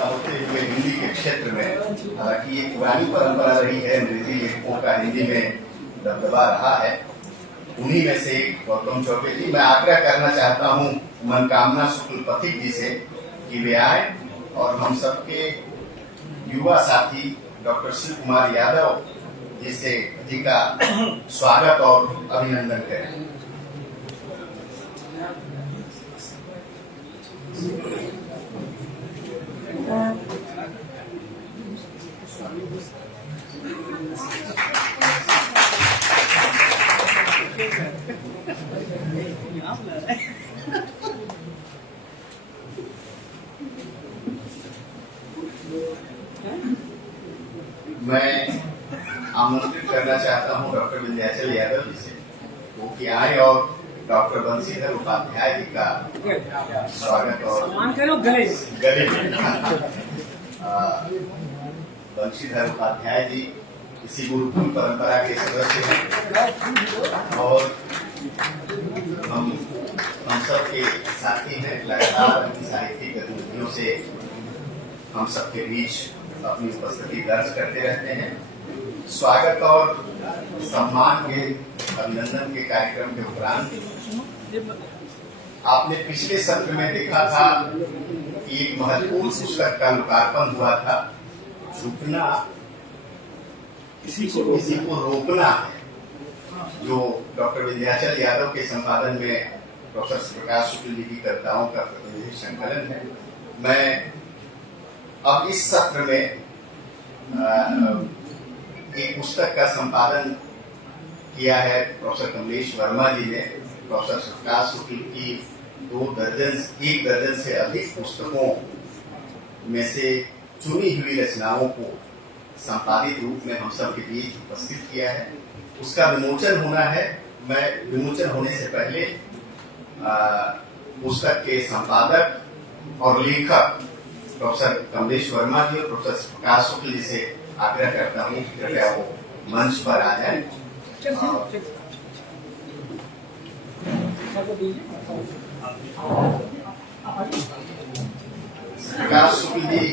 का होते हुए हिंदी के क्षेत्र में, हालांकि ये पुरानी परंपरा रही है, अंग्रेजी लेखकों का हिंदी में दबदबा रहा है, उन्हीं में से गौतम चौबे जी। मैं आग्रह करना चाहता हूँ मनकामना शुक्ल पथिक जी से कि वे आए और हम सबके युवा साथी डॉक्टर शिव कुमार यादव जी का स्वागत और अभिनंदन करें। मैं आमंत्रित करना चाहता हूं डॉक्टर विंध्याचल यादव जी से, वो कि आए और डॉक्टर बंशीधर उपाध्याय जी का स्वागत और गले बंशीधर उपाध्याय जी इसी गुरुकुल परंपरा के सदस्य हैं और हम सब के साथी हैं। लगातार अपनी साहित्यिक गतिविधियों से हम सबके बीच अपनी उपस्थिति दर्ज करते रहते हैं। स्वागत और सम्मान के अभिनंदन के कार्यक्रम के उपरांत आपने पिछले सत्र में देखा था कि एक महत्वपूर्ण पुस्तक का लोकार्पण हुआ था, झुकना किसी को रोकना है, जो डॉक्टर विंध्याचल यादव के संपादन में प्रोफेसर प्रकाश शुक्ल जी की कविताओं का प्रतिनिधि संकलन है। मैं अब इस सत्र में एक पुस्तक का संपादन किया है प्रोफेसर कमलेश वर्मा जी ने। प्रोफेसर प्रकाश शुक्ल की एक दर्जन से अधिक पुस्तकों में से चुनी हुई रचनाओं को संपादित रूप में हम सब के बीच उपस्थित किया है। उसका विमोचन होना है। मैं विमोचन होने से पहले पुस्तक के संपादक और लेखक प्रोफेसर कमलेश वर्मा जी और प्रोफेसर प्रकाश शुक्ल जी से आग्रह करता हूँ कि कृपया वो मंच पर आ जाए। प्रकाश शुक्ल जी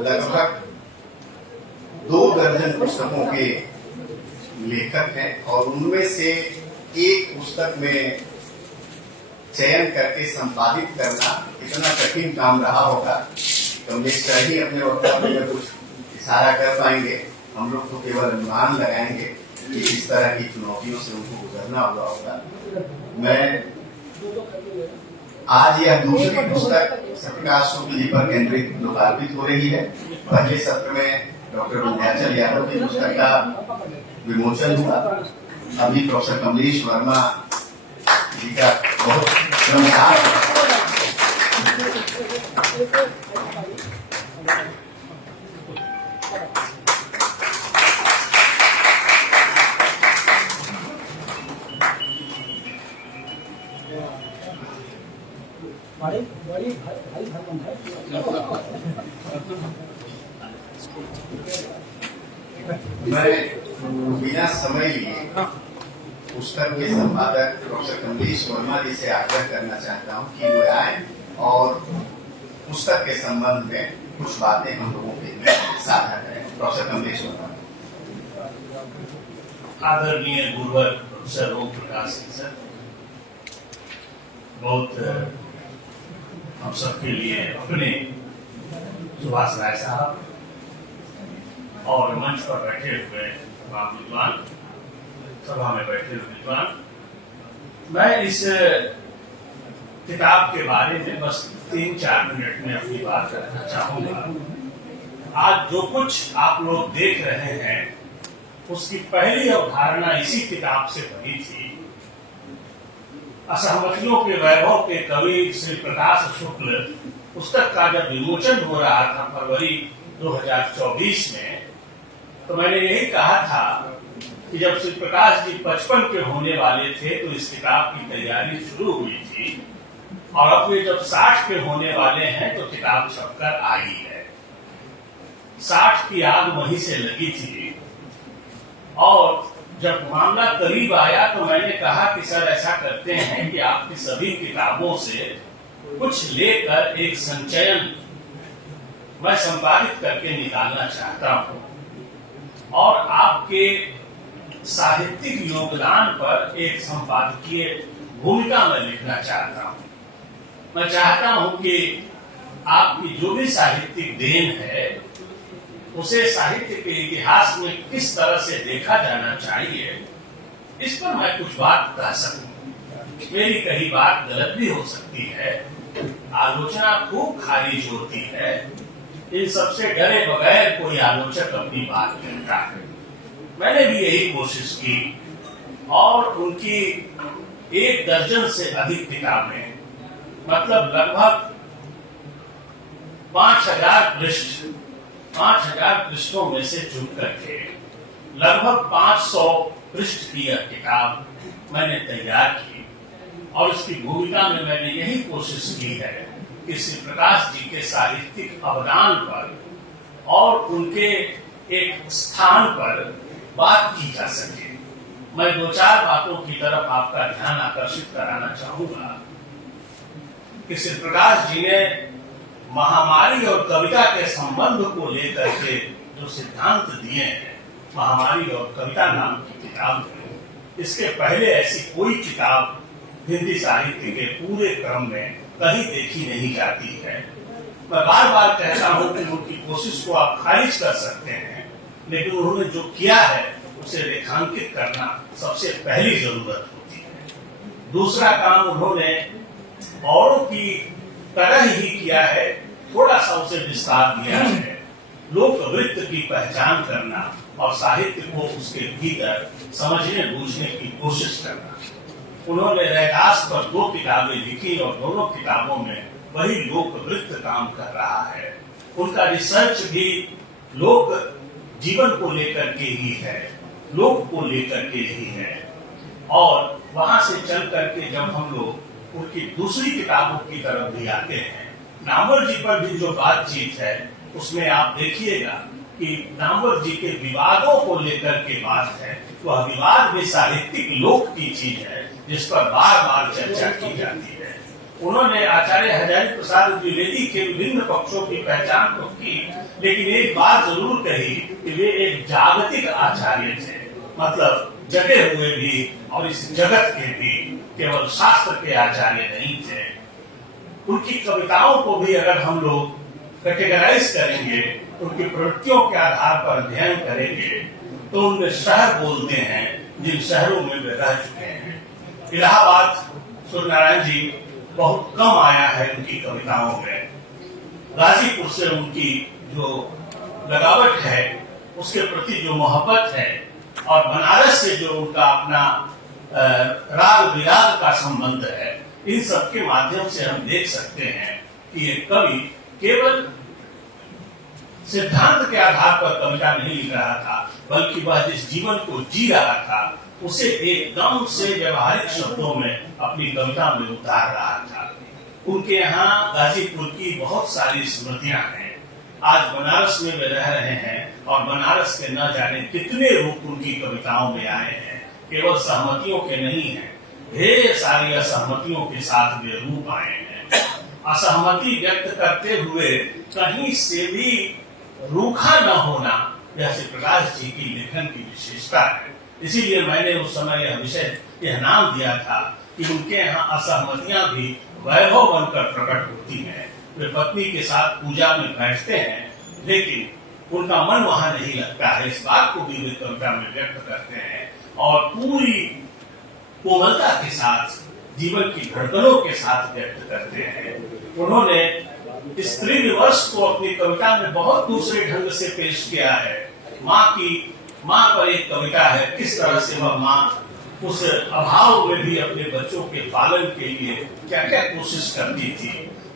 लगभग 2 दर्जन पुस्तकों के लेखक हैं और उनमें से एक पुस्तक में चयन करके संपादित करना इतना कठिन काम रहा होगा। कमलेश सर ही अपने वक्तव्य में कुछ इशारा कर पाएंगे, हम लोग तो केवल अनुमान लगाएंगे कि इस तरह की चुनौतियों से उनको गुजरना हुआ होगा। मैं आज यह दूसरी पुस्तक प्रकाश शुक्ल जी पर केंद्रित लोकार्पित हो रही है। पहले सत्र में डॉक्टर विंध्याचल यादव की पुस्तक का विमोचन हुआ। अभी प्रोफेसर कमलेश वर्मा जी का बहुत श्रमसार मैं बिना समय लिए पुस्तक के संपादक प्रोफेसर कमलेश वर्मा जी से आग्रह करना चाहता हूं कि वो आए और पुस्तक के संबंध में कुछ बातें हम लोगों के साझा करें। प्रोफेसर कमलेश वर्मा। आदरणीय गुरुवर प्रोफेसर ओम प्रकाश सर, बहुत हम सबके लिए अपने सुभाष राय साहब और मंच पर बैठे हुए तमाम विद्वान, सभा में बैठे हुए विद्वान, मैं इस किताब के बारे में बस 3-4 मिनट में अपनी बात करना चाहूंगा। आज जो कुछ आप लोग देख रहे हैं उसकी पहली अवधारणा इसी किताब से बनी थी। असहमतियों के वैभव के कवि श्री प्रकाश शुक्ल पुस्तक का जब विमोचन हो रहा था फरवरी 2024 में, तो मैंने यही कहा था कि जब श्री प्रकाश जी 55 के होने वाले थे तो इस किताब की तैयारी शुरू हुई थी और अब वे जब 60 के होने वाले हैं तो किताब छपकर आई है। 60 की आग वहीं से लगी थी और जब मामला करीब आया तो मैंने कहा कि सर ऐसा करते हैं कि आपकी सभी किताबों से कुछ लेकर एक संचयन मैं संपादित करके निकालना चाहता हूं और आपके साहित्यिक योगदान पर एक संपादकीय भूमिका में लिखना चाहता हूं। मैं चाहता हूं कि आपकी जो भी साहित्यिक देन है उसे साहित्य के इतिहास में किस तरह से देखा जाना चाहिए, इस पर मैं कुछ बात कह सकूं। मेरी कही बात गलत भी हो सकती है, आलोचना खूब खारिज होती है, इन सबसे डरे बगैर कोई आलोचक अपनी बात कहता है। मैंने भी यही कोशिश की और उनकी 1 दर्जन से अधिक किताबें, मतलब लगभग 5000 पृष्ठों में से चुन करके लगभग 500 पृष्ठ की यह किताब मैंने तैयार की और इसकी भूमिका में मैंने यही कोशिश की है कि श्री प्रकाश जी के साहित्यिक अवदान पर और उनके एक स्थान पर बात की जा सके। मैं 2-4 बातों की तरफ आपका ध्यान आकर्षित कराना चाहूंगा कि श्री प्रकाश जी ने महामारी और कविता के संबंध को लेकर के जो सिद्धांत दिए हैं, महामारी और कविता नाम की किताब में, इसके पहले ऐसी कोई किताब हिंदी साहित्य के पूरे क्रम में कहीं देखी नहीं जाती है। मैं बार बार कहता हूं कि उनकी कोशिश को आप खारिज कर सकते हैं, लेकिन उन्होंने जो किया है उसे रेखांकित करना सबसे पहली जरूरत होती है। दूसरा काम उन्होंने औरों की तरह ही किया है, थोड़ा सा उसे विस्तार दिया है। लोक वृत्त की पहचान करना और साहित्य को उसके भीतर समझने बूझने की कोशिश करना। उन्होंने रैदास पर 2 किताबें लिखी और दोनों किताबों में वही लोक वृत्त काम कर रहा है। उनका रिसर्च भी लोक जीवन को लेकर के ही है, लोक को लेकर के ही है। और वहां से चल करके जब हम लोग उनकी दूसरी किताबों की तरफ भी आते हैं, नामवर जी पर भी जो बातचीत है उसमें आप देखिएगा कि नामवर जी के विवादों को लेकर के बात है। वह विवाद भी साहित्यिक लोक की चीज है जिस पर बार बार चर्चा की जाती है। उन्होंने आचार्य हजारी प्रसाद द्विवेदी के विभिन्न पक्षों की पहचान तो की, लेकिन एक बात जरूर कही कि वे एक जागतिक आचार्य थे, मतलब जगे हुए भी और इस जगत के भी, केवल शास्त्र के आचार्य नहीं थे। उनकी कविताओं को भी अगर हम लोग कैटेगराइज करेंगे, उनकी प्रवृत्तियों के आधार पर अध्ययन करेंगे, तो उनमें शहर बोलते हैं जिन शहरों में वे रह चुके हैं। इलाहाबाद सूर्यनारायण जी बहुत कम आया है उनकी कविताओं में। गाजीपुर से उनकी जो लगावट है, उसके प्रति जो मोहब्बत है, और बनारस से जो उनका अपना राग विराग का संबंध है, इन सब के माध्यम से हम देख सकते हैं कि ये कवि केवल सिद्धांत के आधार पर कविता नहीं लिख रहा था, बल्कि वह जिस जीवन को जी रहा था उसे एकदम से व्यवहारिक शब्दों में अपनी कविता में उतार रहा था। उनके यहाँ गाजीपुर की बहुत सारी स्मृतियां हैं। आज बनारस में वे रह रहे हैं और बनारस के न जाने कितने रूप उनकी कविताओं में आए हैं। केवल सहमतियों के नहीं हैं, ढेर सारी असहमतियों के साथ वे रूप आए हैं। असहमति व्यक्त करते हुए कहीं से भी रूखा न होना, यह श्री प्रकाश जी की लेखन की विशेषता है। इसीलिए मैंने उस समय यह नाम दिया था कि उनके यहाँ असहमतियां भी वैभव बनकर प्रकट होती हैं। वे पत्नी के साथ पूजा में बैठते हैं, लेकिन उनका मन वहां नहीं लगता है। इस बात को भी वे कविता में व्यक्त करते हैं और पूरी कोमलता के साथ, जीवन की धड़कनों के साथ व्यक्त करते हैं। उन्होंने स्त्री विवश को अपनी कविता में बहुत दूसरे ढंग से पेश किया है। माँ पर एक कविता है, किस तरह से वह माँ उस अभाव में भी अपने बच्चों के पालन के लिए क्या क्या कोशिश करती थी,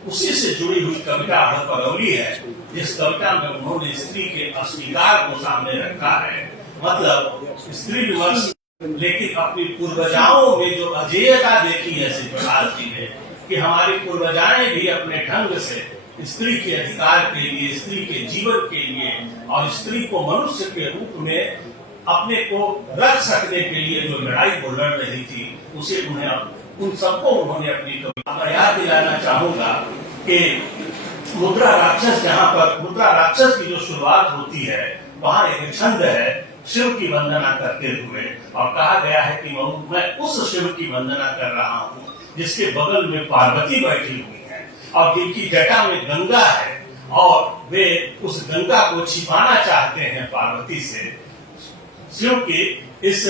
उसी से जुड़ी हुई कविता हड़परौली है, जिस कविता में उन्होंने स्त्री के अस्वीकार को सामने रखा है। मतलब स्त्री विमर्श, लेकिन अपनी पूर्वजाओं में जो अजेयता देखी है श्री प्रकाश जी ने, कि हमारी पूर्वजाएं भी अपने ढंग से स्त्री के अधिकार के लिए, स्त्री के जीवन के लिए और स्त्री को मनुष्य के रूप में अपने को रख सकने के लिए जो लड़ाई वो लड़ रही थी, उसे उन सबको उन्होंने अपनी कविता में याद दिलाना चाहूंगा कि मुद्रा राक्षस, जहाँ पर मुद्रा राक्षस की जो शुरुआत होती है वहां एक छंद है शिव की वंदना करते हुए, और कहा गया है कि मैं उस शिव की वंदना कर रहा हूँ जिसके बगल में पार्वती बैठी हुई है और जिनकी जटा में गंगा है, और वे उस गंगा को छिपाना चाहते हैं पार्वती से। शिव की इस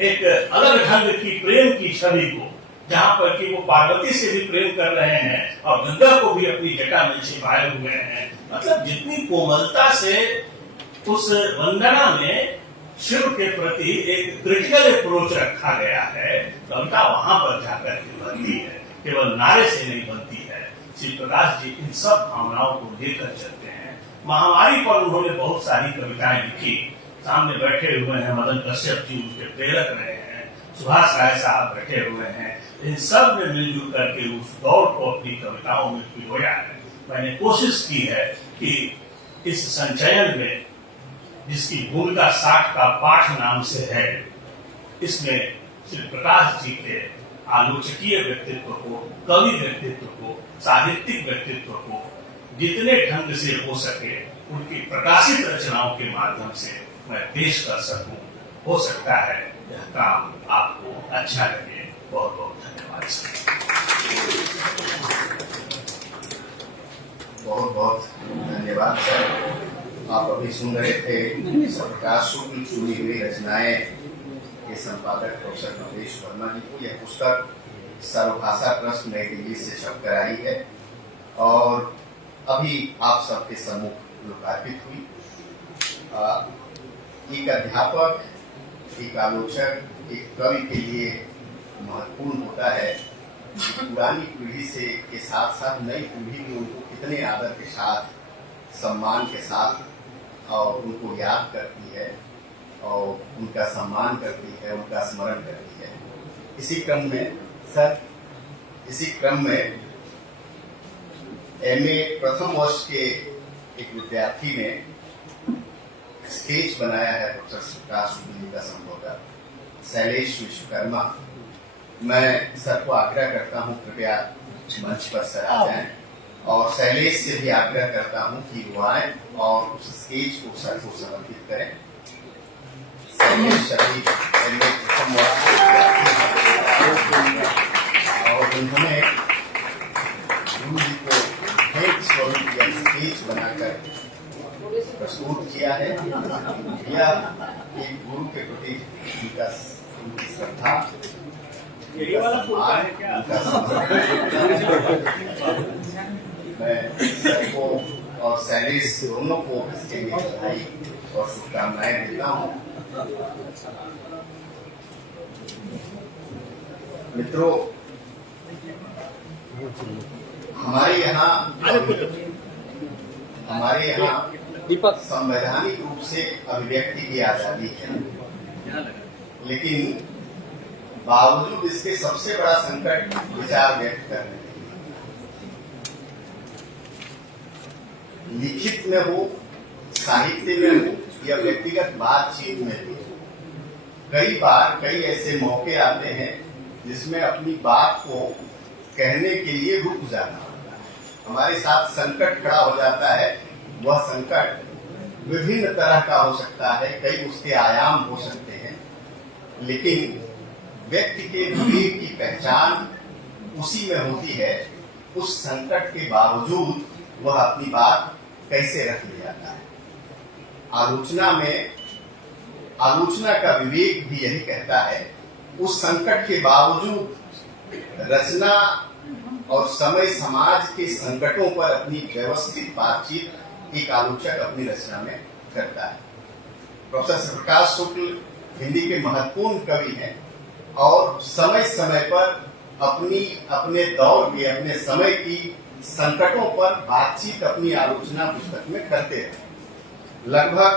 एक अलग ढंग की प्रेम की छवि को, जहाँ पर कि वो पार्वती से भी प्रेम कर रहे हैं और गंगा को भी अपनी जटा में छिपाए हुए हैं, मतलब जितनी कोमलता से उस वंदना में शिव के प्रति एक क्रिटिकल अप्रोच रखा गया है, कविता वहां पर जाकर के बनती है, केवल नारे से नहीं बनती है। श्री प्रकाश जी इन सब भावनाओं को लेकर चलते हैं। महामारी पर उन्होंने बहुत सारी कविताएं लिखी। सामने बैठे हुए हैं मदन कश्यप जी, उनके प्रेरक रहे हैं, सुभाष राय साहब बैठे हुए हैं। इन सब ने मिलजुल करके उस दौर को अपनी कविताओं में पिरोया है। मैंने कोशिश की है कि इस संचयन में, जिसकी भूमिका 60 का पाठ नाम से है, इसमें श्री प्रकाश जी के आलोचकीय व्यक्तित्व को, कवि व्यक्तित्व को, साहित्यिक व्यक्तित्व को जितने ढंग से हो सके उनकी प्रकाशित रचनाओं के माध्यम से मैं पेश कर सकूं। हो सकता है यह काम आपको अच्छा लगे। बहुत बहुत धन्यवाद सर। बहुत बहुत धन्यवाद सर। आप अभी सुन रहे थे प्रकाश शुक्ल चुनी हुई रचनाएं के संपादक प्रोफेसर नरेश वर्मा जी को। यह पुस्तक सर्वभाषा ट्रस्ट नई दिल्ली से छप कर आई है और अभी आप सबके सम्मुख लोकार्पित हुई। एक अध्यापक, एक आलोचक, एक कवि के लिए महत्वपूर्ण होता है कि पुरानी पीढ़ी से के साथ साथ नई पीढ़ी भी उनको कितने आदर के साथ, सम्मान के साथ और उनको याद करती है और उनका सम्मान करती है, उनका स्मरण करती है। इसी क्रम में सर, इसी क्रम में एमए प्रथम वर्ष के एक विद्यार्थी ने स्केच बनाया है प्रोफेसर प्रकाश जी का संबोधन, शैलेश विश्वकर्मा। मैं सर को आग्रह करता हूं कृपया मंच पर सर आ जाएं और शैलेश से भी आग्रह करता हूं कि वो आए और उस स्केच को सर को समर्पित करें। शैलेश अभी प्रथम वर्ष और उन्होंने गुरु जी को भेंट स्वरूप या स्केच बनाकर प्रस्तुत किया है। यह एक गुरु के प्रति उनकी श्रद्धा, मैं सर को और शैलेश दोनों को इसके लिए बधाई और शुभकामनाएं देता हूँ। मित्रों, हमारे यहाँ संवैधानिक रूप से अभिव्यक्ति की आजादी है, लेकिन बावजूद इसके सबसे बड़ा संकट विचार व्यक्त करने की, लिखित में हो, साहित्य में हो या व्यक्तिगत बातचीत में भी। कई बार कई ऐसे मौके आते हैं जिसमें अपनी बात को कहने के लिए रुक जाना होता है। हमारे साथ संकट खड़ा हो जाता है। वह संकट विभिन्न तरह का हो सकता है, कई उसके आयाम हो सकते हैं, लेकिन व्यक्ति के विवेक की पहचान उसी में होती है। उस संकट के बावजूद वह अपनी बात कैसे रख ले जाता है। आलोचना का विवेक भी यही कहता है, उस संकट के बावजूद रचना और समय समाज के संकटों पर अपनी व्यवस्थित बातचीत एक आलोचक अपनी रचना में करता है। प्रोफेसर प्रकाश शुक्ल हिंदी के महत्वपूर्ण कवि हैं और समय समय पर अपने दौर के, अपने समय की संकटों पर बातचीत अपनी आलोचना पुस्तक में करते हैं। लगभग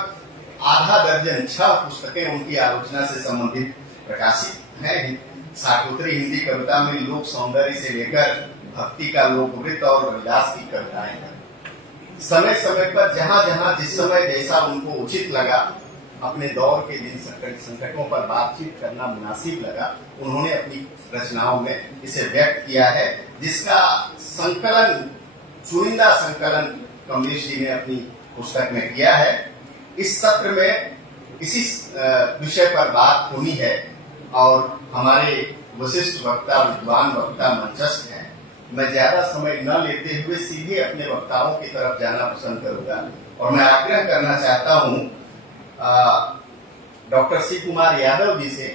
आधा दर्जन 6 पुस्तकें उनकी आलोचना से संबंधित प्रकाशित हैं। शाकुंतरी हिंदी कविता में लोक सौंदर्य से लेकर भक्ति का लोकवृत्त और विलास की कविताएं हैं। समय समय पर जहां जहां जिस समय जैसा उनको उचित लगा, अपने दौर के जिन संकटों पर बातचीत करना मुनासिब लगा, उन्होंने अपनी रचनाओं में इसे व्यक्त किया है, जिसका संकलन चुनिंदा संकलन कमलेश जी ने अपनी पुस्तक में किया है। इस सत्र में इसी विषय पर बात होनी है और हमारे वरिष्ठ वक्ता, विद्वान वक्ता मंचस्थ हैं। मैं ज्यादा समय न लेते हुए सीधे अपने वक्ताओं की तरफ जाना पसंद करूंगा और मैं आग्रह करना चाहता हूं डॉक्टर शिव कुमार यादव जी से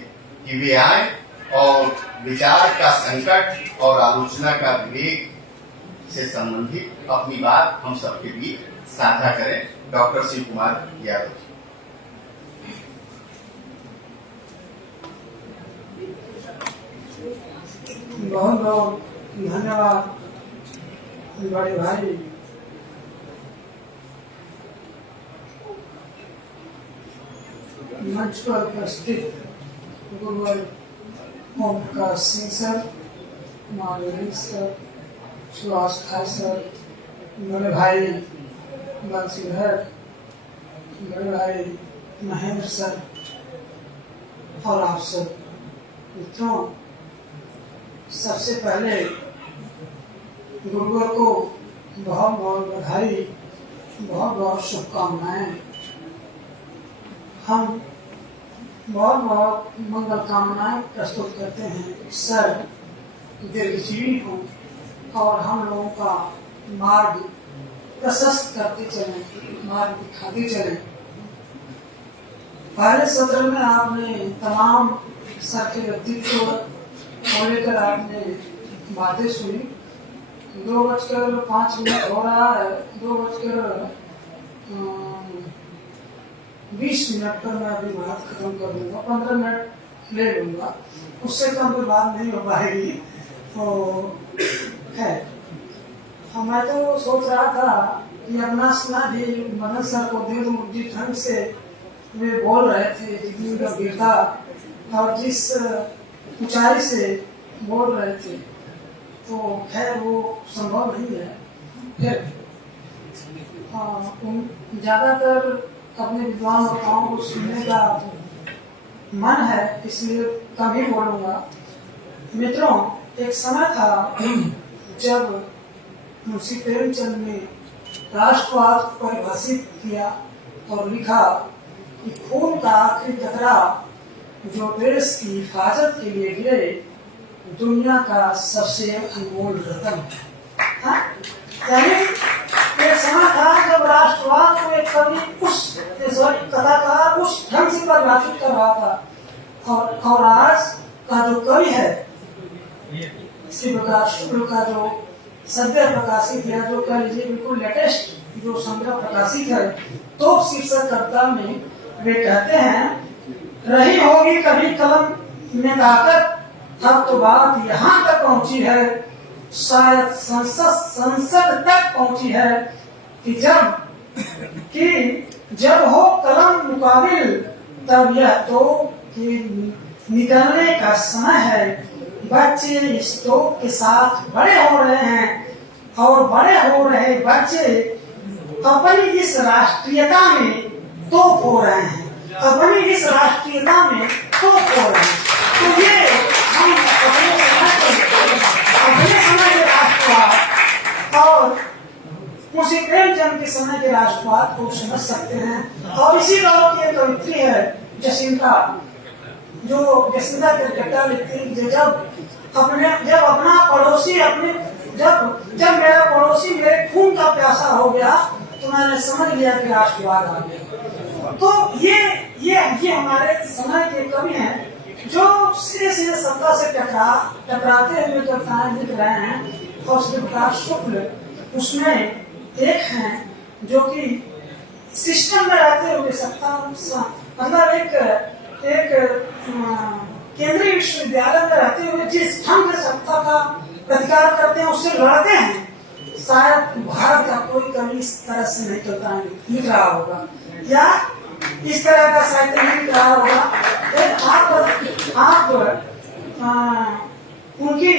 कि वे आए और विचार का संकट और आलोचना का विवेक से संबंधित अपनी बात हम सबके बीच साझा करें। डॉक्टर शिव कुमार यादव जी। बहुत बहुत धन्यवाद बड़े भाई। मंच पर उपस्थित गुरुवर ओम प्रकाश सिंह सर, माधुरी सर, सुभाष खाई सर, बड़े भाई बंशीधर, बड़े भाई महेंद्र सर और आप सब मित्रों, सबसे पहले गुरुवर को बहुत बहुत बधाई, बहुत बहुत शुभकामनाएं। हम बहुत बहुत मंगल कामनाएं प्रस्तुत करते हैं। सर दीर्घजीवी हों और हम लोगों का मार्ग प्रशस्त करते चलें, मार्ग दिखाते चलें। पहले सत्र में आपने तमाम सर के व्यक्तित्व को लेकर आपने बातें सुनी। 2:05 हो रहा है, 2:20 पर मैं अभी बात खत्म कर दूंगा, 15 मिनट ले लूंगा, उससे कम तो बात नहीं हो पाएगी। तो है, मैं तो सोच रहा था कि अपना सुना भी मनन सर को दे दूं, जिस ढंग से वे बोल रहे थे, जितनी गंभीरता और जिस ऊंचाई से बोल रहे थे, तो खैर वो संभव नहीं है। फिर ज्यादातर अपने विद्वान वक्ताओं को सुनने का मन है, इसलिए कम ही बोलूंगा। मित्रों, एक समय था जब मुंशी प्रेमचंद ने राष्ट्रवाद परिभाषित किया और लिखा कि खून का आखिरी कतरा जो देश की हिफाजत के लिए गिरे, दुनिया का सबसे अनमोल रतन है। यानी एक समय था जब राष्ट्रवाद को एक कवि उस कथाकार उस ढंग से परिभाषित कर रहा था, और आज का जो कवि है श्री प्रकाश शुक्ल का जो सद्य प्रकाशित है, जो कह लीजिए बिल्कुल लेटेस्ट जो संग्रह प्रकाशित है, तो शीर्षक कविता में वे कहते हैं, रही होगी कभी कलम में ताकत, अब तो बात यहाँ तक पहुंची है, शायद संसद तक पहुंची है कि जब हो कलम मुकाबिल, तब यह तो कि निकलने का समय है। बच्चे इस तोप के साथ बड़े हो रहे हैं और बड़े हो रहे बच्चे अपनी इस राष्ट्रीयता में तोप हो रहे हैं, अपनी इस राष्ट्रीयता में तोप हो रहे हैं। तो ये हम अपने समय के राष्ट्रवाद और मुंशी प्रेमचंद के समय के राष्ट्रवाद को समझ सकते हैं। और इसी दौर की एक कवित्री है जसिंता, जो जसिंता कलकत्ता लिखती है कि जब अपना पड़ोसी जब मेरा पड़ोसी मेरे खून का प्यासा हो गया, तो मैंने समझ लिया कि राष्ट्रवाद आ गया। तो ये हमारे समय के कवि हैं जो सीधे सत्ता से टकराते हुए कविताएं लिख रहे हैं। और श्री प्रकाश शुक्ल उसमें एक हैं जो कि सिस्टम में रहते हुए सत्ता मतलब एक केंद्रीय विश्वविद्यालय में रहते हुए जिस ढंग से सत्ता का प्रतिकार करते हैं, उससे लड़ते हैं। शायद भारत का कोई कवि इस तरह से नहीं कविता लिख रहा होगा या इस तरह का साहित्य नहीं लिख रहा होगा। आप उनकी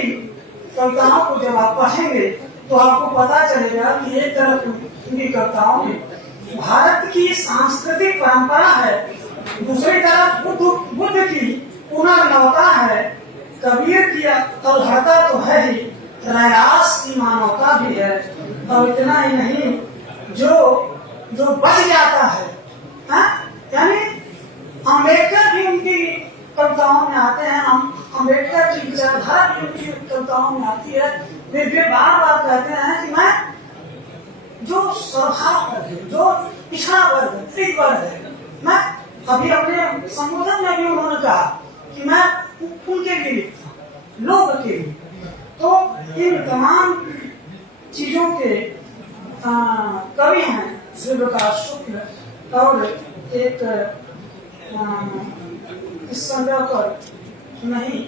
कविताओं को जब आप पढ़ेंगे तो आपको पता चलेगा कि एक तरफ उनकी कविताओं में भारत की सांस्कृतिक परंपरा है, दूसरी तरफ बुद्ध की पुनर्नवता है, कबीर की तलहटा तो है ही, रयास की मानवता भी है। और इतना ही नहीं, जो बच जाता है, हाँ? यानी अम्बेडकर भी उनकी कविताओं में आते हैं, अम्बेडकर की विचारधारा भी उनकी कविताओं में आती है। वे बार बार कहते हैं कि मैं जो स्वभाव वर्ग है, जो पिछड़ा वर्ग है, गरीब वर्ग है, मैं अभी अपने संबोधन में भी उन्होंने कहा कि मैं उनके लिए लिखता हूँ, लोग के लिए। तो इन तमाम चीजों के कवि हैं श्री प्रकाश शुक्ल। और एक इस संग्रह पर नहीं,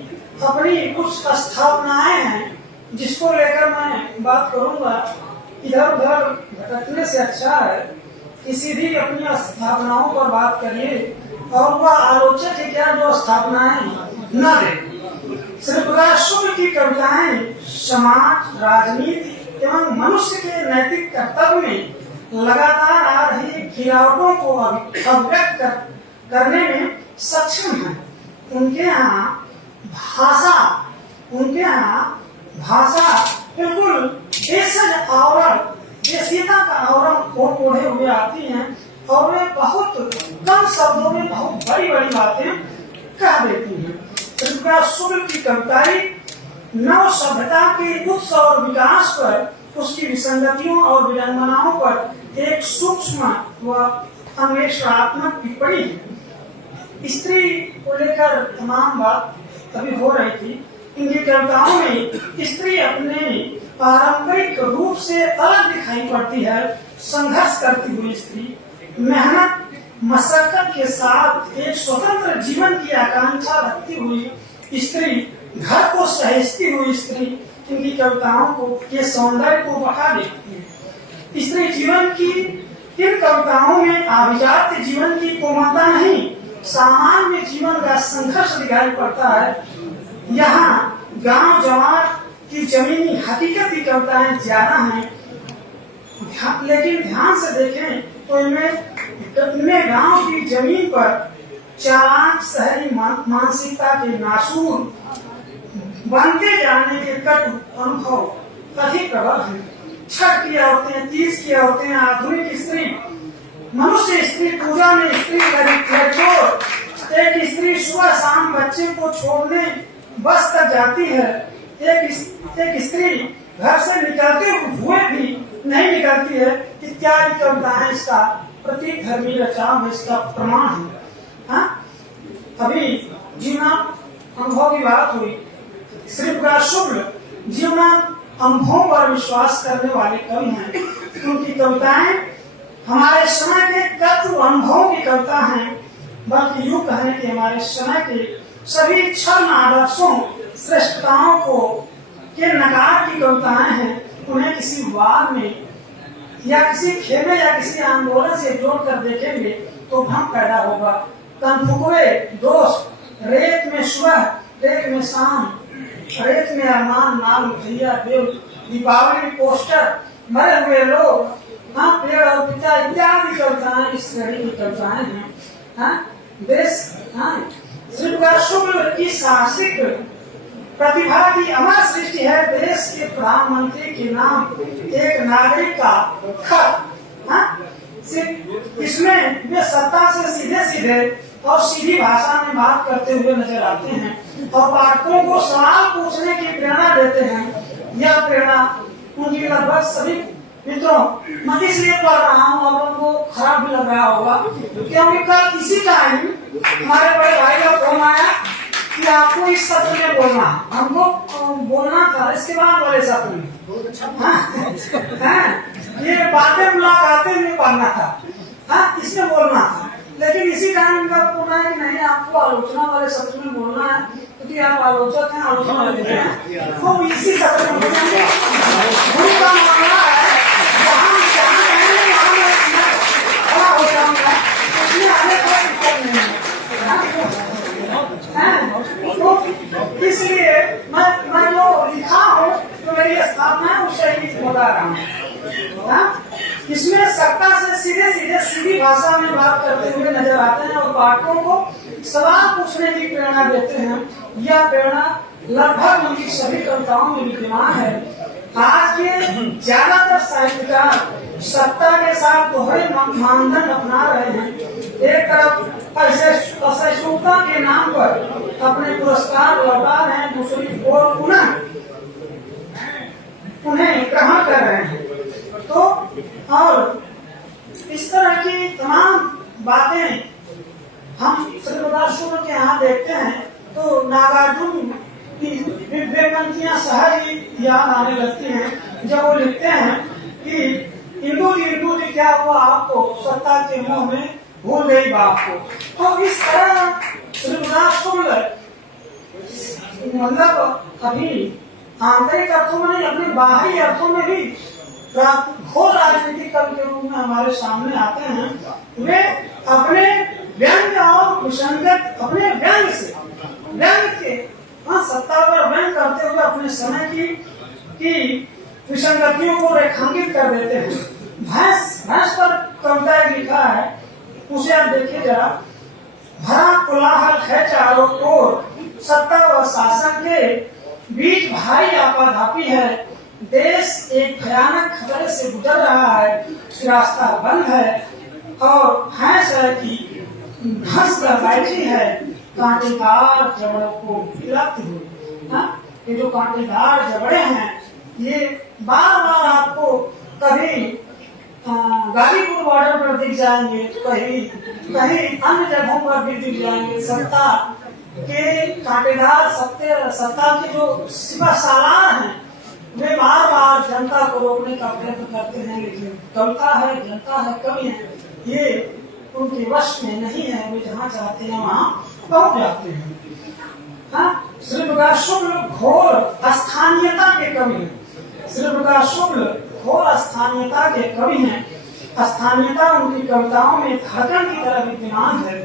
अपनी कुछ स्थापनाएं हैं जिसको लेकर मैं बात करूंगा। इधर उधर भटकने से अच्छा है कि सीधी अपनी स्थापनाओं पर बात करिए, और वह आलोचक है क्या जो स्थापनाएं न दे। श्री प्रकाश शुक्ल की कविताएं समाज, राजनीति एवं मनुष्य के नैतिक कर्तव्य में लगातार आ रही गिरावटों को अभिव्यक्त करने में सक्षम है। उनके यहाँ भाषा बिल्कुल देशज आवरण, देशीयता का आवरण ओढ़े हुए आती हैं, और वे बहुत कम शब्दों में बहुत बड़ी बड़ी बातें कह देती हैं। श्री प्रकाश शुक्ल की कविताएं नव सभ्यता के उत्सव और विकास पर, उसकी विसंगतियों और विडंबनाओं पर एक सूक्ष्म व अन्वेषणात्मक टिप्पणी है। स्त्री को लेकर तमाम बात अभी हो रही थी। इनकी कविताओं में स्त्री अपने पारंपरिक रूप से अलग दिखाई पड़ती है। संघर्ष करती हुई स्त्री, मेहनत मशक्कत के साथ एक स्वतंत्र जीवन की आकांक्षा रखती हुई स्त्री, घर को सहेजती हुई स्त्री इनकी कविताओं को के सौंदर्य को बढ़ा देती है। स्त्री जीवन की इन कविताओं में अभिजात्य जीवन की कोमलता नहीं, सामान्य जीवन का संघर्ष दिखाई पड़ता है। यहाँ गांव जवार की जमीनी हकीकत की कविताएं ज्यादा हैं, लेकिन ध्यान से देखें तो इनमें गांव की जमीन पर चालाक शहरी मानसिकता के नासूर बनते जाने के कटु अनुभव अधिक प्रबल है। छठ की औरतें, तीज की औरतें, आधुनिक स्त्री, मनुष्य स्त्री पूजा में स्त्री लड़चोर, एक स्त्री सुबह शाम बच्चे को छोड़ने बस तक जाती है, एक स्त्री घर से निकलते हुए भी नहीं निकलती है, इत्यादि कविताएं इसका प्रतीक धर्मी रचनाओं इसका प्रमाण है। हाँ? अभी जीवना अनुभव की बात हुई। श्री प्रकाश शुक्ल जीवना अनुभवों पर विश्वास करने वाले कवि हैं। उनकी कविताएं हमारे समय के तत्व अनुभवों की कविता हैं, बल्कि यूं कहें कि हमारे समय के सभी छद्म आदर्शों, श्रेष्ठताओं को के नकार की कविताएं हैं। उन्हें किसी वाद में या किसी खेमे या किसी आंदोलन से जोड़कर देखेंगे तो भ्रम पैदा होगा। कनफुकवे दोस्त, रेत में सुबह, रेत में शाम, रेत में अरमान, नाम भैया देव, दीपावली पोस्टर, मरे हुए लोग, हाँ, पेड़ और पिता इत्यादि कविताएं इस श्रेणी की कविताएं हैं। हाँ, देश, हाँ, श्री प्रकाश शुक्ल की साहसिक प्रतिभा की अमर सृष्टि है। देश के प्रधानमंत्री के नाम एक नागरिक का खत। हाँ, इसमें वे सत्ता से सीधे सीधे और सीधी भाषा में बात करते हुए नजर आते हैं और पाठकों को सवाल पूछने की प्रेरणा देते हैं। यह प्रेरणा उनकी लगभग सभी मित्रों, मैं इसलिए पढ़ रहा हूँ, आप लोगों को खराब भी लग रहा होगा, क्योंकि कल इसी टाइम हमारे बड़े भाई का फोन आया कि आपको इस सत्र में बोलना, हमको बोलना था, इसके बाद बोले सत्र में। ये बातें मुलाकातें में पढ़ना था, हाँ, इसमें बोलना था, लेकिन इसी टाइम इनका फोन है कि नहीं, आपको आलोचना वाले सत्र में बोलना है, क्योंकि आप आलोचक हैं, आलोचना देते हैं, तो इसी सत्र में बोलेंगे। उनका मामला है इसलिए मैं जो लिखा हूँ, जो मेरी स्थापना है, उससे ही बता रहा हूँ। इसमें सत्ता से सीधे सीधे सीधी भाषा में बात करते हुए नजर आते हैं और पाठकों को सवाल पूछने की प्रेरणा देते हैं। यह प्रेरणा लगभग उनकी सभी कविताओं में विद्यमान है। आज के ज्यादातर साहित्यकार सत्ता के साथ दोहरे मानदंड अपना रहे हैं। एक तरफ असहिष्णुता के नाम पर अपने पुरस्कार लौटा रहे हैं, दूसरी ओर उन्हें ग्रहण कर रहे हैं। तो और इस तरह की तमाम बातें हम श्री प्रकाश शुक्ल के यहाँ देखते हैं तो नागार्जुन की विवेकवंतियां सहज ही याद आने लगती हैं जब वो लिखते हैं कि इंदू जी क्या हुआ आपको, सत्ता के मुंह में भूल गई बाप को। तो इस तरह श्री प्रकाश शुक्ल मतलब अभी आंतरिक अर्थों में नहीं, अपने बाहरी अर्थों में भी घोर राजनीतिक कवि के रूप में हमारे सामने आते हैं। वे अपने व्यंग और विसंगत, अपने व्यंग से व्यंग के सत्ता पर व्यंग करते हुए अपने समय की विसंगतियों को रेखांकित कर देते हैं। भैंस पर कविता लिखा है, उसे आप देखिए जरा। भरा कोलाहल है चारों ओर, सत्ता व शासन के बीच भारी आपाधापी है। देश एक भयानक खतरे से गुजर रहा है, रास्ता बंद है और भैंस है कि धंस कर बैठी है, कांटेदार जबड़ों को खिलाती हुई। ये जो कांटेदार जबड़े हैं ये बार बार आपको कभी गाजीपुर बॉर्डर पर दिख जाएंगे, कहीं अन्य जगहों पर भी दिख जाएंगे। सत्ता के कांटेदार, सत्ता के जो सिपह सालार हैं वे बार बार जनता को रोकने का प्रयत्न करते हैं, लेकिन कविता है, जनता है, कवि है, ये उनके वश में नहीं है। वे जहाँ चाहते हैं वहाँ पहुँच जाते हैं। श्री प्रकाश शुक्ल घोर स्थानीयता के कवि हैं। श्री प्रकाश शुक्ल घोर स्थानीयता के कवि हैं। स्थानीयता उनकी कविताओं में धड़कन की तरह विद्यमान है।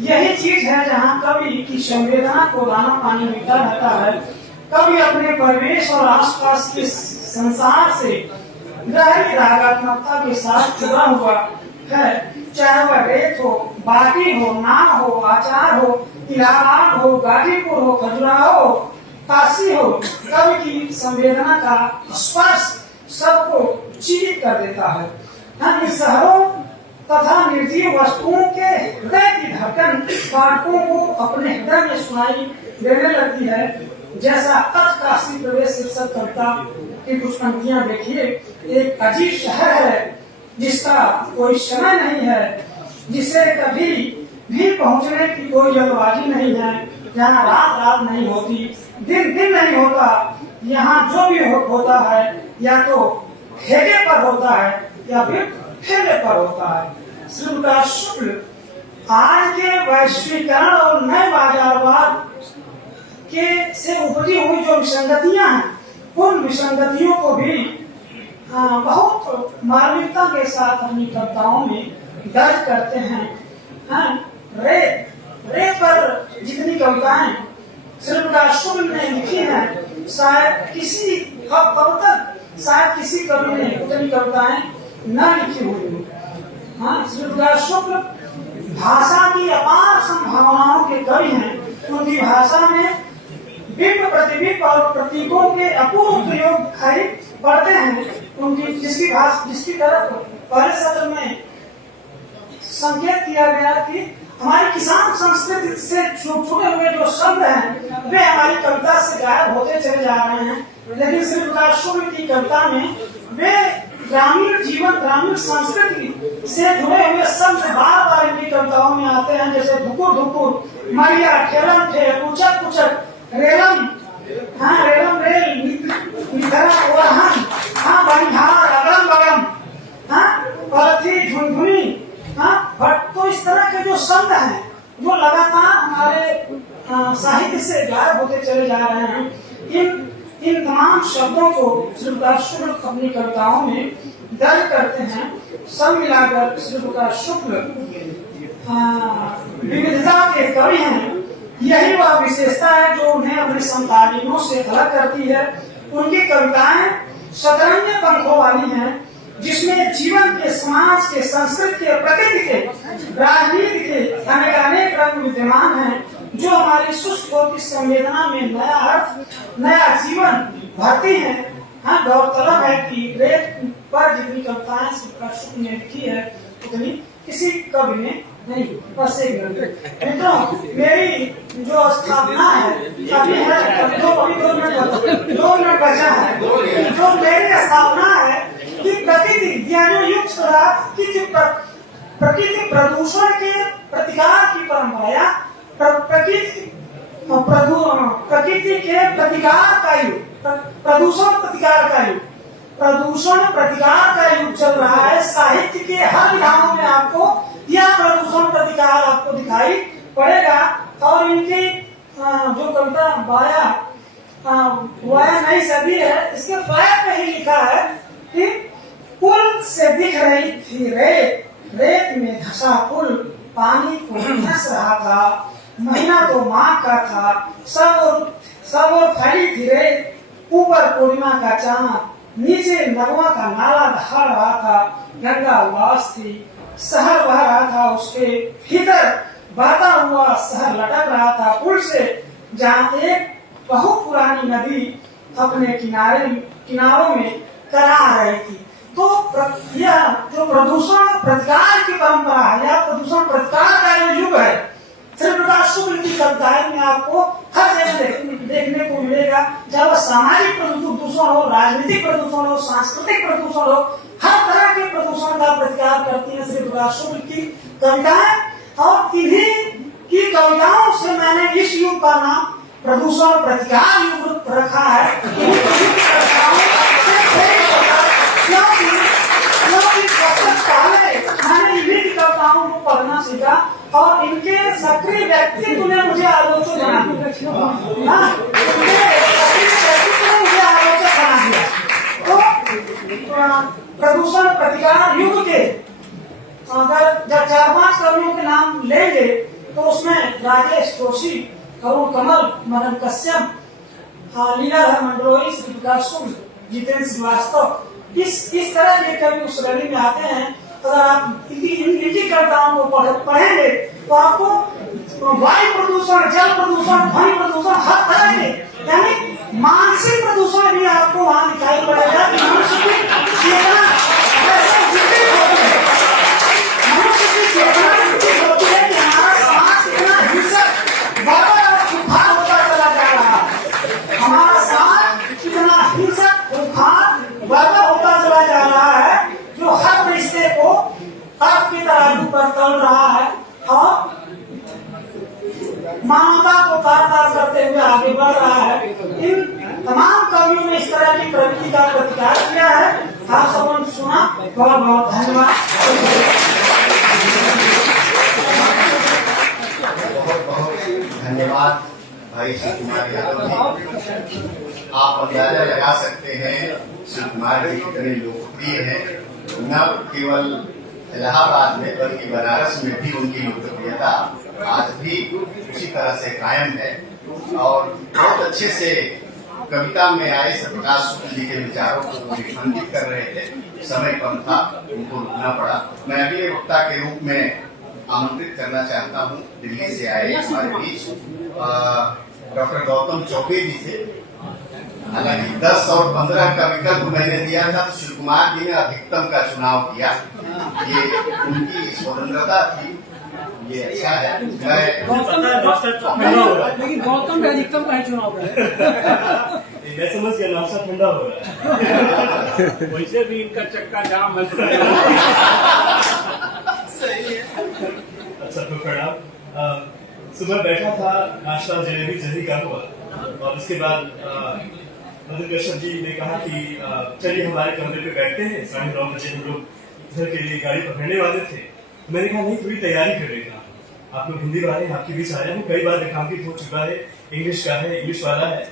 यही चीज है जहाँ कवि की संवेदना को दाना पानी मिलता रहता है। कवि अपने परिवेश और आसपास के संसार से गहरी रागात्मकता के साथ जुड़ा हुआ है। चाहे वह रेत हो, बाटी हो, नाव हो, आचार हो, इलाहाबाद हो, गाजीपुर हो, खजुराहो हो, काशी हो, कवि की संवेदना का स्पर्श सबको चीर कर देता है। इन शहरों तथा निर्जीव वस्तुओं के हृदय की धड़कन पाठकों को अपने हृदय में सुनाई देने लगती है। जैसा तख्त काशी प्रवेश शीर्षक कविता की कुछ पंक्तियां देखिए। एक अजीब शहर है जिसका कोई समय नहीं है, जिसे कभी भी पहुंचने की कोई जल्दबाजी नहीं है, जहाँ रात नहीं होती, दिन नहीं होता। यहाँ जो भी होता है या तो ठेके पर होता है या फिर ठेले पर होता है। श्री प्रकाश शुक्ल आज के वैश्वीकरण और नए बाजारवाद के से उपजी हुई जो विसंगतियां हैं, उन विसंगतियों को भी बहुत मार्मिकता के साथ अपनी कविताओं में दर्ज करते हैं। रेत पर जितनी कविताएं श्री प्रकाश शुक्ल ने लिखी हैं, शायद किसी कवि ने उतनी कविताएं न लिखी हुई हो। श्री प्रकाश शुक्ल भाषा की अपार संभावनाओं के कवि हैं। उनकी भाषा में बिंब, प्रतिबिंब और प्रतीकों के अपूर्व प्रयोग दिखाई पड़ते हैं। उनकी जिसकी तरफ पहले सत्र में संकेत किया गया कि हमारी किसान संस्कृति से छुटे हुए जो शब्द हैं वे हमारी कविता से गायब होते चले जा रहे हैं। लेकिन श्री प्रकाश शुक्ल की कविता में वे ग्रामीण जीवन, ग्रामीण संस्कृति से जुड़े हुए शब्द बार बार इनकी कविताओं में आते हैं। जैसे धुकुर धुकुर, मरिया, ठेलम ठेल, कुचक कुचक, रेलम रेल, निधरम ओरहन, बनिहार, अगड़म बगड़म, पलथी, झुनझुनी। तो इस तरह के जो शब्द हैं जो लगातार हमारे साहित्य से गायब होते चले जा रहे हैं, इन तमाम शब्दों को श्री प्रकाश शुक्ल अपनी कविताओं में दर्ज करते हैं। सब मिलाकर श्री प्रकाश शुक्ल विविधता के कवि हैं। यही वह विशेषता है जो उन्हें अपने समकालीनों से अलग करती है। उनकी कविताएं शतरंज पंखों वाली हैं, जिसमें जीवन के, समाज के, संस्कृति के, प्रकृति के, राजनीति के अनेक रंग विद्यमान हैं, जो हमारी शुष्क होती संवेदना में नया अर्थ, नया जीवन भरती हैं। हाँ, गौरतलब है कि रेत पर जितनी कविताएं श्री प्रकाश शुक्ल ने लिखी है उतनी किसी कवि ने नहीं। बस एक मिनट मित्रों, मेरी जो स्थापना है अभी है 2 मिनट बचा है। जो मेरी स्थापना है कि प्रकृति ज्ञानयुक्त पदार्थ की जो प्रकृति प्रदूषण के प्रतिकार की परंपरा, प्रकृति के प्रतिकार का युग, प्रदूषण प्रतिकार का युग, प्रदूषण प्रतिकार का युग चल रहा है। साहित्य के हर विधाओं में आपको यह प्रदूषण प्रतिकार आपको दिखाई पड़ेगा। और इनकी जो कविता वाया नई सदी है, इसके फ्लैग में ही लिखा है कि पुल से दिख रही थी रेत, रेत में धंसा पुल, पानी को धंस रहा था, महीना तो माघ का था, सब और फैली थी रेत, ऊपर पूर्णिमा का चांद, नीचे नगमा का नाला दहा रहा था, गंगा उदास थी, शहर बह रहा था, उसके भीतर बहता हुआ शहर लटक रहा था पुल से, जहाँ एक बहुत पुरानी नदी अपने किनारों में करा रही थी। तो यह जो प्रदूषण प्रतिकार की परंपरा है, या प्रदूषण प्रतिकार का जो युग है, श्री प्रकाश शुक्ल की कविताएं में आपको हर जगह देखने को मिलेगा। जब सामाजिक प्रदूषण हो, राजनीतिक प्रदूषण हो, सांस्कृतिक प्रदूषण हो, हर तरह के प्रदूषण का प्रतिकार करती है श्री प्रकाश शुक्ल की कविताएं। और इन्हीं की कविताओं से मैंने इस युग का नाम प्रदूषण प्रतिकार युग रखा है। क्योंकि पहले मैंने इन्हीं की कविताओं को पढ़ना सीखा और इनके सक्रिय व्यक्तित्व ने मुझे आलोचक बना दिया। तो प्रदूषण प्रतिकार युग के अगर 4-5 कवियों के नाम लेंगे तो उसमें राजेश जोशी, अरुण कमल, मदन कश्यप, लीलाधर मंडलोई, श्री प्रकाश शुक्ल, जितेंद्र श्रीवास्तव, इस तरह के कवि उस श्रेणी में आते हैं। अगर आप इनकी कविताओं को पढ़ेंगे तो आपको वायु प्रदूषण, जल प्रदूषण, ध्वनि प्रदूषण, हर तरह के यानी मानसिक प्रदूषण भी आपको वहाँ दिखाई पड़ेगा कि मनुष्य की चेतना होती है कि हमारा समाज कितना हिंसक होता चला जा रहा है, हमारा समाज कितना हिंसक होता चला जा रहा है, जो हर रिश्ते को आपकी तराजू पर तल रहा है और मानवता को तार करते हुए आगे बढ़ रहा है। इन तमाम कवियों ने इस तरह की प्रवृत्ति का प्रतिकार किया है। आप सबने सुना, बहुत बहुत धन्यवाद। बहुत बहुत धन्यवाद भाई श्री कुमार यादव जी। आप अंदाजा लगा सकते हैं श्री कुमार जी कितने लोकप्रिय हैं। न केवल इलाहाबाद में बल्कि बनारस में भी उनकी लोकप्रियता आज भी उसी तरह से कायम है और बहुत अच्छे से कविता में आए श्री प्रकाश शुक्ल जी के विचारों को विखंडित कर रहे थे। समय कम था, उनको रुकना पड़ा। मैं अभी वक्ता के रूप में आमंत्रित करना चाहता हूँ दिल्ली से आए हमारे बीच डॉक्टर गौतम चौबे जी से। हालांकि 10 और 15 का विकल्प मैंने दिया था तो श्री कुमार जी ने अधिकतम का चुनाव किया। ये उनकी स्वतंत्रता थी, ये अच्छा है। लेकिन गौतम का अधिकतम का चुनाव मैं समझ गया, नाश्ता ठंडा हो रहा है। वैसे भी इनका चक्का जाम है। अच्छा, तो प्रणाम। सुबह बैठा था, नाश्ता जलेबी जल्दी का हुआ और उसके बाद मदन कश्यप जी ने कहा कि चलिए हमारे कमरे पे बैठते हैं। 9:30 बजे हम लोग घर के लिए गाड़ी पकड़ने वाले थे। मैंने कहा नहीं, थोड़ी तैयारी कर लेगा। आप लोग हिंदी वाले, आपके बीच आया हूँ, कई बार रेखांकित हो चुका है, इंग्लिश का है, इंग्लिश वाला है,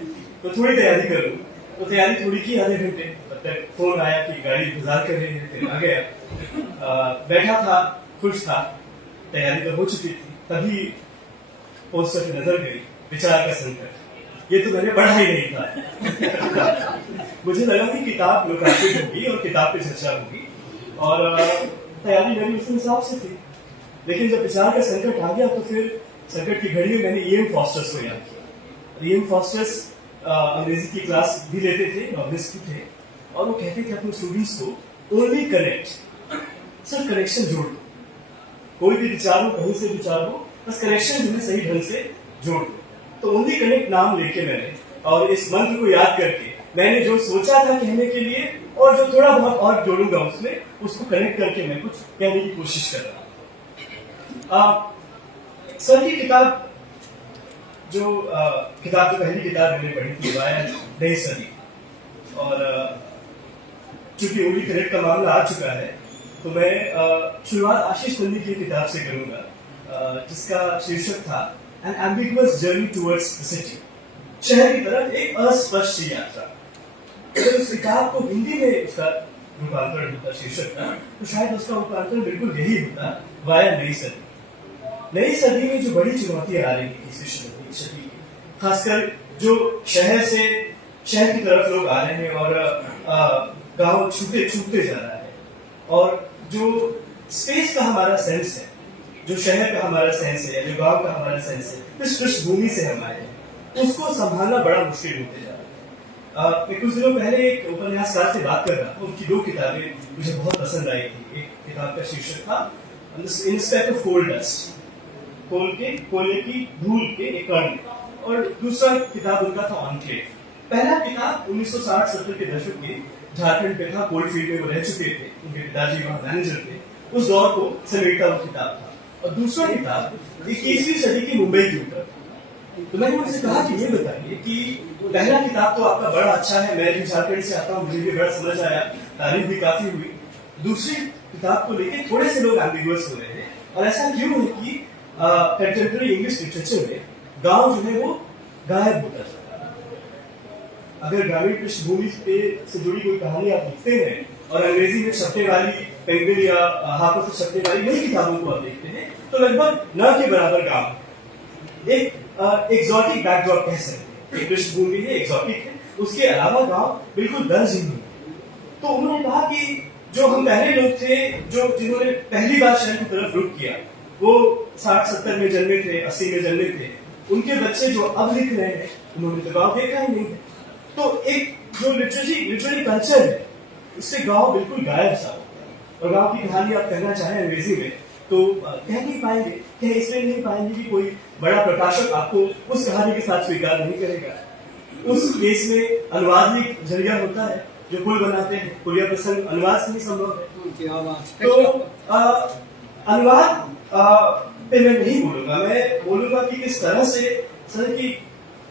तो थोड़ी तैयारी कर लूँ। तो तैयारी थोड़ी की, आधे घंटे, तब तक फोन आया कि गाड़ी इंतजार कर रही है। फिर आ गया, बैठा था, खुश था, तैयारी तो हो चुकी थी। तभी पोस्टर पे नजर गई, विचार का संकट। ये तो मैंने पढ़ा ही नहीं था। मुझे लगा कि किताब लोकार्पित होगी और किताब पे चर्चा होगी और तैयारी मेरी उस हिसाब से थी। लेकिन जब विचार का संकट आ गया तो फिर संकट की घड़ी में मैंने E.M. फॉस्टर्स को याद किया। E.M. फॉस्टर्स अंग्रेजी की क्लास भी लेते थे, नॉवेलिस्ट भी थे और वो कहते थे अपने स्टूडेंट्स को ओनली कनेक्ट, सिर्फ कनेक्शन जोड़ दो, कोई भी विचार हो कहीं से विचार हो, बस कनेक्शन जो है सही ढंग से जोड़ दो। तो ओनली कनेक्ट नाम लेके मैंने और इस मंत्र को याद करके मैंने जो सोचा था कहने के लिए और जो थोड़ा बहुत और जोड़ूंगा उसमें, उसको कनेक्ट करके मैं कुछ कहने की कोशिश कर रहा हूँ। सर की किताब जो पहली किताब मैंने पढ़ी थी वह है नई सदी, और चूंकि ओनली कनेक्ट का मामला आ चुका है तो मैं शुरुआत आशीष नंदी की किताब से करूंगा, जिसका शीर्षक था an ambiguous journey towards the city, शहर की तरफ एक अस्पष्ट यात्रा। अगर उस किताब को हिंदी में उसका रूपांतरण होता, शीर्षक था, तो शायद उसका रूपांतरण बिल्कुल यही होता, वाया नई सदी। नई सदी में जो बड़ी चुनौतियां आ रही थी इस सदी की, खासकर जो शहर की तरफ लोग आ रहे हैं और गांव छूटते जा रहा है, और जो स्पेस का हमारा सेंस है, जो शहर का हमारा सेंस है, जो गांव का हमारा सेंस है, इस पृष्ठभूमि से हम आए हैं, उसको संभालना बड़ा मुश्किल होते जा रहा है। मैं कुछ दिनों पहले एक उपन्यासकार से बात कर रहा था, उनकी 2 किताबें मुझे बहुत पसंद आई थी। एक किताब का शीर्षक था इंस्पेक्ट ऑफ कोल डस्ट, कोयले की धूल के एक कण, और दूसरा किताब उनका था ऑनक्लेव। पहला किताब 1960-70 के दशक के झारखंड पे था, कोल फील्ड में वो रह चुके थे, उनके पिताजी वहां मैनेजर थे, उस दौर को समेटता वो किताब था। और दूसरा किताब 21वीं सदी की मुंबई के ऊपर। तो मैंने उनसे कहा कि ये बताइए कि पहला किताब तो आपका बड़ा अच्छा है, मैं भी झारखंड से आता हूँ, मुझे भी बड़ा समझ आया, तारीफ भी काफी हुई। दूसरी किताब को लेकर थोड़े से लोग एम्बिगुअस हो रहे हैं, और ऐसा क्यों है कि कंटेम्परेरी इंग्लिश लिटरेचर में गांव जो है वो गायब होता जाता है। अगर ग्रामीण पृष्ठभूमि से जुड़ी कोई कहानी आप लिखते हैं और अंग्रेजी में छपने वाली पेंगुइन या हाथों से छपने वाली नई किताबों को आप देखते हैं, तो लगभग न के बराबर गांव एक एक्सोटिक बैकड्रॉप कह सकते हैं, पृष्ठभूमि है, एक्सोटिक है, उसके अलावा गांव बिल्कुल दर्ज ही नहीं। तो उन्होंने कहा कि जो हम पहले लोग थे जिन्होंने पहली बार शहर की तरफ रुख किया, वो 60-70 में जन्मे थे, 80 में जन्मे थे, उनके बच्चे जो अब लिख रहे हैं उन्होंने तो गांव देखा ही नहीं है। तो एक जो लिटरेरी कल्चर है, उससे गांव बिल्कुल गायब सा होता है। और गांव की कहानी आप कहना चाहें अंग्रेजी में तो कह नहीं पाएंगे, कह इसलिए नहीं पाएंगे कि कोई बड़ा प्रकाशक आपको उस कहानी के साथ स्वीकार नहीं करेगा। उस केस में अनुवाद भी जरिया होता है, जो पुल बनाते हैं, पुलिया प्रसंग अनुवाद से ही संभव है। तो अनुवाद पे मैं नहीं बोलूंगा, मैं बोलूंगा कि किस तरह से सर की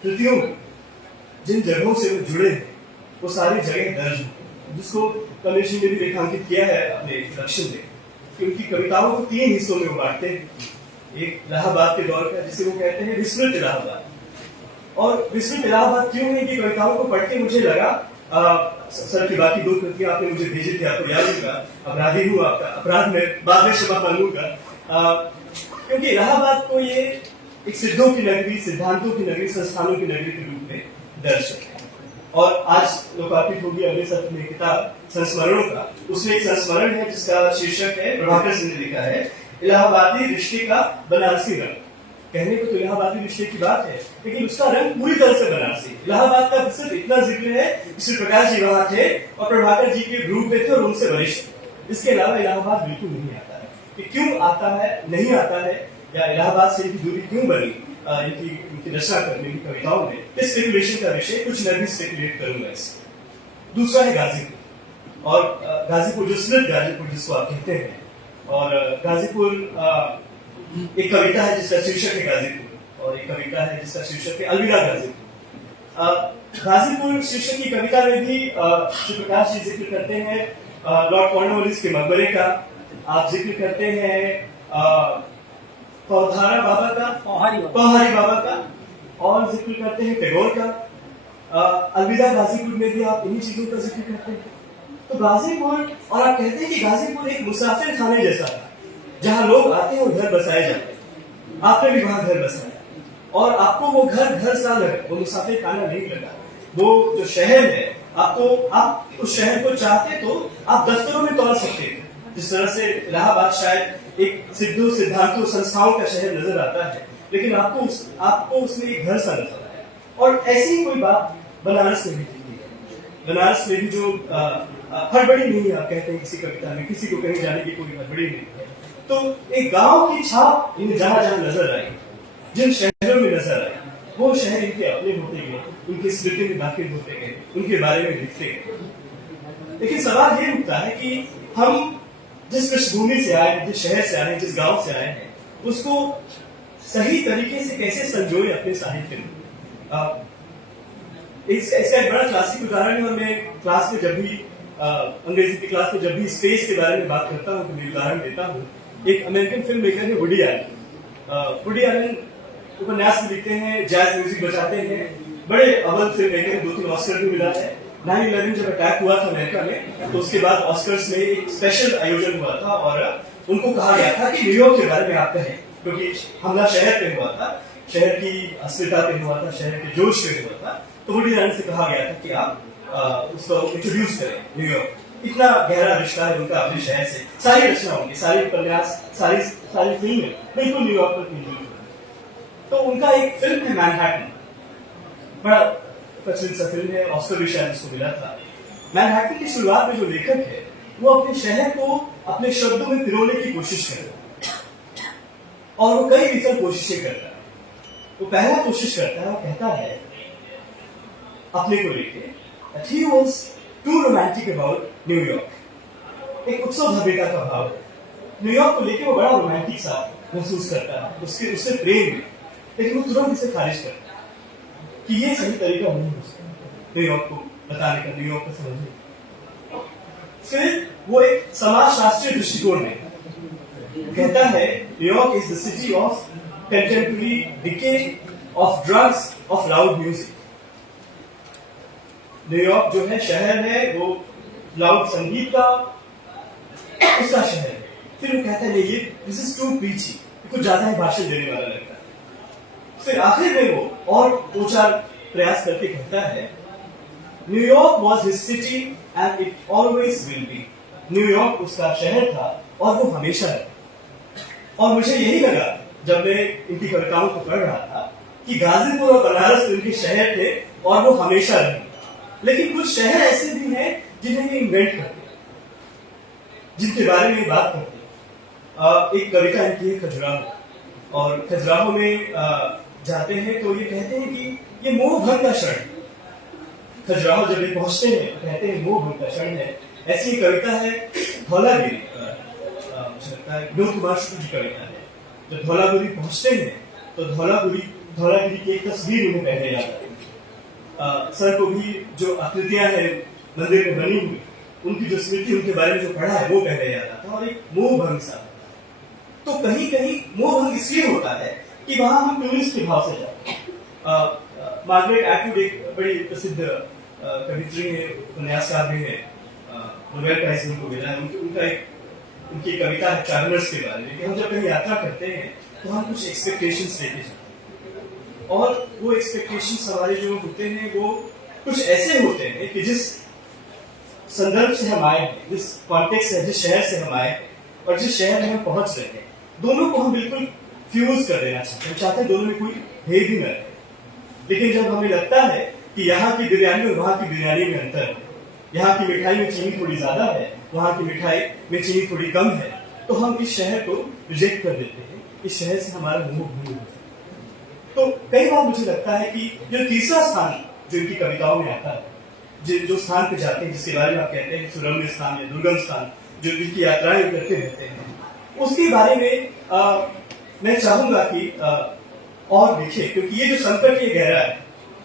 कृतियों में जिन जगहों से वो जुड़े हैं वो सारी जगह दर्ज हैं, जिसको कमलेश जी ने भी रेखांकित किया है अपने इंट्रोडक्शन में, कि उनकी कविताओं को 3 हिस्सों में बांटते हैं। एक इलाहाबाद के दौर का, जिसे वो कहते हैं विस्मृत इलाहाबाद। और विस्मृत इलाहाबाद क्यों है कि कविताओं को पढ़ के मुझे लगा, सर की बाकी 2 कृतियां आपने मुझे भेजी थी, आपको याद होगा, अपराधी हूँ आपका, अपराध में बाद में क्षमा मांगूंगा, क्योंकि इलाहाबाद को ये एक सिद्धों की नगरी, सिद्धांतों की नगरी, संस्थानों की नगरी के रूप में दर्ज है। और आज लोकार्पित होगी अगले सत्र में किताब संस्मरणों का, उसमें एक संस्मरण है जिसका शीर्षक है, प्रभाकर सिंह ने लिखा है, इलाहाबादी रिश्ते का बनारसी रंग। कहने को तो इलाहाबादी रिश्ते की बात है, लेकिन उसका रंग पूरी तरह से बनारसी। इलाहाबाद का सिर्फ इतना जिक्र है, श्री प्रकाश जी वहां थे और प्रभाकर जी के ग्रुप में थे और उनसे वरिष्ठ। इसके अलावा इलाहाबाद बिल्कुल नहीं आता है। कि क्यों आता है, नहीं आता है, या इलाहाबाद से इनकी दूरी क्यों बनी, इनकी रचना करने की कविताओं में, इस स्पेकुलेशन का विषय कुछ मैं भी स्पेकुलेट करूंगा इससे। दूसरा है गाजीपुर, और गाजीपुर जो स्मृत गाजीपुर जिसको आप कहते हैं, और गाजीपुर एक कविता है जिसका शीर्षक है गाजीपुर, और एक कविता है जिसका शीर्षक है अलविदा गाजीपुर। गाजीपुर शीर्षक की कविता में भी श्री प्रकाश जी जिक्र करते हैं लॉर्ड कॉर्नवालिस के मकबरे का, आप जिक्र करते हैं पौहारी बाबा का, और जिक्र करते हैं टैगोर का। अलविदा गाजीपुर में भी आप इन्हीं चीजों का जिक्र करते हैं। तो गाजीपुर, और आप कहते हैं कि गाजीपुर एक मुसाफिर खाने जैसा था, जहां लोग आते हैं और घर बसाए जाते हैं। आपने भी वहां घर बसाया, और आपको वो घर सा लगा, वो मुसाफिर खाना नहीं लगा। वो जो शहर है, आप उस शहर को चाहते तो आप दफ्तरों में तोड़ सकते थे, जिस तरह से इलाहाबाद शायद एक सिद्धों, सिद्धांतों, संस्थाओं का शहर नजर आता है, लेकिन आपको उसमें एक घर सा नजर आया। और ऐसी कोई बात बनारस में भी थी। बनारस में भी जो हड़बड़ी नहीं है, आप कहते हैं किसी कविता में, किसी को कहीं जाने की कोई हड़बड़ी नहीं है। तो एक गांव की छाप इन्हें जहां जहां नजर आई, जिन शहरों में नजर आई, वो शहर इनके अपने होते गए, उनकी स्मृति में दाखिल होते गए, उनके बारे में लिखते गए। लेकिन सवाल ये उठता है कि हम जिस पृष्ठभूमि से आए, जिस शहर से आए, जिस गांव से आए हैं, उसको सही तरीके से कैसे संजोए अपने साहित्य में। इसका एक बड़ा क्लासिक उदाहरण है, और मैं क्लास में जब भी अंग्रेजी की क्लास में जब भी स्पेस के बारे में बात करता हूँ तो मैं उदाहरण देता हूँ। एक अमेरिकन फिल्म मेकर है वुडी एलन। वुडी एलन उपन्यास में लिखते हैं, जैज म्यूजिक बजाते हैं, बड़े अव्वल फिल्म मेकर, 2-3 ऑस्कर भी मिला है। 9/11 जब अटैक हुआ था अमेरिका में, तो उसके बाद ऑस्कर्स में एक स्पेशल आयोजन हुआ था और उनको कहा गया था कि न्यूयॉर्क के बारे में आप कहें, क्योंकि हमला शहर पे हुआ था, शहर की अस्मिता पे हुआ था, शहर के जोश पे हुआ था। तो वुडी एलन से कहा गया था कि आप उसको इंट्रोड्यूस करें न्यूयॉर्क। इतना गहरा रिश्ता है उनका अपने शहर से। सारी रचना उनकी, सारी उपन्यास, सारी फिल्में बिल्कुल न्यूयॉर्क पर केंद्रित हुई। तो उनका एक फिल्म है मैनहट्टन, बड़ा प्रचलित सा फिल्म है, ऑस्कर भी शायद उसको मिला था। मैनहट्टन की शुरुआत में जो लेखक है वो अपने शहर को अपने शब्दों में पिरोने की कोशिश कर रहा है, और वो कई विफल कोशिशें करता है। वो पहला कोशिश करता है, वो कहता है अपने को लेके, he was too romantic about New York। एक उत्सव भव्यता का भाव है, न्यूयॉर्क को लेके वो बड़ा रोमांटिक सा महसूस करता है, उससे प्रेम में, लेकिन वो तुरंत इसे खारिज करता है कि ये सही तरीका नहीं हो सकता न्यूयॉर्क को बताने का, न्यूयॉर्क को समझने का। फिर वो एक समाजशास्त्रीय दृष्टिकोण में कहता है, New York is the city of contemporary decay, of drugs, of loud music. New York जो है शहर है वो लाउड संगीत का, उसका शहर है। फिर वो कहता है ये दिस इज टू प्रीची, कुछ ज्यादा ही भाषण देने वाला लगता है। फिर आखिर में वो और 2-4 प्रयास करके कहता है, New York was his city and it always will be. New York उसका शहर था और वो हमेशा है। और मुझे यही लगा जब मैं इनकी कविताओं को पढ़ रहा था कि गाजीपुर और बनारस उनके शहर थे और वो हमेशा रहे। लेकिन कुछ शहर ऐसे भी हैं जिन्हें ये इन्वेंट करते हैं, जिनके बारे में बात करते हैं। एक कविता इनकी है खजुराहो, और खजुराहो में जाते हैं तो ये कहते हैं कि ये मोह भंग का क्षण। खजुराहो जब ये पहुंचते हैं तो कहते हैं मोह भंग का क्षण है। ऐसी एक कविता है धौलागिरी, मुझे लगता है विनोद कुमार शुक्ल की कविता है। जब धौलागिरी पहुंचते हैं तो धौलागिरी की एक तस्वीर उन्हें पहले याद आती है। सर को भी जो आकृतियां हैं मंदिर में बनी हुई, उनकी जो स्मृति, उनके बारे में जो पढ़ा है वो पहले याद आता है, और एक मोह भंग सा। तो कहीं कहीं मोह भंग इसलिए होता है कि वहां हम टूरिस्ट के भाव से जाते हैं। मार्गरेट एटवुड एक बड़ी प्रसिद्ध कवित्री है, उपन्यासकार भी है, नोबेल प्राइज उनको मिला है। उनकी कविता है ट्रैवलर्स के बारे में, कि हम जब कहीं यात्रा करते हैं तो हम कुछ एक्सपेक्टेशंस लेके जाते हैं, और वो एक्सपेक्टेशंस हमारे जो होते हैं वो कुछ ऐसे होते हैं कि जिस संदर्भ से हम आए हैं, जिस कॉन्टेक्स्ट है, जिस शहर से हम आए हैं और जिस शहर में हम पहुंच रहे हैं, दोनों को हम बिल्कुल फ्यूज कर देना चाहते हैं। चाहते हैं दोनों में कोई भेद ही न रहे। लेकिन जब हमें लगता है कि यहाँ की बिरयानी और वहां की बिरयानी में अंतर है, यहाँ की मिठाई में चीनी थोड़ी ज्यादा है, वहां की मिठाई में चीनी थोड़ी कम है, तो हम इस शहर को रिजेक्ट कर देते हैं, इस शहर से हमारा मोह भंग होता है। तो कई बार मुझे लगता है कि जो तीसरा स्थान जो इनकी कविताओं में आता है, जो स्थान पे जाते हैं, जिसके बारे में आप कहते हैं सुरम्य स्थान या दुर्गम स्थान, जो इनकी यात्राएं करते रहते हैं, उसके बारे में मैं चाहूंगा कि और लिखे, क्योंकि ये जो संकट ये गहरा है,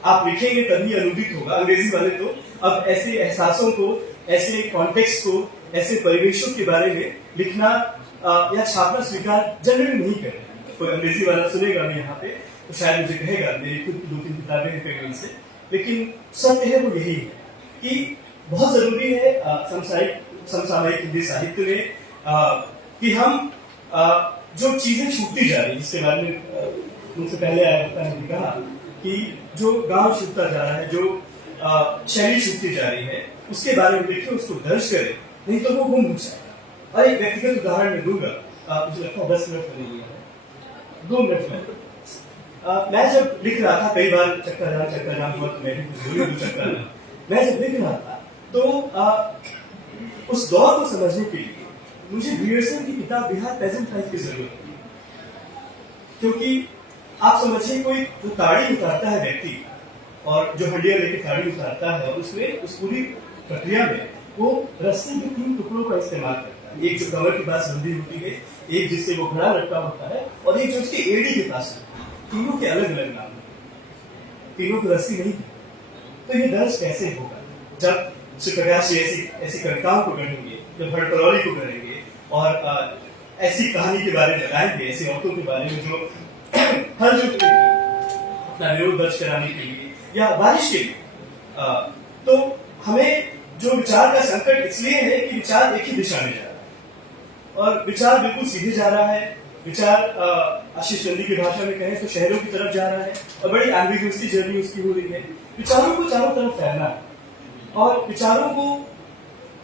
आप लिखेंगे तभी अनुदित होगा। अंग्रेजी वाले तो अब ऐसे एहसासों को, ऐसे कॉन्टेक्स्ट को, ऐसे परिवेशों के बारे में लिखना या छापना स्वीकार जनरली नहीं कर रहे। कोई अंग्रेजी वाला सुनेगा मैं यहाँ पे तो शायद मुझे कहेगा, मेरी खुद की 2-3 किताबें हैं पेंगुइन से, लेकिन सत्य है वो यही है कि बहुत जरूरी है समसामयिक हिंदी साहित्य में कि हम जो चीजें छूटती जा रही, जिसके बारे में मुझसे पहले आया होता है कहा कि जो गांव छूटता जा रहा है, जो शैली छूटती जा रही है, उसके बारे में लिखे, उसको दर्ज करें, नहीं तो वो गुम हो जाए। और एक व्यक्तिगत उदाहरण मैं दूंगा, मुझे लगता है 10 मिनट में नहीं है, 2 मिनट में। मैं जब लिख रहा था, कई बार चक्कर जाम हुआ तो मैं भी कुछ बोली, 2 चक्कर जाम। मैं जब लिख रहा था तो उस दौर को समझने के लिए मुझे ग्रियर्सन की किताब बिहार पेजेंट लाइफ की जरूरत थी, क्योंकि आप समझिए कोई जो ताड़ी उतारता है व्यक्ति और जो हंडिया लेके ताड़ी उतारता है और उसमें उस पूरी प्रक्रिया में वो रस्सी के 3 टुकड़ों का इस्तेमाल करता है। एक जो कमर के पास बंधी होती है, एक जिससे वो घड़ा लटका होता है और एक जो उसके एड़ी के पास है। तीनों के अलग अलग नाम है, तीनों को रस्सी नहीं थी। तो ये दर्ज कैसे होगा जब श्री प्रकाश जी ऐसी कविताओं को गढ़ेंगे, जब भड़करौली को करेंगे और ऐसी कहानी के बारे में बताएंगे, ऐसी औरतों के बारे में जो हर जो अपना विरोध दर्ज कराने के लिए या बारिश के लिए, तो हमें जो विचार का संकट इसलिए है कि विचार एक ही दिशा में जा रहा है और विचार बिल्कुल सीधे जा रहा है। विचार आशीष नंदी की भाषा में कहें तो शहरों की तरफ जा रहा है और बड़ी एम्बिग्यूअस जर्नी उसकी हो रही है। विचारों को चारों तरफ फैलना है और विचारों को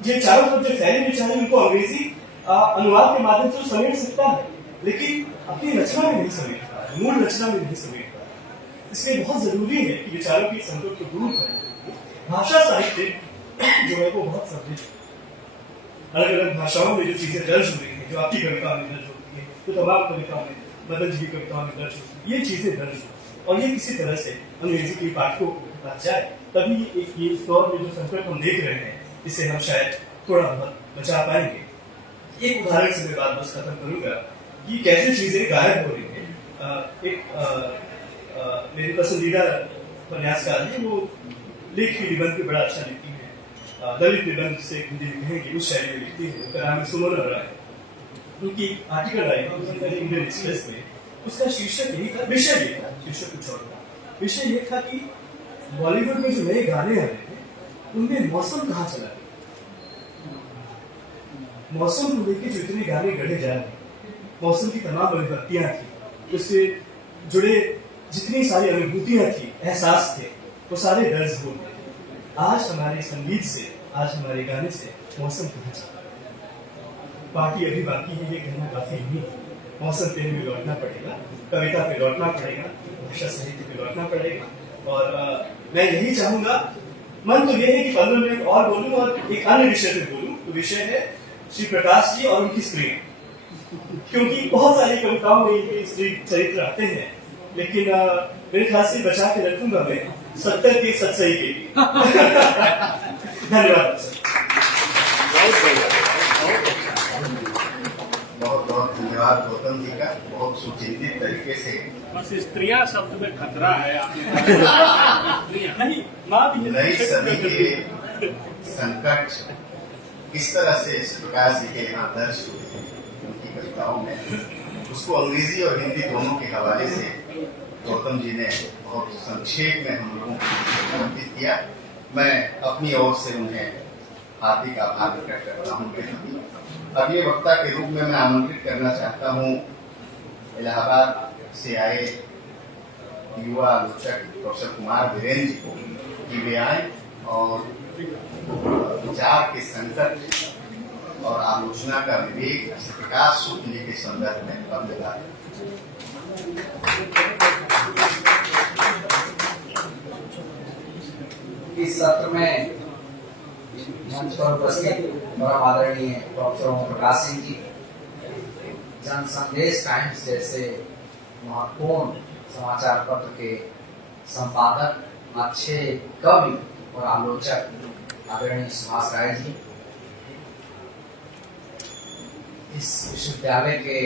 ये चारों तरफ जो फैले विचार उनको अंग्रेजी अनुवाद के माध्यम से समेट सकता है, लेकिन अपनी रचना में नहीं समेट पा रहा, मूल रचना में नहीं समेट पा रहा। इसलिए बहुत जरूरी है कि विचारों की संकट को दूर करें। भाषा साहित्य जो है वो बहुत समृद्ध, अलग अलग भाषाओं में जो चीजें दर्ज हो रही है, जो आपकी कविता में दर्ज होती है, जो तमाम कविताओं में, मदन जी की कविताओं में दर्ज होती है, ये चीजें दर्ज हो और ये किसी तरह से अंग्रेजी के पाठकों के पास जाए, तभी ये इस दौर में जो संकट हम देख रहे हैं इसे हम शायद थोड़ा बहुत बचा पाएंगे। एक उदाहरण से मैं बात बस खत्म करूंगा कि कैसे चीजें गायब हो रही है। मेरी पसंदीदा उपन्यासकार है, वो लेख की निबंध बड़ा अच्छा लिखती है, दलित निबंध से हिंदी में कहेंगे उस शैली में लिखती है। उसका नाम है सुमन राय। उनकी आर्टिकल आई इंडियन एक्सप्रेस में, उसका शीर्षक यही था, विषय ये था, शीर्षक कुछ और था, विषय ये था कि बॉलीवुड में जो नए गाने आ रहे थे उनमें मौसम कहाँ चला गया। मौसम को लेकर जो इतने गाने गढ़े जा रहे हैं, मौसम की तमाम अभिव्यक्तियां थी, उससे जुड़े जितनी सारी अनुभूतियां थी, एहसास थे, वो सारे दर्ज हो गए। आज हमारे संगीत से, आज हमारे गाने से मौसम कहाँ चला गया। पार्टी अभी बाकी है ये कहना काफी नहीं है। मौसम पे भी लौटना पड़ेगा, कविता पे लौटना पड़ेगा, भाषा साहित्य पे लौटना पड़ेगा। और मैं यही चाहूंगा, मन तो यह है कि 15 मिनट और बोलूं और एक अन्य विषय पे बोलूं। तो विषय है श्री प्रकाश जी और उनकी स्त्री, क्योंकि बहुत सारी कविताओं में इनके स्त्री चरित्र आते हैं, लेकिन मेरे ख्याल से बचा के रखूंगा मैं 70 के सच्चाई के लिए। धन्यवाद सर। बहुत बहुत धन्यवाद गौतम जी का, बहुत सुचिंतित तरीके से। बस स्त्रियां शब्द में खतरा है। नहीं, माँ भी नई सदी के संकट किस तरह से प्रकाश जी के यहाँ दर्ज हुए उनकी कविताओं में, उसको अंग्रेजी और हिंदी दोनों के हवाले से गौतम जी ने बहुत संक्षेप में हम लोगों को समर्पित किया। मैं अपनी ओर से उन्हें हार्दिक आभार प्रकट करता हूँ। अब ये वक्ता के रूप में मैं आमंत्रित करना चाहता हूँ इलाहाबाद से आए युवा आलोचक प्रोफेसर कुमार वीरेंद्र जी को, कि वे आए और विचार के संकट और आलोचना का विवेक प्रकाश सूत्र जी के संदर्भ में बदलाव। इस सत्र में मंच पर उपस्थित परम आदरणीय प्रोफेसर ओम प्रकाश सिंह जी, जन संदेश टाइम्स जैसे महत्वपूर्ण समाचार पत्र के संपादक, अच्छे कवि और आलोचक आदरणीय सुभाष राय जी, इस विश्वविद्यालय के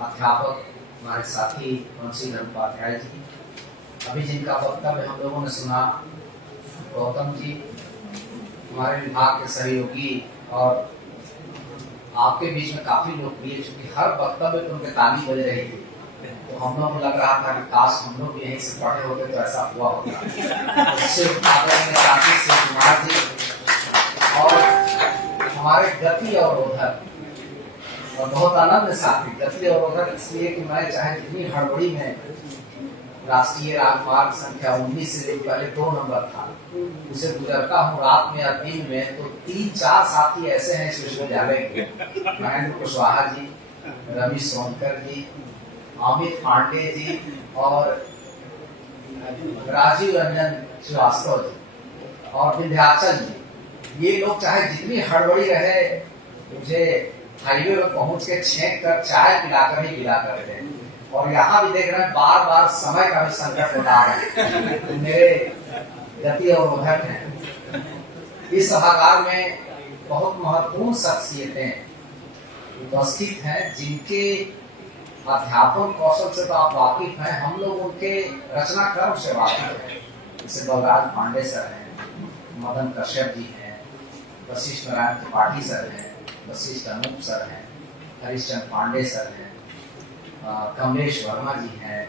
अध्यापक हमारे साथी बंशीधर उपाध्याय जी, अभी जिनका वक्तव्य हम लोगों ने सुना, गौतम जी, हमारे विभाग के सहयोगी और आपके बीच में काफी लोकप्रिय, चूंकि हर वक्तव्य पे उनके ताली बज रही थी, तो हम लोग को लग रहा था कि काश हम लोग यहीं से पढ़े होते तो ऐसा हुआ होता। साथी शिव कुमार जी और हमारे गति और रोधक, और बहुत आनंद साथी गति और रोधक, इसलिए कि मैं चाहे जितनी हड़बड़ी में राष्ट्रीय राजमार्ग संख्या 19 से पहले 2 नंबर था, उसे गुजरता हूँ रात में या दिन में, तो 3-4 साथी ऐसे हैं इस विश्वविद्यालय के, महेंद्र कुशवाहा जी, रवि सोनकर जी, अमित पांडे जी और राजीव रंजन श्रीवास्तव जी और विंध्याचल जी, ये लोग चाहे जितनी हड़बड़ी रहे, मुझे हाईवे पर पहुंच के छेक कर चाय पिलाकर ही पिला करते हैं। और यहाँ भी देख रहे हैं बार बार समय का भी संकट बता रहे हैं। मेरे गति और उधर है। इस सभागार में बहुत महत्वपूर्ण शख्सियतें उपस्थित हैं जिनके अध्यापन कौशल से तो आप वाकिफ हैं, हम लोग उनके रचना क्रम से वाकिफ हैं। जैसे बलराज पांडे सर हैं, मदन कश्यप जी हैं, वशिष्ठ नारायण त्रिपाठी सर हैं, वशिष्ठ अनूप सर हैं, हरिश्चंद्र पांडे सर हैं, कमलेश वर्मा जी हैं,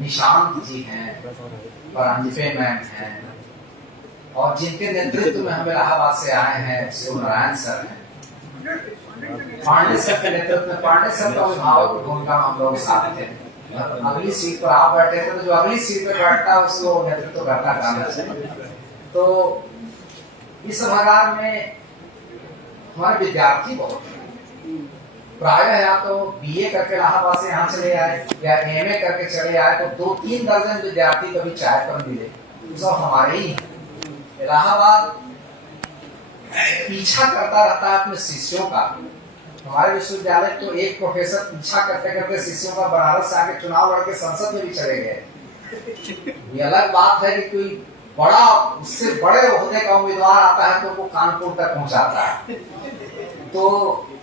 निशांत जी हैं, परांजपे मैम हैं, और जिनके नेतृत्व में हम इलाहाबाद से आए हैं सूर्यनारायण सर हैं। पांडे सर के नेतृत्व में, पांडे सर का अभिभावक की भूमिका हम लोग साथ थे। अगली सीट पर आप बैठे थे तो जो अगली सीट पर बैठता है उसको नेतृत्व करता करना चाहिए। तो इस सभागार में हमारे विद्यार्थी बहुत हैं। प्रायः या तो बीए करके इलाहाबाद से यहाँ चले आए या एमए करके चले आए, तो 2-3 दर्जन विद्यार्थी कभी चाय पर मिले, सब हमारे ही हैं। इलाहाबाद पीछा करता रहता है अपने शिष्यों का। हमारे विश्वविद्यालय तो एक प्रोफेसर पीछा करते करते शिष्यों का बनारस से आके चुनाव लड़के संसद में भी चले गए। ये अलग बात है कि कोई बड़ा, उससे बड़े ओहदे का उम्मीदवार आता है तो वो कानपुर तक पहुंचाता है। तो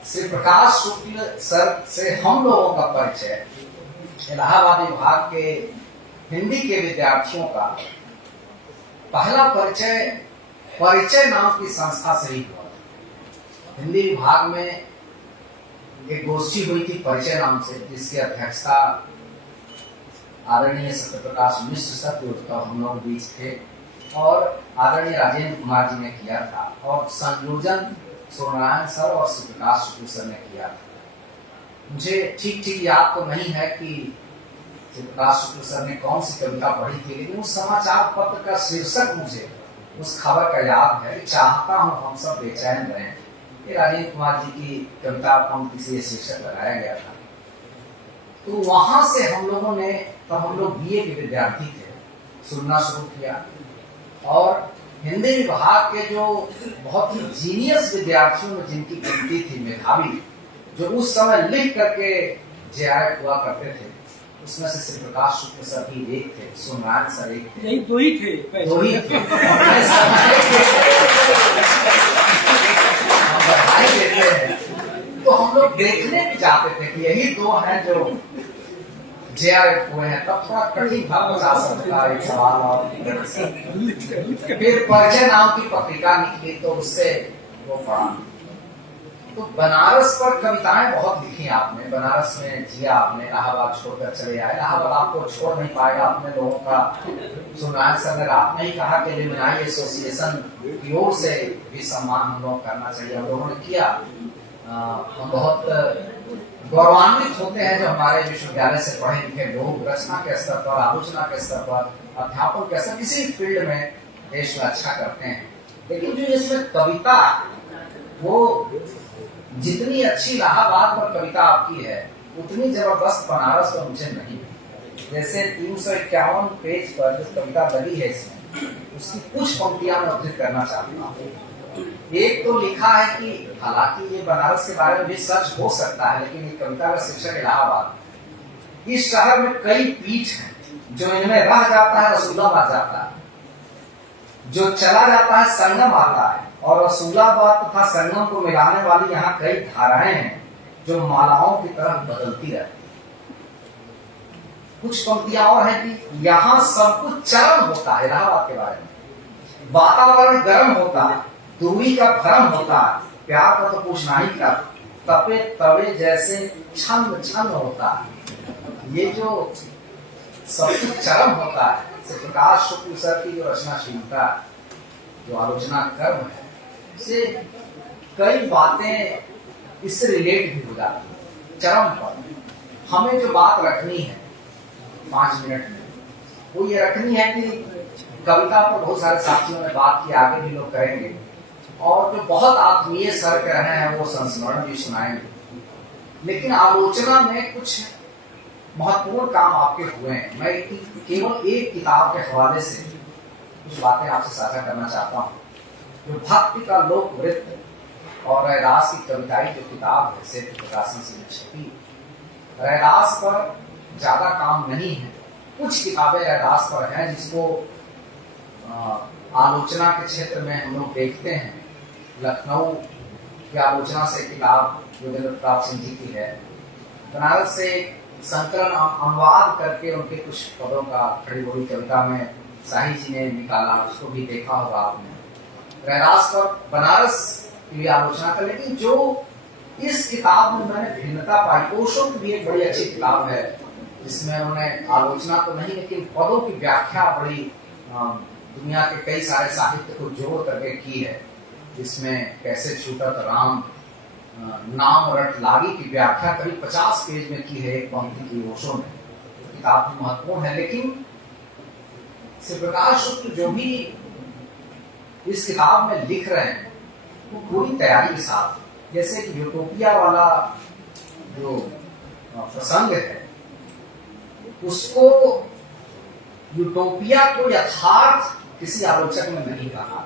श्री प्रकाश शुक्ल सर से हम लोगों का परिचय इलाहाबाद विभाग के हिंदी के विद्यार्थियों का पहला परिचय नाम की संस्था से ही हुआ। हिंदी विभाग में एक गोष्ठी हुई थी परिचय नाम से, जिसकी अध्यक्षता आदरणीय सत्यप्रकाश मिश्र सर जो हम लोग बीच थे और आदरणीय राजेंद्र कुमार जी ने किया था, और संयोजन सूर्यनारायण सर और सत्यप्रकाश शुक्ल सर ने किया था। मुझे ठीक याद तो नहीं है कि सत्यप्रकाश शुक्ल सर ने कौन सी कविता पढ़ी थी, लेकिन उस समाचार पत्र का शीर्षक मुझे उस खबर का याद है, चाहता हूं हम सब बेचैन रहें। ये राजेंद्र कुमार जी की कविता पंक्ति से शीर्षक लगाया गया था। तो वहां से हम लोगों ने, तब हम लोग बीए के विद्यार्थी थे, सुनना शुरू किया, और हिंदी विभाग के जो बहुत ही जीनियस विद्यार्थियों में जिनकी गिनती थी, मेधावी, जो उस समय लिख करके जेआर हुआ करते थे, उसमें से श्री प्रकाश शुक्ल सर भी एक थे, सूर्यनारायण सर एक थे, यही दो ही थे। बधाई देते हैं। तो हम लोग देखने भी जाते थे कि यही दो हैं जो जेआरएफ हुए हैं। तब थोड़ा कठिन था 50 का एक सवाल, और फिर परिचय नाम की पत्रिका निकली तो उससे वो पढ़ा। तो बनारस पर कविताएं बहुत लिखी आपने, बनारस में जिया आपने, इलाहाबाद छोड़कर चले आए। इलाहाबाद आपको छोड़ नहीं पाएगा, अपने लोगों का। सूर्यनारायण सर ने रात में ही कहा कि एल्यूमिनाई एसोसिएशन की ओर से भी सम्मान हम लोग करना चाहिए, हम लोगों ने किया। हम बहुत गौरवान्वित होते हैं जो हमारे विश्वविद्यालय से पढ़े लिखे लोग रचना के स्तर पर, आलोचना के स्तर पर, अध्यापन के स्तर, किसी फील्ड में देश में अच्छा करते हैं। लेकिन जो इसमें कविता, वो जितनी अच्छी इलाहाबाद पर कविता आपकी है, उतनी जबरदस्त बनारस पर मुझे नहीं। जैसे 351 पेज पर जो कविता लगी है इसमें, उसकी कुछ पंक्तियां मैं उद्धृत करना चाहता हूँ। एक तो लिखा है कि हालांकि ये बनारस के बारे में भी सच हो सकता है, लेकिन ये कविता का शीर्षक इलाहाबाद। इस शहर में कई पीठ हैं, जो इनमें रह जाता है रसूलाबाद जाता है, जो चला जाता है संगम आता है, और रसूलाबाद तथा संगम को मिलाने वाली यहाँ कई धाराएं हैं जो मालाओं की तरह बदलती रहती। कुछ पंक्तियां और है कि यहाँ सब कुछ चरम होता है, इलाहाबाद के बारे में वातावरण गर्म होता है, दूरी का भ्रम होता है, प्यार का तो पूछना ही क्या, तपे तवे जैसे छन्न छन्न होता है। ये जो सब कुछ चरम होता है, प्रकाश शुक्ल सर की जो रचनाशीलता, जो आलोचना कर्म है, से कई बातें इससे रिलेट भी हो जाती है। चरम पर हमें जो बात रखनी है 5 मिनट में, वो ये रखनी है कि कविता पर बहुत सारे साथियों ने बात की, आगे भी लोग करेंगे, और जो बहुत आत्मीय सर कह रहे हैं वो संस्मरण भी सुनाएंगे। लेकिन आलोचना में कुछ महत्वपूर्ण काम आपके हुए हैं। मैं केवल एक किताब के हवाले से कुछ बातें आपसे साझा करना चाहता हूँ। जो भक्ति का लोक वृत्त और रैदास की कविताई जो किताब है सेठ प्रकाशन से छपी, रैदास पर ज्यादा काम नहीं है। कुछ किताबें रैदास पर हैं जिसको आलोचना के क्षेत्र में हम लोग देखते हैं। लखनऊ की आलोचना से किताब योगेंद्र प्रताप सिंह जी की है। बनारस से संकलन अनुवाद करके उनके कुछ पदों का खड़ी बोली कविता में शाही जी ने निकाला, उसको भी देखा होगा आपने। रैदास पर बनारस की भी आलोचना कर, लेकिन जो इस किताब में मैंने भिन्नता पाई, ओशो की भी एक बड़ी अच्छी किताब है जिसमें उन्होंने आलोचना तो नहीं लेकिन पदों की व्याख्या बड़ी दुनिया के कई सारे साहित्य को जोड़ करके की है, जिसमें कैसे छूटत राम नाम रट लागी की व्याख्या करीब 50 पेज में की है एक पंक्ति की ओशो ने। तो किताब भी महत्वपूर्ण है, लेकिन श्री प्रकाश शुक्ल जो भी इस किताब में लिख रहे हैं वो पूरी तैयारी के साथ, जैसे कि यूटोपिया वाला जो प्रसंग है उसको यूटोपिया को यथार्थ किसी आलोचक ने नहीं कहा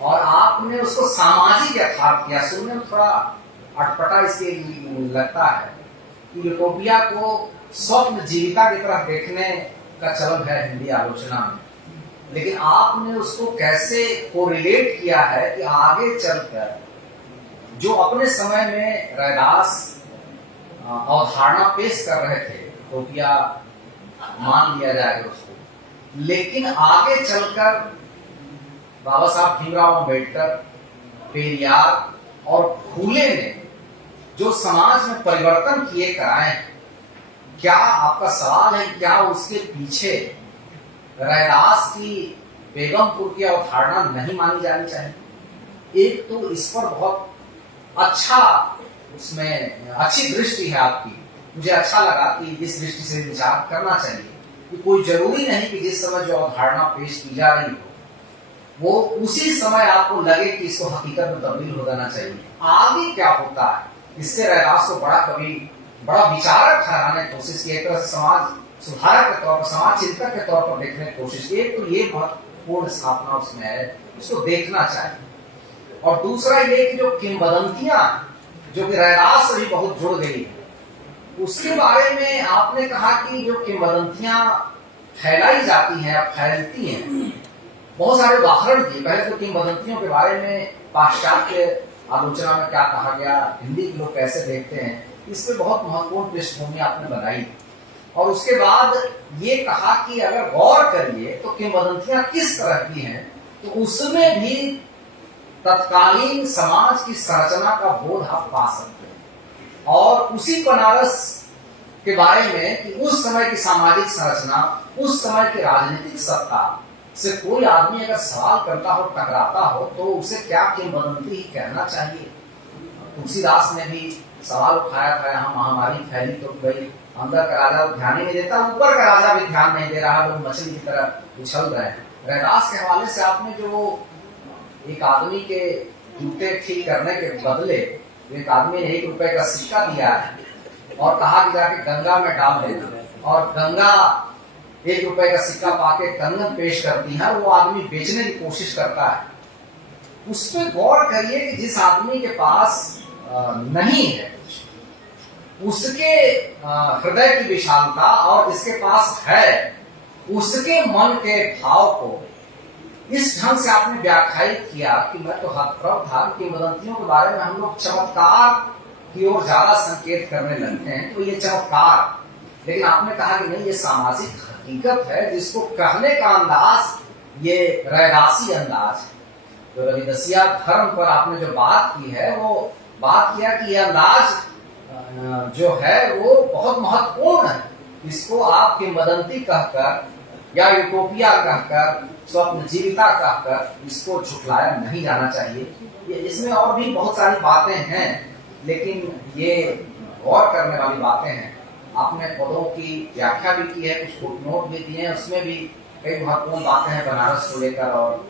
और आपने उसको सामाजिक यथार्थ किया। सुनने में थोड़ा अटपटा इसके लगता है कि यूटोपिया को स्वप्न जीविका की तरह देखने का चलन है हिंदी आलोचना में, लेकिन आपने उसको कैसे कोरिलेट किया है कि आगे चलकर जो अपने समय में रैदास अवधारणा पेश कर रहे थे, यूटोपिया मान लिया जाएगा उसको, लेकिन आगे चलकर बाबा साहब भीमराव अम्बेडकर, पेरियार और फूले ने जो समाज में परिवर्तन किए कराए, क्या आपका सवाल है क्या उसके पीछे रैदास की बेगमपुर की अवधारणा नहीं मानी जानी चाहिए? एक तो इस पर बहुत अच्छा, उसमें अच्छी दृष्टि है आपकी, मुझे अच्छा लगा कि इस दृष्टि से विचार करना चाहिए कि कोई जरूरी नहीं कि जिस समय जो अवधारणा पेश की जा रही हो वो उसी समय आपको लगे कि इसको हकीकत में तब्दील हो जाना चाहिए। आगे क्या होता है, इससे रैदास को बड़ा विचारक ठहराने की कोशिश की, एक तरह से समाज सुधारक के तौर पर, समाज चिंतक के तौर पर देखने की कोशिश की। एक तो ये महत्वपूर्ण स्थापना उसमें है, उसको देखना चाहिए। और दूसरा ये कि जो किंवदंतियां जो कि रैदास से भी बहुत जुड़ गई है, उसके बारे में आपने कहा कि जो किंवदंतियां फैलाई जाती हैं, फैलती हैं, बहुत सारे उदाहरण दिए। पहले तो किंवदंतियों के बारे में पाश्चात्य आलोचना में क्या कहा गया, हिंदी के लोग कैसे देखते हैं, इस पे बहुत महत्वपूर्ण पृष्ठभूमि आपने बनाई। और उसके बाद ये कहा कि अगर गौर करिए तो किंवदंतियां किस तरह की हैं, तो उसमें भी तत्कालीन समाज की संरचना का बोध आप पा सकते हैं। और उसी बनारस के बारे में कि उस समय की सामाजिक संरचना, उस समय की राजनीतिक सत्ता से कोई आदमी अगर सवाल करता हो, टकराता हो, तो उसे क्या किंवदंती ही कहना चाहिए। तुलसीदास ने भी सवाल उठाया था, यहाँ महामारी फैली तो भाई अंदर का राजा ध्यान ही नहीं देता, ऊपर का राजा भी ध्यान नहीं दे रहा, लोग मछली की तरह उछल रहे हैं। रैदास के हवाले से आपने जो एक आदमी के जूते ठीक करने के बदले एक आदमी ने 1 रुपए का सिक्का दिया है और कहा कि जाके गंगा में डाल देना, और गंगा 1 रुपए का सिक्का पाके कंगन पेश करती है, वो आदमी बेचने की कोशिश करता है। उस पर गौर करिए कि जिस आदमी के पास नहीं है उसके हृदय की विशालता और इसके पास है उसके मन के भाव को इस ढंग से आपने व्याख्यायित किया कि मैं तो हतप्रभ था कि किंवदंतियों के बारे में हम लोग चमत्कार की ओर ज्यादा संकेत करने लगते हैं, तो ये चमत्कार, लेकिन आपने कहा कि नहीं, ये सामाजिक हकीकत है जिसको कहने का अंदाज ये रैदासी अंदाज है। तो रविदासिया धर्म पर आपने जो बात की है वो बात किया कि यह अंदाज जो है वो बहुत महत्वपूर्ण है, इसको आप किंवदंती कहकर या यूटोपिया कहकर, स्वप्न जीविता कहकर इसको झुठलाया नहीं जाना चाहिए। इसमें और भी बहुत सारी बातें हैं, लेकिन ये गौर करने वाली बातें हैं। आपने पदों की व्याख्या भी की है, कुछ फुटनोट भी दिए हैं, उसमें भी कई महत्वपूर्ण बातें हैं बनारस को लेकर और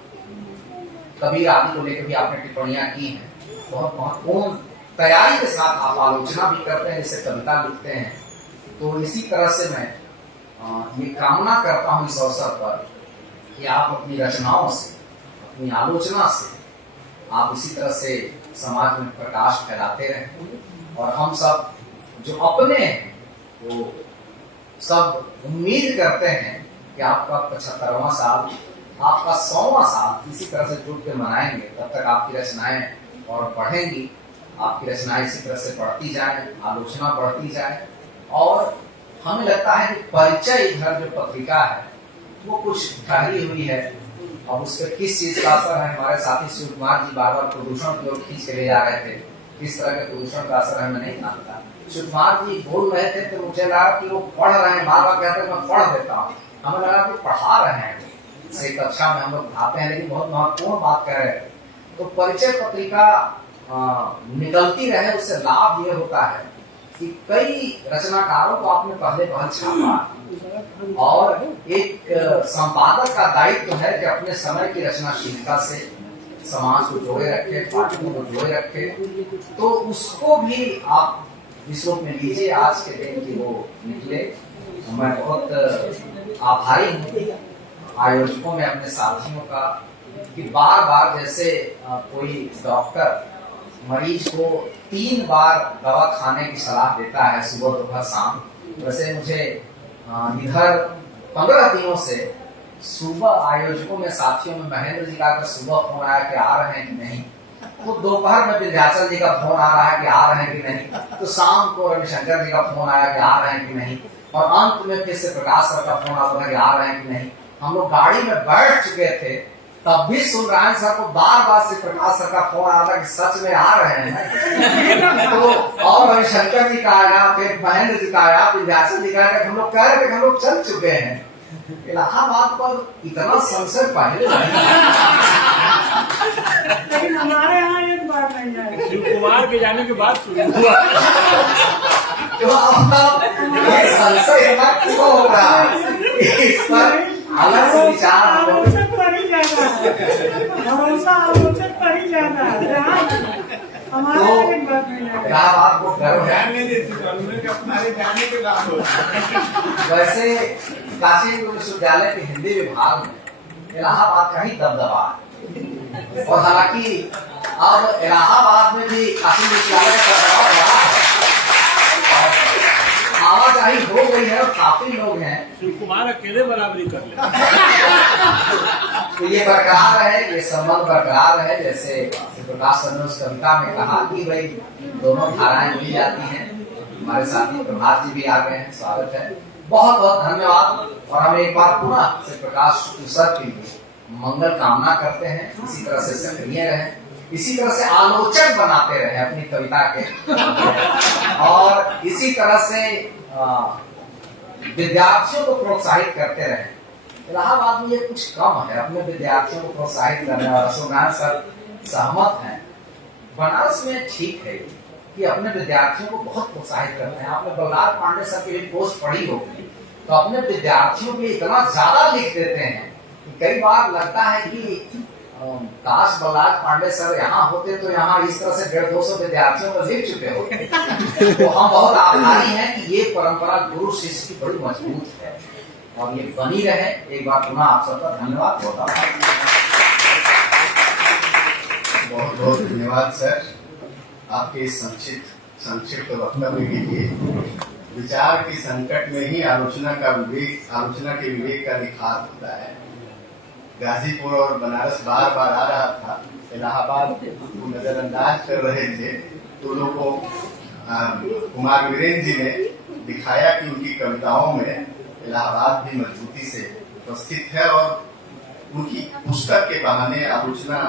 कबीर आदि को लेकर भी आपने टिप्पणियां की हैं। बहुत महत्वपूर्ण तैयारी के साथ आप आलोचना भी करते हैं, जैसे कविता लिखते हैं। तो इसी तरह से मैं ये कामना करता हूँ इस अवसर पर कि आप अपनी रचनाओं से, अपनी आलोचना से आप इसी तरह से समाज में प्रकाश फैलाते रहें और हम सब जो अपने हैं वो सब उम्मीद करते हैं कि आपका 75वां साल, आपका 100वां साल इसी तरह से जुट के मनाएंगे। तब तक आपकी रचनाएं और बढ़ेंगी, आपकी रचनाएं इसी तरह से बढ़ती जाए, आलोचना बढ़ती जाए। और हमें लगता है कि परिचय इधर जो पत्रिका है वो कुछ ठहरी हुई है और उस पर किस चीज का असर है। हमारे साथी शिव कुमार जी बार बार प्रदूषण की ओर खींच के ले जा रहे थे, किस तरह के प्रदूषण का असर हमें नहीं जानता। शिव कुमार जी बोल रहे थे तो मुझे लगा कि वो पढ़ रहे हैं, बार बार कहते हैं मैं पढ़ देता हूँ, हमें लगा कि पढ़ा रहे हैं। से कक्षा में हम लोग पढ़ाते हैं, लेकिन बहुत महत्वपूर्ण बात कह रहे हैं। तो परिचय पत्रिका निकलती रहे, उससे लाभ ये होता है कि कई रचनाकारों को आपने पहले छापा और एक संपादक का दायित्व है कि अपने समय की रचनाशीलता से समाज को जोड़े रखे, पाठकों को जोड़े रखे। तो उसको भी आप इस रूप में लीजिए आज के दिन की वो निकले। मैं बहुत आभारी हूँ आयोजकों में अपने साथियों का कि बार बार जैसे कोई डॉक्टर मरीज को 3 बार दवा खाने की सलाह देता है सुबह दोपहर शाम, वैसे मुझे इधर 15 दिनों से सुबह आयोजकों में साथियों में महेंद्र जी का सुबह फोन आया कि आ रहे हैं कि नहीं, तो दोपहर में विंध्याचल जी का फोन आ रहा है कि आ रहे हैं कि नहीं, तो शाम को रविशंकर जी का फोन आया कि आ रहे हैं कि नहीं, और अंत में फिर से प्रकाश सर का फोन आता है कि आ रहे हैं कि नहीं। हम लोग गाड़ी में बैठ चुके थे तब भी सुनरायण सर को बार बार से प्रकाश सर का फोन आ रहा कि सच में आ रहे हैं। तो और रविशंकर जी का आया, फिर महेंद्र जी का आया, विंध्याचल जी का आया, हम लोग कह रहे थे हम लोग चल चुके हैं। इलाहाबाद पर इतना संशय पहले लेकिन हमारे यहाँ एक बार नहीं है। शिव कुमार के जाने के बाद शुरू हुआ। ये संशय क्यों हो रहा है, इस पर अलग से विचार आलोचक पर ही जाना है, भरोसा आलोचक पर ही जाना है। हमारे यहाँ एक बार नहीं है। इलाहाबाद को गर्व है। वैसे काशी विश्वविद्यालय के हिंदी विभाग में इलाहाबाद का ही दबदबा है, और हालांकि अब इलाहाबाद में भी काशी विश्वविद्यालय का दबदबा बढ़ा है, आवाजाही हो गई है और काफी लोग हैं। शिव कुमार अकेले बराबरी कर ले। तो ये बरकरार है, ये संबंध बरकरार है। जैसे प्रकाश सर ने उस कविता में कहा कि भाई दोनों धाराएं मिल जाती हैं। हमारे साथी प्रभात जी भी आ गए हैं, स्वागत है, बहुत बहुत धन्यवाद। और हम एक बार पुनः से प्रकाश सर के लिए मंगल कामना करते हैं। इसी तरह से सक्रिय रहें, इसी तरह से आलोचक बनाते रहे अपनी कविता के, और इसी तरह से विद्यार्थियों को प्रोत्साहित करते रहे। इलाहाबाद में ये कुछ कम है अपने विद्यार्थियों को प्रोत्साहित करने, और सुनान सर सहमत हैं। बनारस में ठीक है कि अपने विद्यार्थियों को बहुत प्रोत्साहित करते हैं। आपने बल्लाल पांडे सर की पोस्ट पढ़ी होगी, तो अपने विद्यार्थियों के लिए इतना ज्यादा लिख देते हैं कि कई बार लगता है कि काश बल्लाल पांडे सर यहाँ होते तो यहाँ इस तरह से 150-200 विद्यार्थियों को लिख चुके होते। तो हम बहुत आभारी हैं कि ये परंपरा गुरु शिष्य की बड़ी मजबूत है और ये बनी रहे। एक बार पुनः आप सबका धन्यवाद, बहुत आभार। बहुत बहुत धन्यवाद सर, आपके इस संक्षिप्त वक्तव्य के लिए। विचार के संकट में ही आलोचना के विवेक का निखार होता है। गाजीपुर और बनारस बार बार आ रहा था, इलाहाबाद को नजरअंदाज कर रहे थे, तो लोगों को कुमार वीरेंद्र जी ने दिखाया कि उनकी कविताओं में इलाहाबाद भी मजबूती से उपस्थित है, और उनकी पुस्तक के बहाने आलोचना,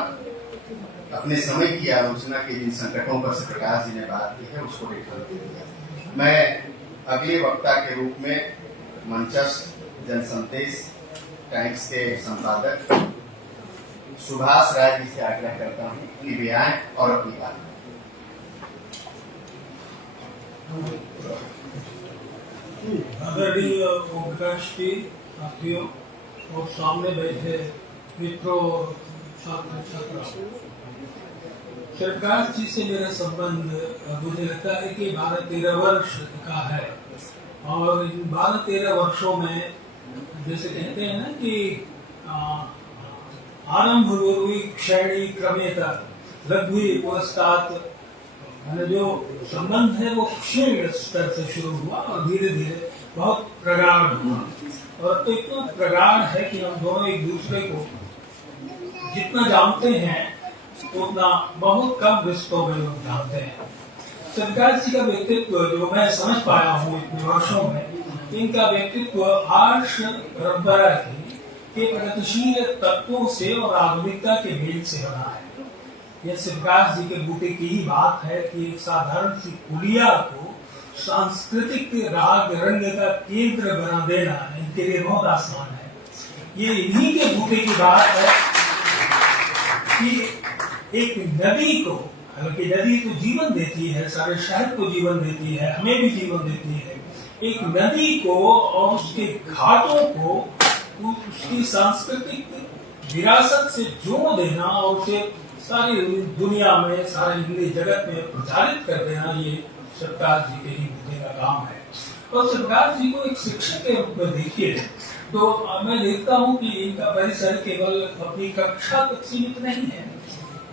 अपने समय की आलोचना के जिन संकटों पर से प्रकाश जी ने बात की है उसको रेखांकित किया। मैं अगले वक्ता के रूप में मंचस्थ जनसंदेश टाइम्स के संपादक सुभाष राय जी से आग्रह करता हूँ कि वे आए और अपनी बात। आदरणीय ओमप्रकाश जी, साथियों और सामने बैठे मित्रों, छात्र छात्रा, प्रकाश जी से मेरा संबंध मुझे लगता है कि 12-13 वर्ष का है, और इन 12-13 वर्षों में जैसे कहते हैं ना कि आरंभ गुरुई क्षणी क्रमेता, लघु पुरस्कार मैंने जो संबंध है वो क्षीण स्तर से शुरू हुआ और धीरे धीरे बहुत प्रगाढ़ हुआ, और तो इतना प्रगाढ़ है कि हम दोनों एक दूसरे को जितना जानते हैं उतना बहुत कम रिश्तों में लोग जानते हैं। सरकार जी का व्यक्तित्व जो मैं समझ पाया हूँ इतने वर्षों में, इनका व्यक्तित्व आर्ष परंपरा के प्रगतिशील तत्वों से और आधुनिकता के मेल से बना है। यह शिवकाश जी के बूटे की ही बात है कि एक साधारण सी पुलिया को सांस्कृतिक राग रंग का केंद्र बना देना इनके लिए बहुत आसान है। ये इन्हीं के बूटे की बात है कि एक नदी को, हालांकि नदी तो जीवन देती है, सारे शहर को जीवन देती है, हमें भी जीवन देती है, एक नदी को और उसके घाटों को उसकी सांस्कृतिक विरासत से जोड़ देना और उसे सारी दुनिया में, सारे हिंदी जगत में प्रचारित कर देना, ये सरकार जी के ही बूते का काम है। और सरकार जी को एक शिक्षक के रूप में देखिए तो मैं देखता हूँ कि इनका परिसर केवल अपनी कक्षा तक सीमित नहीं है।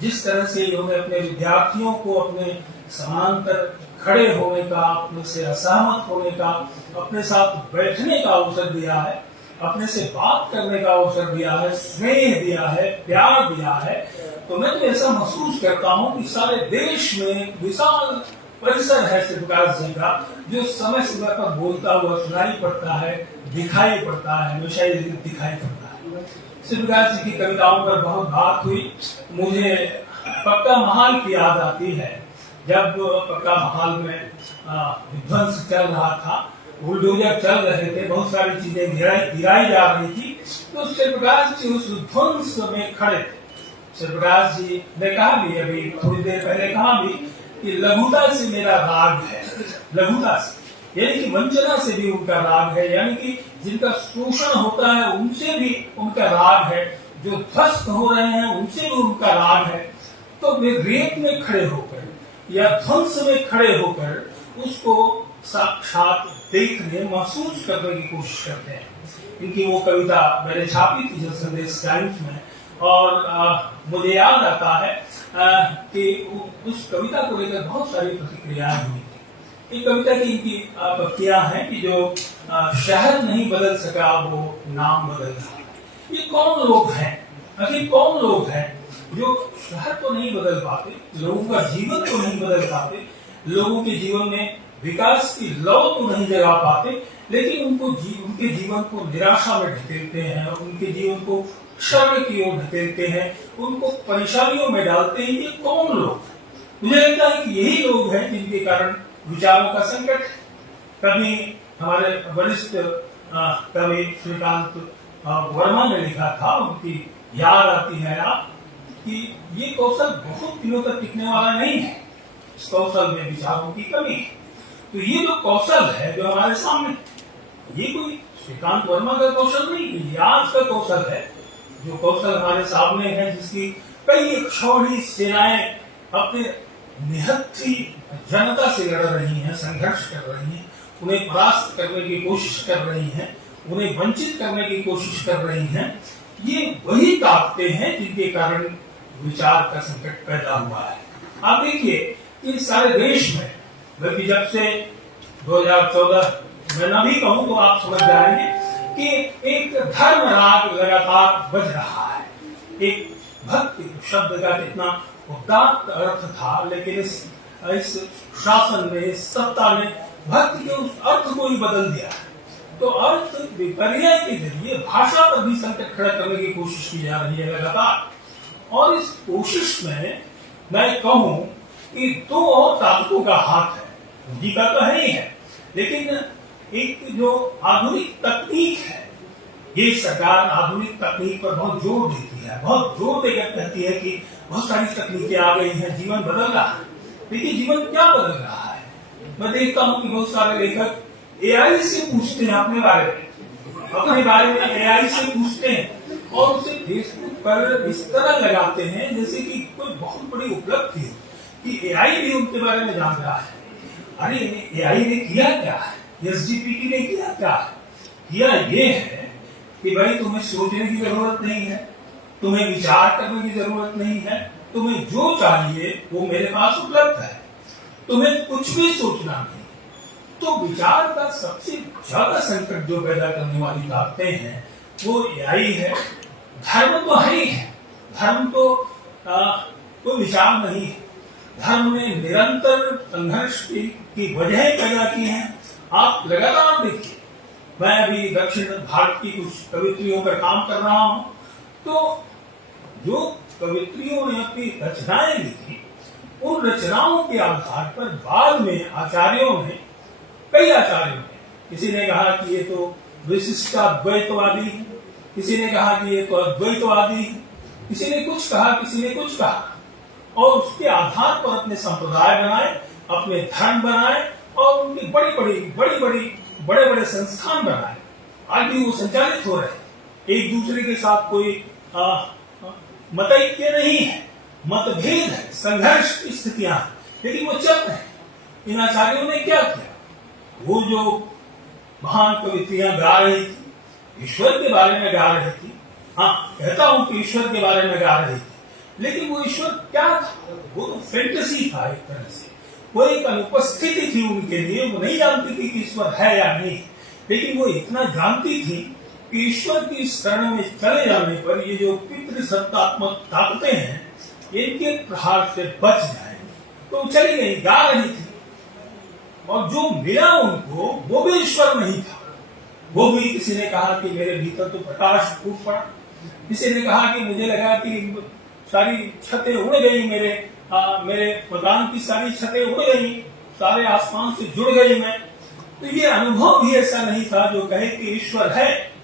जिस तरह से इन्होंने अपने विद्यार्थियों को अपने समानांतर खड़े होने का, अपने से असहमत होने का, अपने साथ बैठने का अवसर दिया है, अपने से बात करने का अवसर दिया है, स्नेह दिया है, प्यार दिया है, तो मैं तो ऐसा महसूस करता हूँ कि सारे देश में विशाल परिसर है शिवकाश जी का, जो समय समय पर बोलता हुआ सुनाई पड़ता है, दिखाई पड़ता है, हमेशा ये दिखाई पड़ता है। शिवकाश जी की कविताओं पर बहुत बात हुई। मुझे पक्का महाल की याद आती है। जब पक्का महाल में विध्वंस चल रहा था, बुलडोजर चल रहे थे, बहुत सारी चीजें गिराई जा रही थी, तो शिवकाश जी उस विध्वंस में खड़े थे। शिवकाश जी ने कहा भी, अभी थोड़ी देर पहले कहा भी, कि लघुता से मेरा राग है। लघुता से यानी कि वंचना से भी उनका राग है, यानी कि जिनका शोषण होता है उनसे भी उनका राग है, जो ध्वस्त हो रहे हैं उनसे भी उनका राग है। तो वे रेत में खड़े होकर या ध्वंस में खड़े होकर उसको साक्षात देखने, महसूस करने की कोशिश करते हैं। इनकी वो कविता मैंने छापी थी जब संदेश टाइम्स में, और मुझे याद आता है कि उस कविता को लेकर बहुत सारी प्रतिक्रियाएं हुई थी। एक कविता की इनकी पत्तियां हैं कि जो शहर नहीं बदल सका वो नाम बदल रहा। ये कौन लोग हैं? आखिर कौन लोग हैं जो शहर को नहीं बदल पाते, लोगों का जीवन को नहीं बदल पाते, लोगों के जीवन में विकास की लौ तो नहीं जगा पाते, लेकिन उनके जीवन को निराशा में ढकेलते हैं, उनके जीवन को क्षण की ओर ढकेलते हैं, उनको परेशानियों में डालते हैं। ये कौन लोग? मुझे लगता है कि यही लोग हैं जिनके कारण विचारों का संकट है। कभी हमारे वरिष्ठ कवि श्रीकांत वर्मा ने लिखा था, उनकी याद आती है आप, कि ये कौशल बहुत दिनों तक टिकने वाला नहीं है, इस कौशल में विचारों की कमी है। तो ये जो कौशल है जो हमारे सामने, ये कोई श्रीकांत वर्मा का कौशल नहीं, ये आज का कौशल है। जो कौशल हमारे सामने है, जिसकी कई क्षौणी सेनाएं अपने निहत्थी जनता से लड़ रही हैं, संघर्ष कर रही हैं, उन्हें परास्त करने की कोशिश कर रही हैं, उन्हें वंचित करने की कोशिश कर रही हैं। ये वही ताकतें हैं जिनके कारण विचार का संकट पैदा हुआ है। आप देखिए कि सारे देश में, बल्कि जब से 2014 मैं न भी कहूं तो आप समझ जाएंगे कि एक धर्म राग लगातार बज रहा है। एक भक्ति शब्द का कितना उदात्त अर्थ था, लेकिन इस शासन ने, इस सत्ता ने भक्ति के उस अर्थ को ही बदल दिया। तो अर्थ विपर्य के जरिए भाषा पर भी संकट खड़ा करने की कोशिश की जा रही है लगातार। और इस कोशिश में मैं कहूं कि दो और ताकतों का हाथ है। उनकी का तो है ही है, लेकिन एक जो आधुनिक तकनीक है, ये सरकार आधुनिक तकनीक पर बहुत जोर देती है, बहुत जोर देकर कहती है कि बहुत सारी तकनीकें आ गई हैं, जीवन बदल रहा है। लेकिन जीवन क्या बदल रहा है? मैं देखता हूं कि बहुत सारे लेखक एआई से पूछते हैं अपने बारे में एआई से पूछते हैं और उसे फेसबुक पर इस तरह लगाते हैं जैसे कि कोई बहुत बड़ी उपलब्धि है कि एआई भी उनके बारे में जान रहा है। अरे एआई ने किया क्या है? एसजीपीटी ने किया क्या है? किया ये है कि भाई तुम्हें सोचने की जरूरत नहीं है, तुम्हें विचार करने की जरूरत नहीं है, तुम्हें जो चाहिए वो मेरे पास उपलब्ध है, तुम्हें कुछ भी सोचना नहीं। तो विचार का सबसे ज्यादा संकट जो पैदा करने वाली बातें हैं वो यही है। धर्म तो है ही है, धर्म तो कोई विचार नहीं है। धर्म ने निरंतर संघर्ष की वजह पैदा की है। आप लगातार देखिए, मैं अभी दक्षिण भारत की कुछ कवित्रियों पर काम कर रहा हूं, तो जो कवित्रियों ने अपनी रचनाएं लिखी, उन रचनाओं के आधार पर बाद में आचार्यों ने, कई आचार्यों ने, किसी ने कहा कि ये तो विशिष्टाद्वैतवादी है, किसी ने कहा कि ये तो अद्वैतवादी है, किसी ने कुछ कहा, किसी ने कुछ कहा, और उसके आधार पर अपने संप्रदाय बनाए, अपने धर्म बनाए और उनकी बड़े बड़े संस्थान बनाए। आज भी वो संचालित हो रहे हैं। एक दूसरे के साथ कोई मतैक्य नहीं है, मतभेद है, संघर्ष की स्थितियां हैं, लेकिन वो चल रहे हैं। इन आचार्यों ने क्या किया? वो जो महान कवित्रियां गा रही थी, ईश्वर के बारे में गा रही थी, हाँ कहता हूं कि ईश्वर के बारे में गा रही थी, लेकिन वो ईश्वर क्या था? वो तो फैंटेसी था एक तरह से, वो एक अनुपस्थिति थी उनके लिए। वो नहीं जानती थी कि ईश्वर है या नहीं, लेकिन वो इतना जानती थी कि ईश्वर की शरण में चले जाने पर ये जो पितृसत्तात्मक ताकतें हैं, इनके प्रहार से बच जाएंगे। तो चली गई, गा रही थी, और जो मिला उनको वो भी ईश्वर नहीं था। वो भी, किसी ने कहा कि मेरे भीतर तो प्रकाश फूट पड़ा, किसी ने कहा कि मुझे लगा कि सारी छतें उड़ गई, मेरे मकान की सारी छतें उड़ गई, सारे आसमान से जुड़ गई मैं। तो ये अनुभव भी ऐसा नहीं था जो कहे कि ईश्वर है।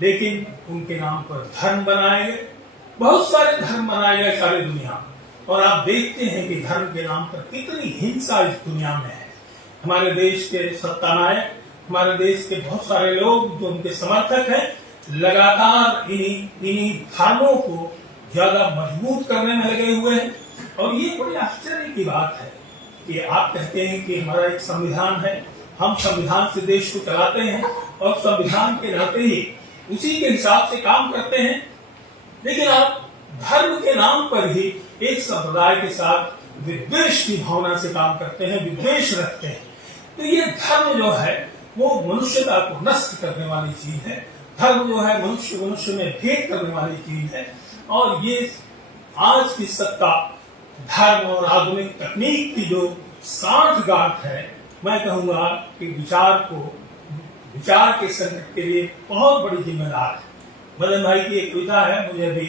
लेकिन उनके नाम पर धर्म बनाए गए, बहुत सारे धर्म बनाए गए सारी दुनिया में, और आप देखते हैं कि धर्म के नाम पर कितनी हिंसा इस दुनिया में है। हमारे देश के सत्तानायक, हमारे देश के बहुत सारे लोग जो उनके समर्थक हैं, लगातार इन्हीं धर्मों को ज्यादा मजबूत करने में लगे हुए हैं। और ये बड़ी आश्चर्य की बात है कि आप कहते हैं कि हमारा एक संविधान है, हम संविधान से देश को चलाते हैं और संविधान के नाते ही उसी के हिसाब से काम करते हैं, लेकिन आप धर्म के नाम पर ही एक संप्रदाय के साथ विद्वेष की भावना से काम करते हैं, विद्वेष रखते हैं। तो ये धर्म जो है वो मनुष्यता को नष्ट करने वाली चीज है। धर्म जो है मनुष्य में भेद करने वाली चीज है। और ये आज की सत्ता धर्म और आधुनिक तकनीक की जो साठगांठ है, मैं कहूंगा कि विचार के संकट के लिए बहुत बड़ी जिम्मेदार है। मदन भाई की एक कविता है, मुझे अभी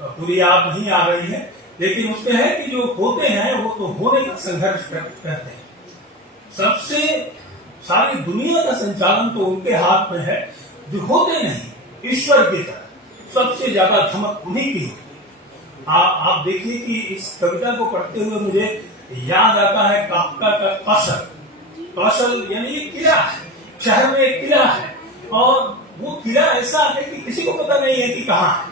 पूरी याद नहीं आ रही है, लेकिन उसमें है कि जो होते हैं वो तो होने का संघर्ष करते हैं। सबसे सारी दुनिया का संचालन तो उनके हाथ में है जो होते नहीं ईश्वर की तरह। सबसे ज्यादा धमक उन्हीं की होती है। आप देखिए कि इस कविता को पढ़ते हुए मुझे याद आता है काफ्का का कौशल। कौशल यानी एक किला है, शहर में एक किला है, और वो किला ऐसा है कि किसी को पता नहीं है कि कहाँ है,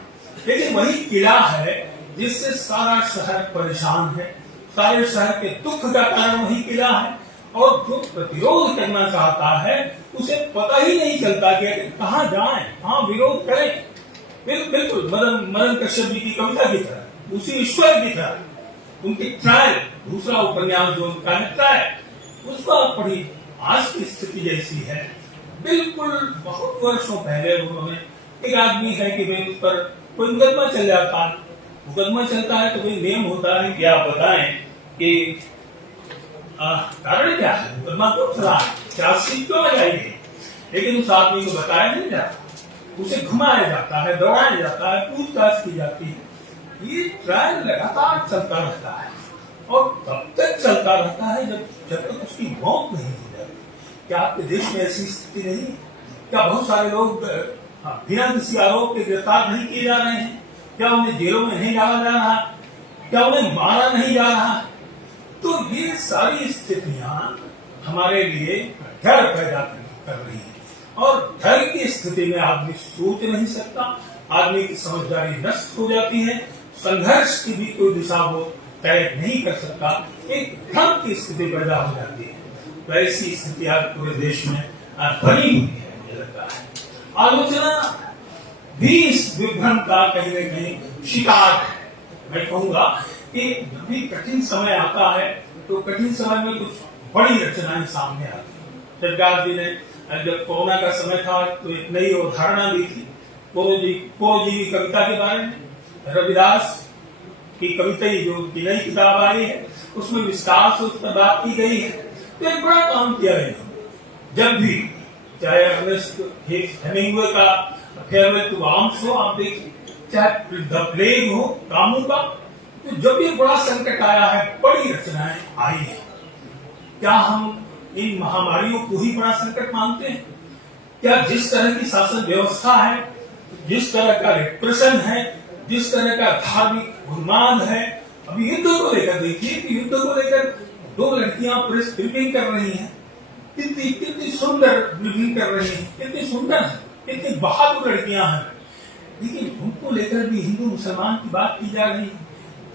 लेकिन वही किला है जिससे सारा शहर परेशान है। सारे शहर के दुख का कारण वही किला है, और जो प्रतिरोध करना चाहता है उसे पता ही नहीं चलता कि कहाँ जाएं, कहाँ विरोध करें। बिल्कुल मदन कश्यप जी की कविता की तरह, उसी ईश्वर की तरह उनकी ट्रायल, दूसरा उपन्यास जो उनका है ट्रायल, उसको आप पढ़ी। आज की स्थिति जैसी है, बिल्कुल बहुत वर्षों पहले उन्होंने, एक आदमी है कि भाई उस पर कोई मुकदमा चल जाता है, मुकदमा चलता है तो कोई नियम होता है कि आप बताएं कि कारण क्या है, मुकदमा क्यों चला, चार्जशीट क्यों लगाई गई, लेकिन उस आदमी को बताया नहीं जाता, उसे घुमाया जाता है, दौड़ाया जाता है, पूछताछ की जाती है। ये ट्रायल लगातार चलता रहता है, और तब तक चलता रहता है जब तक उसकी मौत नहीं हो जाती। क्या आपके देश में ऐसी स्थिति नहीं है? क्या बहुत सारे लोग बिना किसी आरोप के गिरफ्तार नहीं किए जा रहे हैं? क्या उन्हें जेलों में नहीं डाला जा रहा? क्या उन्हें मारा नहीं जा रहा? तो ये सारी स्थितियां हमारे लिए डर पैदा कर रही है, और डर की स्थिति में आदमी सोच नहीं सकता, आदमी की समझदारी नष्ट हो जाती है, संघर्ष की भी कोई दिशा वो तय नहीं कर सकता, एक भ्रम की स्थिति पैदा हो जाती है। तो ऐसी स्थिति आज पूरे देश में बनी हुई है। मुझे लगता है आलोचना भी इस विभ्रम का कहीं न कहीं शिकार है। मैं कहूंगा कि जब भी कठिन समय आता है तो कठिन समय में कुछ बड़ी रचनाएं सामने आती हैं। सरकार जी ने जब कोरोना का समय था तो एक नई अवधारणा दी थी पोरोजीवी कविता के बारे में। रविदास की कविता जो की नई किताब आई है उसमें विस्तार से उस पर बात की गई है। तो एक बड़ा काम किया गया। जब भी चाहे अर्नेस्ट हेमिंग्वे का फेयरवेल टू आर्म्स हो, आप देखिए, चाहे द प्लेग हो कामू का, तो जब भी बड़ा संकट आया है बड़ी रचनाएं आई है। क्या हम इन महामारियों को ही बड़ा संकट मानते हैं? क्या जिस तरह की शासन व्यवस्था है, जिस तरह का रिप्रेशन है, जिस तरह का धार्मिक उन्माद है, अभी युद्ध को लेकर देखिए कि युद्ध को लेकर 2 लड़कियां प्रेस ब्रीफिंग कर रही हैं, कितनी सुंदर ब्रीफिंग कर रही हैं, कितनी सुंदर है, कितनी बहादुर लड़कियां हैं, लेकिन उनको लेकर भी हिंदू मुसलमान की बात की जा रही है,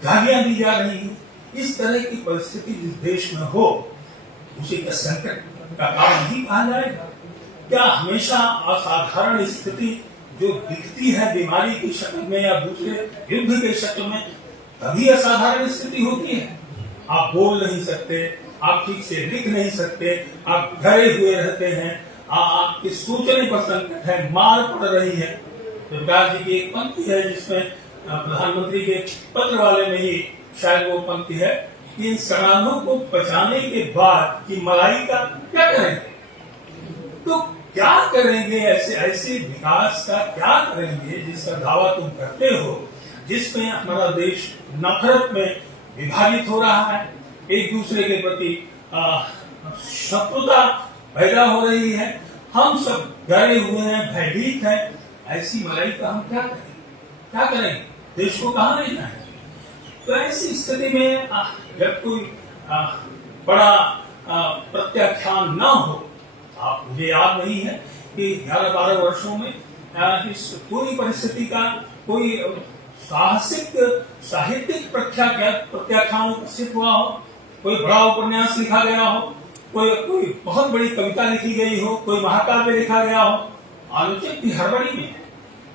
गालियां दी जा रही है। इस तरह की परिस्थिति जिस देश में हो उसे क्या संकट का कारण नहीं कहा जाएगा? क्या हमेशा असाधारण स्थिति जो दिखती है बीमारी की शक्ल में या दूसरे युद्ध के शक्ल में, तभी असाधारण स्थिति होती है? आप बोल नहीं सकते, आप ठीक से लिख नहीं सकते, आप डरे हुए रहते हैं, आपके सोचने पर संकट है, मार पड़ रही है। सरकार जी की एक पंक्ति है जिसमें प्रधानमंत्री के पत्र वाले में ही शायद वो पंक्ति है कि इन सराहों को बचाने के बाद की मलाई का क्या करेंगे? तो क्या करेंगे? ऐसे विकास का क्या करेंगे जिसका दावा तुम करते हो, जिसमें हमारा देश नफरत में विभाजित हो रहा है, एक दूसरे के प्रति शत्रुता पैदा हो रही है, हम सब डरे हुए हैं, भयभीत हैं। ऐसी मलाई का हम क्या करें? क्या करेंगे? देश को कहाँ ले जाएंगे? तो ऐसी स्थिति में जब कोई बड़ा प्रत्याख्यान न हो, आप मुझे याद नहीं है कि 11-12 वर्षों में इस पूरी परिस्थिति का कोई साहित्यिक प्रत्याख्यान उपस्थित हुआ हो, कोई बड़ा उपन्यास लिखा गया हो, कोई बहुत बड़ी कविता लिखी गई हो, कोई महाकाव्य लिखा गया हो। आलोचक की हड़बड़ी में,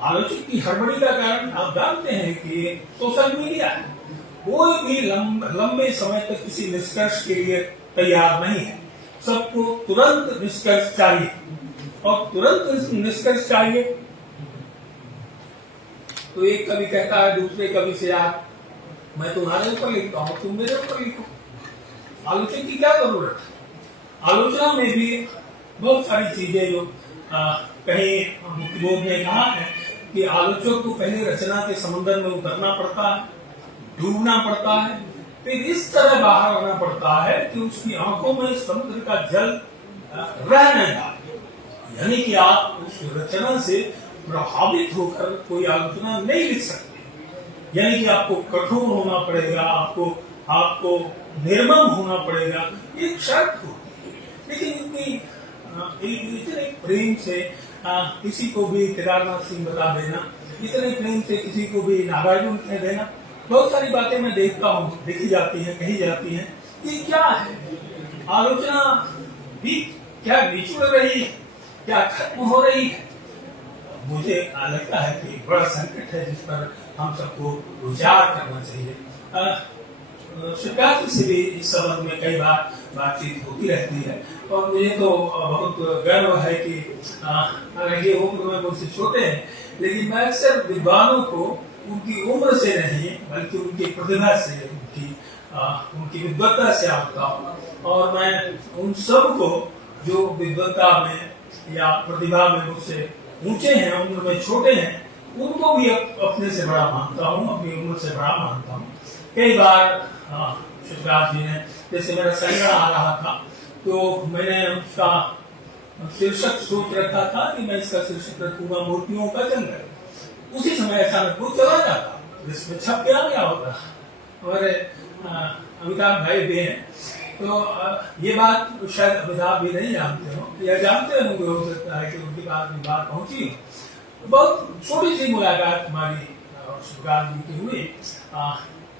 आलोचक की हड़बड़ी का कारण आप जानते हैं कि सोशल मीडिया है। कोई भी लंबे समय तक किसी निष्कर्ष के लिए तैयार नहीं है, सबको तुरंत निष्कर्ष चाहिए, और तुरंत निष्कर्ष चाहिए तो एक कवि कहता है दूसरे कवि से, यार मैं तुम्हारे ऊपर लिखता हूँ, तुम मेरे ऊपर लिखो। आलोचना की क्या जरूरत है? आलोचना में भी बहुत सारी चीजें जो कहीं बोध ने कहा है कि आलोचक को पहले रचना के समंदर में उतरना पड़ता है, डूबना पड़ता है, फिर इस तरह बाहर आना पड़ता है कि उसकी आंखों में समुद्र का जल रह न जाए। यानी कि आप उस रचना से प्रभावित होकर कोई आलोचना नहीं लिख सकते। यानी कि आपको कठोर होना पड़ेगा, आपको निर्मम होना पड़ेगा, एक शर्त होती है। लेकिन इतने प्रेम से किसी को भी केदारनाथ सिंह बता देना, इतने प्रेम से किसी को भी नागार्जुन कह देना, बहुत सारी बातें मैं देखता हूँ, देखी जाती हैं, कही जाती हैं। ये क्या है? आलोचना भी क्या बिछुड़ रही है, क्या खत्म हो रही है? मुझे लगता है कि बड़ा संकट है जिस पर हम सबको विचार करना चाहिए। सरकार से भी इस संबंध में कई बार बातचीत होती रहती है, और मुझे तो बहुत गर्व है कि हालांकि वो मैं मुझसे छोटे हैं, लेकिन मैं अक्सर विद्वानों को उनकी उम्र से नहीं बल्कि उनकी प्रतिभा से, उनकी विद्वत्ता से आता हूँ। और मैं उन सब को जो विद्वत्ता में या प्रतिभा में मुझसे ऊंचे हैं, उम्र में छोटे हैं, उनको भी अपने से बड़ा मानता हूँ, अपनी उम्र से बड़ा मानता हूँ। कई बार शिवराज जी ने, जैसे मेरा संग्रह आ रहा था तो मैंने उसका शीर्षक सोच रखा था कि मैं इसका शीर्षक रखूंगा मूर्तियों का जंगल। उसी समय अचानक वो चला जाता, जिसमें छप के आ गया होता। हमारे अमिताभ भाई भी हैं, तो ये बात शायद अमिताभ भी नहीं जानते हो या जानते होंगे, हो सकता है कि उनकी बात पहुंची हो। बहुत छोटी सी मुलाकात हमारी और शिवराज जी की हुई।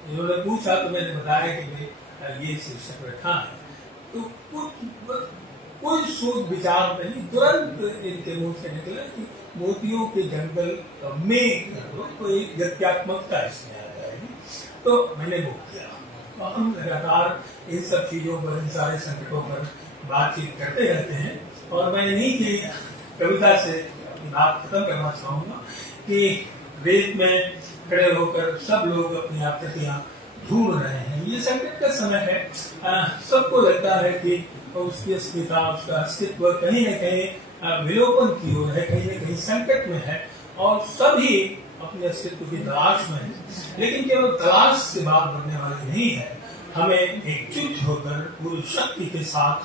इन्होंने पूछा तो मैंने बताया कि भाई ये शीर्षक रखा है, तो कोई सोच विचार नहीं, तुरंत इनके मुंह से निकला कि मोतियों के जंगल में कोई गत्यात्मकता इसमें आ जाएगी। तो मैंने वो किया। तो हम लगातार इन सब चीजों पर, इन सारे संकटों पर बातचीत करते रहते हैं। और मैं इन्हीं की कविता से बात खत्म करना चाहूंगा कि रेत में खड़े होकर सब लोग अपनी आकृतियां ढूंढ रहे हैं। ये संकट का समय है, सबको लगता है कि उसकी अस्मिता, उसका अस्तित्व कहीं न कहीं विलोपन की ओर है, कहीं न कहीं संकट में है, और सभी अपने अस्तित्व की तलाश में है। लेकिन केवल तलाश से बात बनने वाली नहीं है, हमें एकजुट होकर पूरी शक्ति के साथ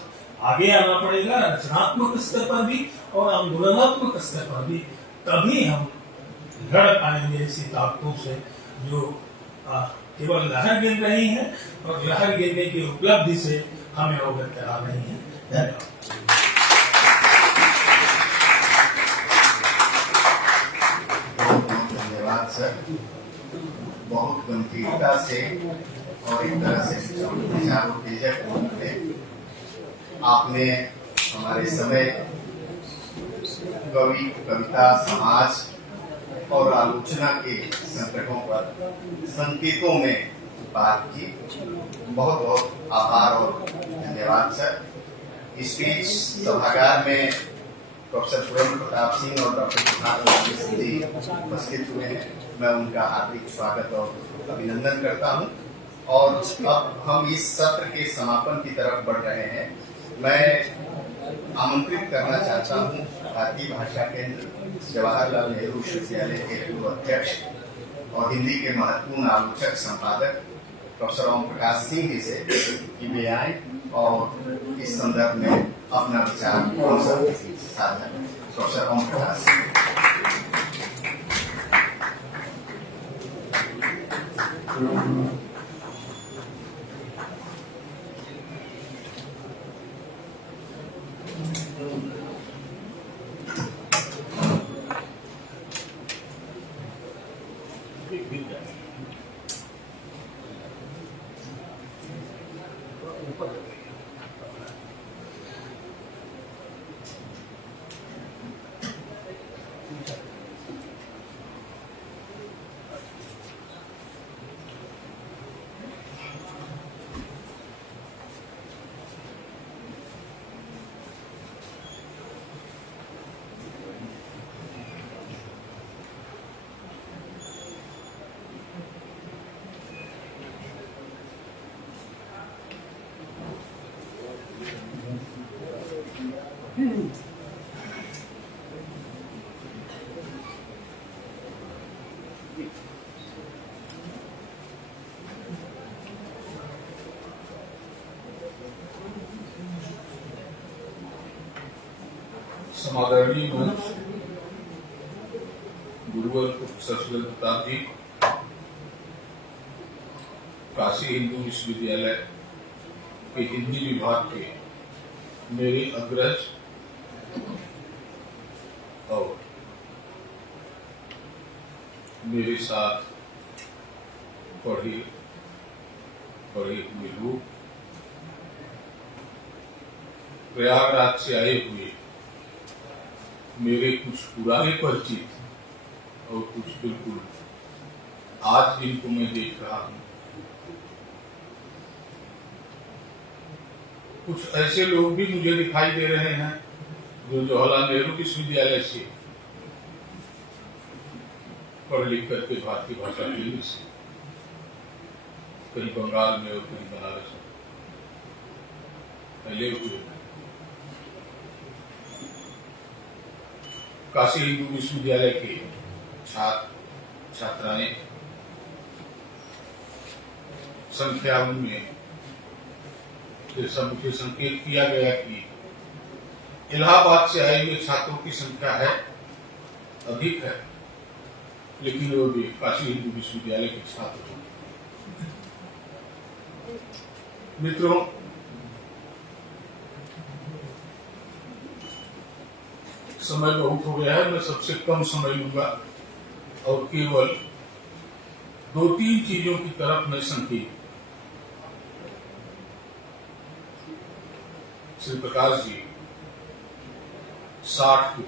आगे आना पड़ेगा, रचनात्मक स्तर पर भी और आंदोलनात्मक स्तर पर भी। तभी हम लड़ पाएंगे ऐसी ताकतों से जो केवल लहर गिन रही है और लहर गिरने की उपलब्धि से हमें अवगत करा रही है। धन्यवाद। बहुत बहुत धन्यवाद सर। बहुत गंभीरता से और एक तरह से विचारोत्तेजक रूप में आपने हमारे समय, कवि, कविता, समाज और आलोचना के संकटों पर संकेतों में बात की। बहुत बहुत आभार और धन्यवाद सर। इस बीच सभागार में प्रोफेसर सुरेंद्र प्रताप सिंह और डॉक्टर प्रभात जी उपस्थित हुए हैं। मैं उनका हार्दिक स्वागत और अभिनंदन करता हूं। और अब हम इस सत्र के समापन की तरफ बढ़ रहे हैं। मैं आमंत्रित करना चाहता हूं भारतीय भाषा केंद्र जवाहरलाल नेहरू विश्वविद्यालय के पूर्व अध्यक्ष और हिंदी के महत्वपूर्ण आलोचक संपादक प्रोफेसर ओम प्रकाश सिंह जी से कि वे आए और इस संदर्भ में अपना विचार हम सब साझा करें। प्रोफेसर ओम प्रकाश सिंह। समादरणीय मंच, गुरुवर प्रोफेसर सुरेंद्र प्रताप जी, काशी हिंदू विश्वविद्यालय के हिंदी विभाग के मेरे अग्रज और मेरे साथ पढ़े हुए लोग, प्रयागराज से आए हुए मेरे कुछ पुराने परिचित और कुछ बिल्कुल आज जिनको मैं देख रहा हूं, कुछ ऐसे लोग भी मुझे दिखाई दे रहे हैं जो जवाहरलाल नेहरू विश्वविद्यालय से पढ़ लिख करके भारतीय भाषा केंद्र से कहीं बंगाल में और कहीं बनारस में पहले हुए। काशी हिंदू विश्वविद्यालय के छात्र छात्राएं संख्या उनमें जैसा मुझे संकेत किया गया कि इलाहाबाद से आए हुए छात्रों की संख्या है, अधिक है, लेकिन वो भी काशी हिंदू विश्वविद्यालय के छात्र हैं। मित्रों, समय बहुत हो गया है, मैं सबसे कम समय लूंगा और केवल 2-3 चीजों की तरफ मैं संकेत। श्री प्रकाश जी 60 के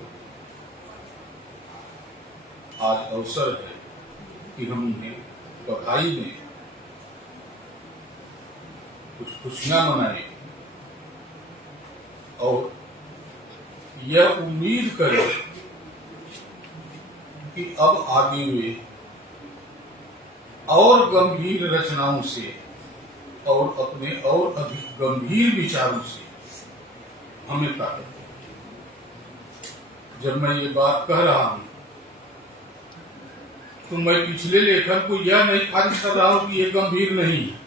आज अवसर है कि हम उन्हें बधाई दें कुछ खुशियां मनाए और यह उम्मीद करें कि अब आगे वे और गंभीर रचनाओं से और अपने और अधिक गंभीर विचारों से हमें ताकत दें। जब मैं ये बात कह रहा हूं तो मैं पिछले लेखन को यह नहीं खारिज कर रहा हूं कि ये गंभीर नहीं है,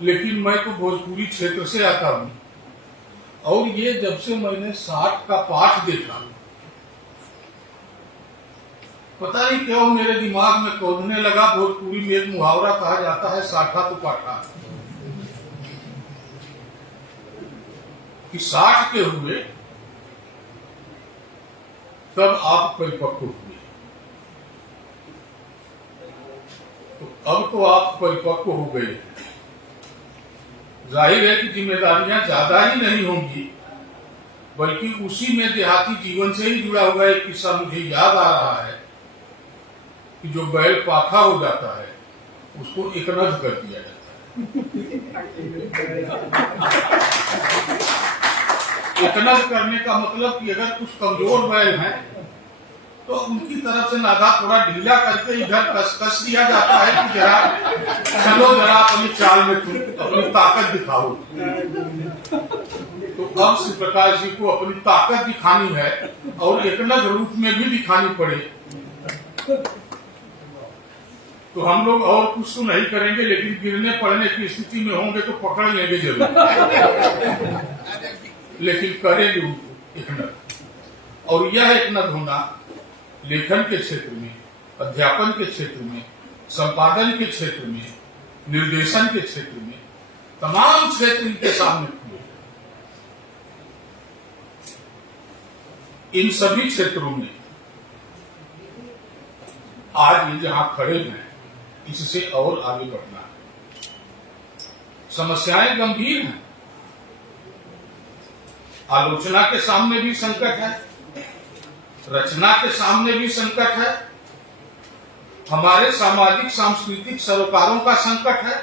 लेकिन मैं तो भोजपुरी क्षेत्र से आता हूं और ये जब से मैंने 60 का पाठ देखा, पता नहीं क्यों मेरे दिमाग में कौंधने लगा। भोजपुरी में एक मुहावरा कहा जाता है, साठा तो पाठा, कि 60 के हुए तब आप परिपक्व हुए। तो अब तो आप परिपक्व हो गए। जाहिर है कि जिम्मेदारियां ज्यादा ही नहीं होंगी, बल्कि उसी में देहाती जीवन से ही जुड़ा हुआ एक किस्सा मुझे याद आ रहा है कि जो बैल पाखा हो जाता है उसको एकनद कर दिया जाता है। एकनद करने का मतलब कि अगर कुछ कमजोर बैल हैं तो उनकी तरफ से नागा थोड़ा ढीला करके इधर कस दिया जाता है कि जरा चलो, जरा अपनी चाल में तुम अपनी ताकत दिखाओ। तो अब श्री प्रकाश जी को अपनी ताकत दिखानी है और एकनद रूप में भी दिखानी पड़े, तो हम लोग और कुछ तो नहीं करेंगे, लेकिन गिरने पड़ने की स्थिति में होंगे तो पकड़ लेंगे जरूर, लेकिन करेंगे उनको एकनद। और यह एकनद होना लेखन के क्षेत्र में, अध्यापन के क्षेत्र में, संपादन के क्षेत्र में, निर्देशन के क्षेत्र में, तमाम क्षेत्र इनके सामने खुले। इन सभी क्षेत्रों में आज ये जहां खड़े हैं इससे और आगे बढ़ना है। समस्याएं गंभीर हैं, आलोचना के सामने भी संकट है, रचना के सामने भी संकट है, हमारे सामाजिक सांस्कृतिक सरोकारों का संकट है।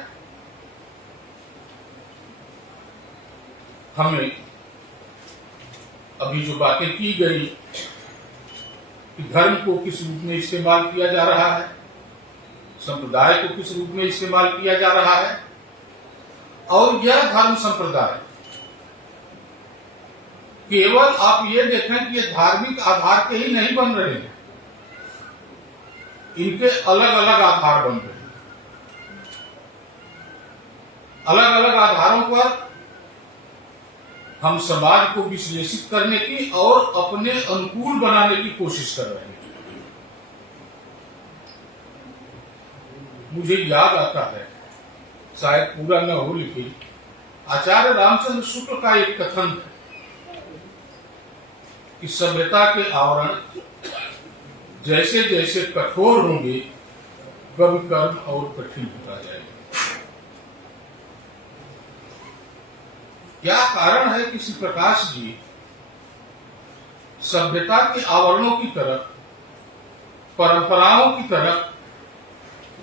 हमें अभी जो बातें की गई कि धर्म को किस रूप में इस्तेमाल किया जा रहा है, संप्रदाय को किस रूप में इस्तेमाल किया जा रहा है, और यह धर्म संप्रदाय केवल आप ये देखें कि ये धार्मिक आधार के ही नहीं बन रहे हैं, इनके अलग अलग आधार बन रहे हैं। अलग अलग आधारों पर हम समाज को विश्लेषित करने की और अपने अनुकूल बनाने की कोशिश कर रहे हैं। मुझे याद आता है, शायद पूरा न हो, लेकिन आचार्य रामचंद्र शुक्ल का एक कथन है कि सभ्यता के आवरण जैसे जैसे कठोर होंगे, कभी कर्म और कठिन होता जाएगा। क्या कारण है कि श्री प्रकाश जी सभ्यता के आवरणों की तरफ, परंपराओं की तरफ,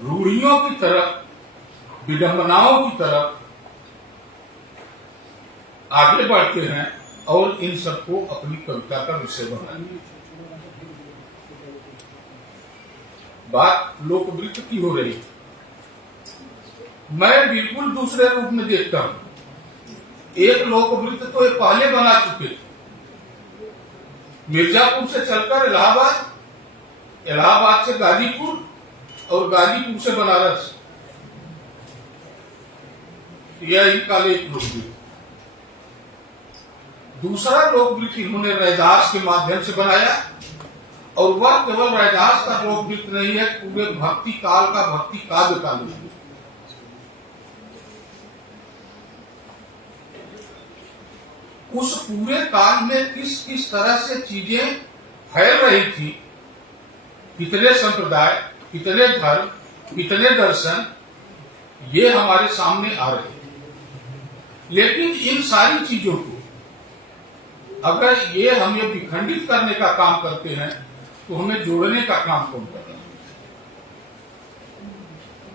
रूढ़ियों की तरफ, विडंबनाओं की तरफ आगे बढ़ते हैं और इन सबको अपनी कविता का विषय बनाएंगे? बात लोकवृत्त की हो रही है, मैं बिल्कुल दूसरे रूप में देखता हूं। एक लोकवृत्त तो ये पहले बना चुके थे, मिर्जापुर से चलकर इलाहाबाद, इलाहाबाद से गाजीपुर और गाजीपुर से बनारस, यह इनका एक लोकवृत्त। दूसरा लोकवृत्त इन्होंने रैदास के माध्यम से बनाया, और वह केवल रैदास का लोकवृत्त नहीं है, पूरे भक्ति काल का, भक्ति काव्य का लोकवृत्त। उस पूरे काल में किस किस तरह से चीजें फैल रही थी, कितने संप्रदाय, कितने धर्म, कितने दर्शन, ये हमारे सामने आ रहे हैं। लेकिन इन सारी चीजों को अगर ये हमें विखंडित करने का काम करते हैं तो हमें जोड़ने का काम कौन कर रहा है?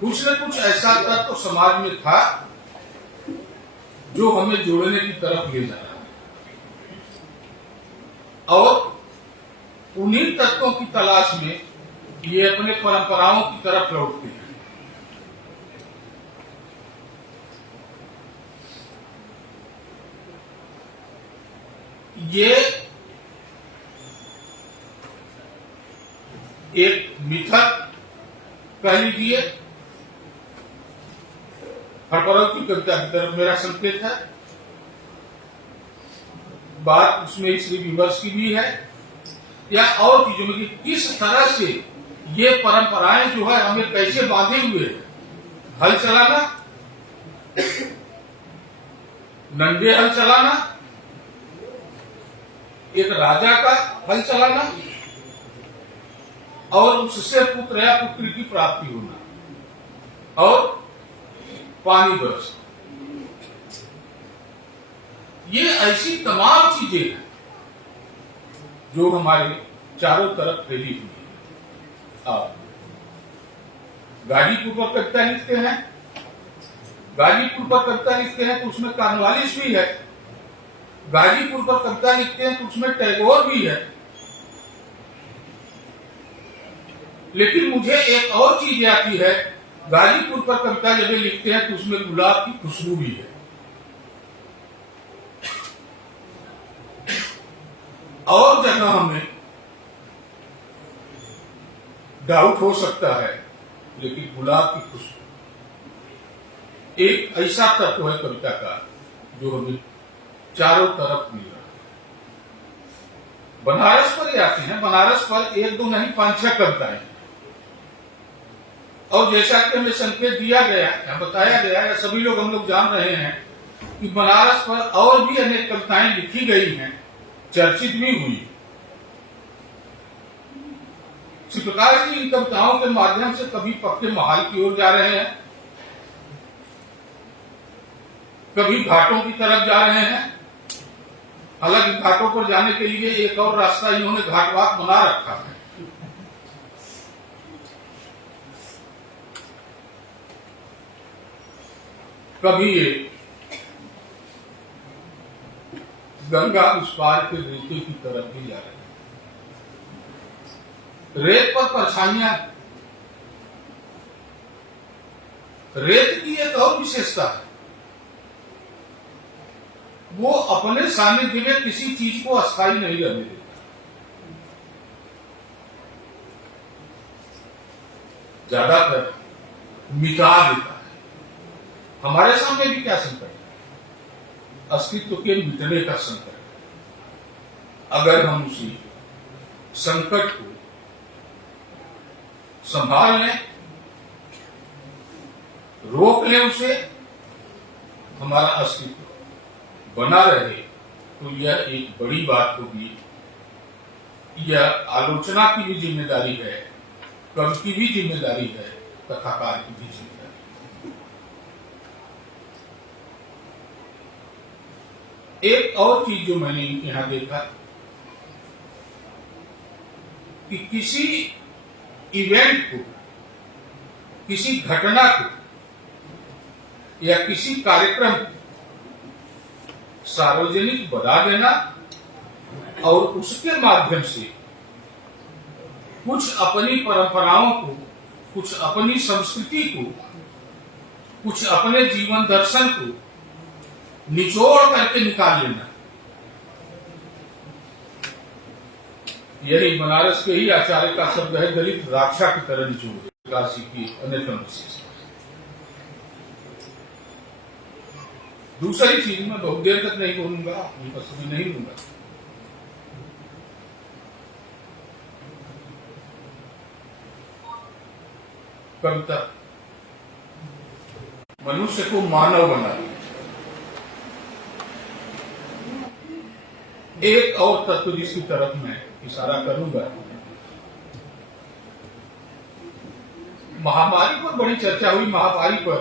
कुछ न कुछ ऐसा तत्व तो समाज में था जो हमें जोड़ने की तरफ ले जा रहा है, और उन्हीं तत्वों की तलाश में ये अपने परंपराओं की तरफ लौटते हैं। ये एक मिथक कह लीजिए, हरपरव की कविता की तरफ मेरा संकेत है। बात उसमें श्री विमर्श की भी है या और चीजों में, किस तरह से ये परंपराएं जो है हमें कैसे बांधे हुए है। हल चलाना, नंगे हल चलाना, एक राजा का हल चलाना और उससे पुत्र या पुत्री की प्राप्ति होना और पानी बरसना, ये ऐसी तमाम चीजें हैं जो हमारे चारों तरफ फैली हुई है। आप गाजीपुर पर कविता लिखते हैं, गाजीपुर पर कविता लिखते हैं तो उसमें कार्नवालिस भी है, गाजीपुर पर कविता लिखते हैं तो उसमें टैगोर भी है। लेकिन मुझे एक और चीज आती है, गाजीपुर पर कविता जब लिखते हैं तो उसमें गुलाब की खुशबू भी है। और जगह हमें डाउट हो सकता है, लेकिन गुलाब की खुशबू एक ऐसा तत्व है कविता का जो हमें चारों तरफ मिल रहा है। बनारस पर ही आते हैं, बनारस पर एक दो नहीं 5-6 कविताएं, और जैसा कि हमें संकेत दिया गया या बताया गया या सभी लोग हम लोग जान रहे हैं कि बनारस पर और भी अनेक कविताएं लिखी गई हैं, चर्चित भी हुई। श्री प्रकाश जी इन कविताओं के माध्यम से कभी पक्के महल की ओर जा रहे हैं, कभी घाटों की तरफ जा रहे हैं। हालांकि घाटों पर जाने के लिए एक और रास्ता इन्होंने घाटवाक बना रखा है। कभी ये गंगा उस पार के रेते की तरफ भी जा रहे हैं। रेत पर परछाइयां, रेत की एक और विशेषता है, वो अपने सानिध्य में किसी चीज को अस्थायी नहीं रहने देता। ज्यादातर मिटा देता है। हमारे सामने भी क्या संकट है? अस्तित्व के मिटने का संकट है। अगर हम उसी संकट को संभाल लें, रोक लें उसे, हमारा अस्तित्व बना रहे, तो यह एक बड़ी बात होगी। यह आलोचना की भी जिम्मेदारी है, कवि की भी जिम्मेदारी है, कथाकार की भी जिम्मेदारी। एक और चीज जो मैंने यहां देखा कि किसी इवेंट को, किसी घटना को या किसी कार्यक्रम को सार्वजनिक बना देना और उसके माध्यम से कुछ अपनी परंपराओं को, कुछ अपनी संस्कृति को, कुछ अपने जीवन दर्शन को निचोड़ करके निकाल लेना, यही बनारस के ही आचार्य का शब्द है, दलित राक्षा की तरह निचोड़ दे। काशी की अन्यतम विशेषता। दूसरी चीज मैं बहुत देर तक नहीं बोलूंगा, अपनी नहीं लूंगा। कविता मनुष्य को मानव बनाती है। एक और तत्व जिसकी तरफ मैं इशारा करूंगा, महामारी पर बड़ी चर्चा हुई। महामारी पर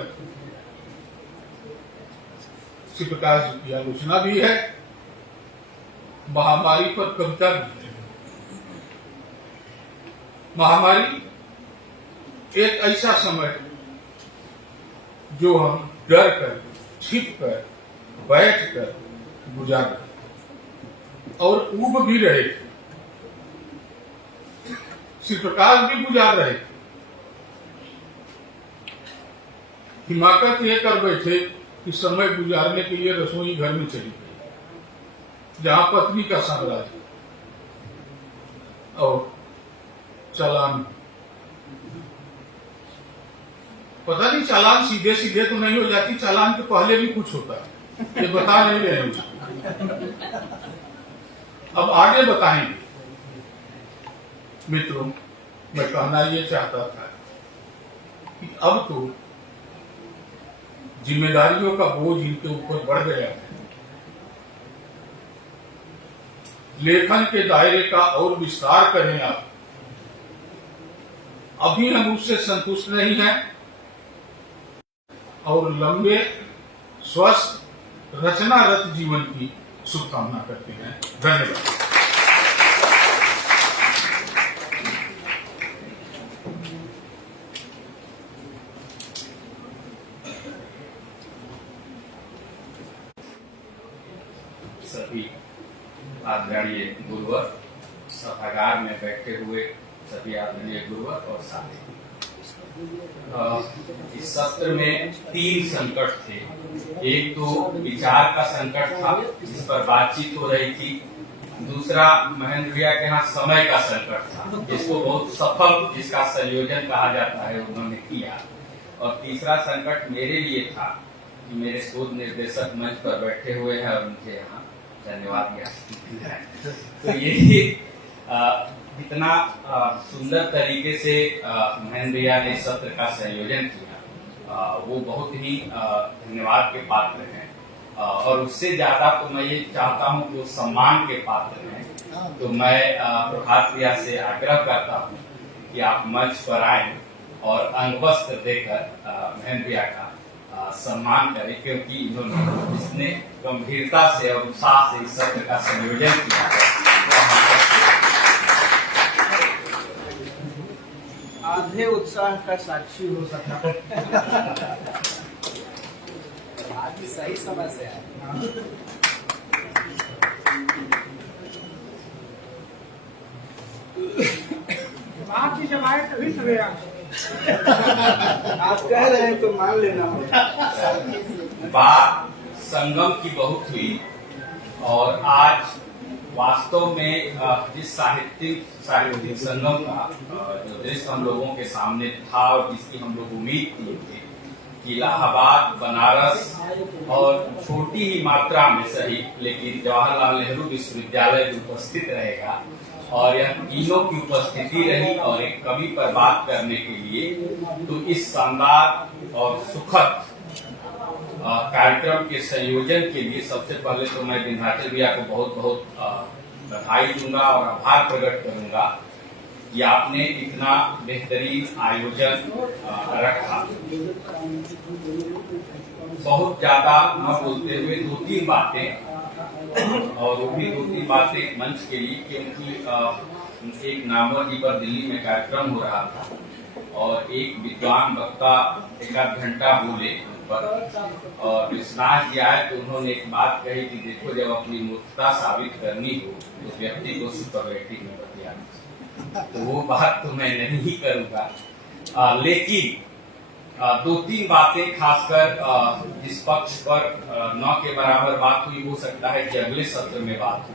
श्री प्रकाश जी की आलोचना भी है, महामारी पर कविता भी है। महामारी एक ऐसा समय जो हम डर कर, छिप कर, बैठ कर गुजार रहे और ऊब भी रहे थे। श्री प्रकाश भी गुजार रहे थे। हिमाकत ये कर बैठे कि समय गुजारने के लिए रसोई घर में चली गई, जहां पत्नी का साम्राज्य और चालान, पता नहीं चालान सीधे सीधे तो नहीं हो जाती, चालान के पहले भी कुछ होता है, ये बता नहीं रहे हैं। अब आगे बताएंगे। मित्रों, मैं कहना ये चाहता था कि अब तो जिम्मेदारियों का बोझ इनके ऊपर बढ़ गया है। लेखन के दायरे का और विस्तार करें आप। अभी हम उससे संतुष्ट नहीं हैं और लंबे स्वस्थ रचनारत जीवन की शुभकामना करते हैं। धन्यवाद। सभी आदरणीय गुरुवर, सभागार में बैठे हुए सभी आदरणीय गुरुवर और साथी, इस सत्र में 3 संकट थे। एक तो विचार का संकट था, जिस पर बातचीत हो रही थी। दूसरा महेंद्र भैया के यहाँ समय का संकट था, जिसको बहुत सफल, जिसका संयोजन कहा जाता है, उन्होंने किया। और तीसरा संकट मेरे लिए था कि मेरे शोध निर्देशक मंच पर बैठे हुए हैं और उनके यहाँ धन्यवाद दिया। तो ये इतना सुंदर तरीके से महेंद्र भैया ने सत्र का संयोजन किया, वो बहुत ही धन्यवाद के पात्र हैं। और उससे ज्यादा तो मैं ये चाहता हूँ कि वो सम्मान के पात्र हैं। तो मैं प्रभात भैया से आग्रह करता हूँ कि आप मंच पर आए और अंगवस्त्र देकर महेंद्र भैया का सम्मान करें, क्योंकि इन्होंने इतने गंभीरता से और उत्साह से इस सत्र का संयोजन किया है। आधे उत्साह का साक्षी हो सका। आज सही समय से है। बात की जब आए तभी सवेरा। आप कह रहे हैं तो मान लेना। बात संगम की बहुत हुई और आज वास्तव में जिस साहित्यिक संगम का जो दृश्य हम लोगों के सामने था और जिसकी हम लोग उम्मीद किए थे कि इलाहाबाद, बनारस और छोटी ही मात्रा में सही, लेकिन जवाहरलाल नेहरू विश्वविद्यालय उपस्थित रहेगा और यह तीनों की उपस्थिति रही और एक कवि पर बात करने के लिए, तो इस शानदार और सुखद कार्यक्रम के संयोजन के लिए सबसे पहले तो मैं विंध्याचल भैया को बहुत बहुत बधाई दूंगा और आभार प्रकट करूंगा कि आपने इतना बेहतरीन आयोजन रखा। बहुत ज्यादा न बोलते हुए 2-3 बातें, और वो भी 2-3 बातें मंच के लिए, क्योंकि एक नामवर जी पर दिल्ली में कार्यक्रम हो रहा था और एक विद्वान वक्ता 1 घंटा बोले पर, और विश्वनाथ जी आए तो उन्होंने एक बात कही कि देखो, जब अपनी मूर्खता साबित करनी हो तो व्यक्ति को सुपरलेटिव में बतियाना। तो वो बात तो मैं नहीं करूंगा, लेकिन 2-3 बातें खासकर जिस पक्ष पर न के बराबर बात हुई, हो सकता है कि अगले सत्र में बात हो,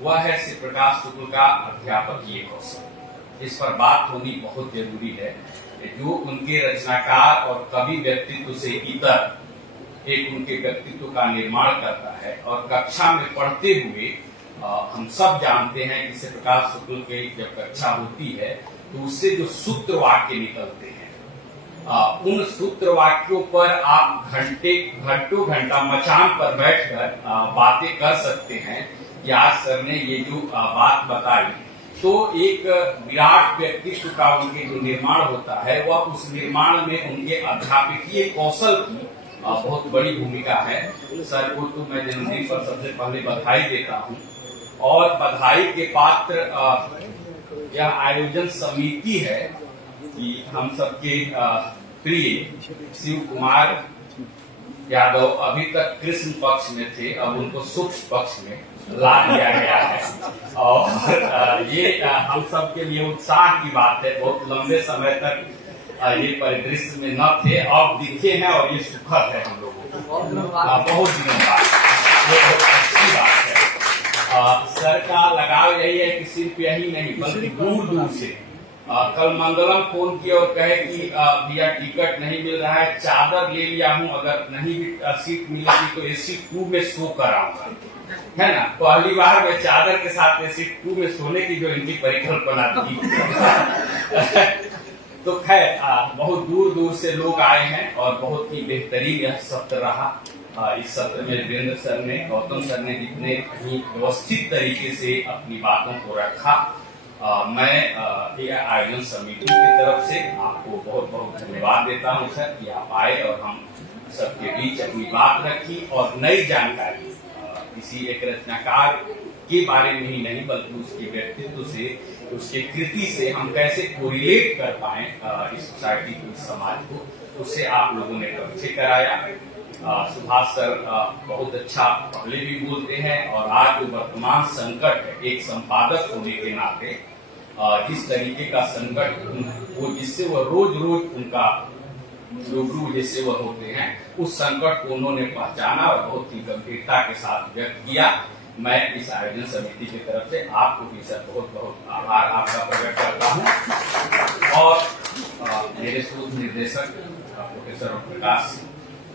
वह है श्री प्रकाश शुक्ल का अध्यापकीय कौशल। इस पर बात होनी बहुत जरूरी है। जो उनके रचनाकार और कवि व्यक्तित्व से इतर एक उनके व्यक्तित्व का निर्माण करता है। और कक्षा में पढ़ते हुए हम सब जानते हैं कि श्री प्रकाश शुक्ल की जब कक्षा होती है तो उससे जो सूत्र वाक्य निकलते हैं, उन सूत्र वाक्यों पर आप घंटों घंटा मचान पर बैठकर बातें कर सकते हैं कि आज सर ने ये जो बात बताई, तो एक विराट व्यक्तित्व का उनके जो निर्माण होता है, वह उस निर्माण में उनके अध्यापकीय कौशल की बहुत बड़ी भूमिका है। सर को तो मैं जन्मदिन पर सबसे पहले बधाई देता हूँ और बधाई के पात्र यह आयोजन समिति है कि हम सबके प्रिय शिव कुमार यादव अभी तक कृष्ण पक्ष में थे, अब उनको सूक्ष्म पक्ष में ला दिया गया है और ये हम सब के लिए उत्साह की बात है। बहुत लंबे समय तक ये परिदृश्य में न थे, अब दिखे हैं और ये सुखद है हम लोगों को, बहुत दिनों बाद, ये बहुत अच्छी बात है। सर का लगाव यही है कि सिर्फ यही नहीं बल्कि दूर दूर से कल मंगलम फोन किया और कहे कि भैया टिकट नहीं मिल रहा है, चादर ले लिया हूँ, अगर नहीं भी सीट मिलेगी तो एसी 2 में सो कर आऊंगा, है ना। पहली बार मैं चादर के साथ एसी 2 में सोने की जो इनकी परिकल्पना थी तो खैर बहुत दूर दूर से लोग आए हैं और बहुत ही बेहतरीन यह सत्र रहा। इस सत्र में वीरेंद्र सर ने, गौतम सर ने जितने ही व्यवस्थित तरीके से अपनी बातों को रखा, मैं आयोजन समिति की तरफ से आपको बहुत बहुत धन्यवाद देता हूं सर कि आप आए और हम सबके बीच अपनी बात रखी और नई जानकारी किसी एक रचनाकार के बारे में ही नहीं बल्कि उसके व्यक्तित्व से, उसके कृति से हम कैसे कोरिलेट कर पाए इस सोसाइटी को, इस समाज को, उससे आप लोगों ने परिचय कराया। सुभाष सर बहुत अच्छा पहले भी बोलते हैं और आज जो वर्तमान संकट है, एक संपादक होने के नाते जिस तरीके का संकट वो जिससे वह रोज रोज उनका रूबरू जैसे वह होते हैं, उस संकट को उन्होंने पहचाना और बहुत ही गंभीरता के साथ व्यक्त किया। मैं इस आयोजन समिति की तरफ से आपको भी सर बहुत बहुत आभार आपका प्रकट करता हूँ और मेरे शोध निर्देशक प्रोफेसर प्रकाश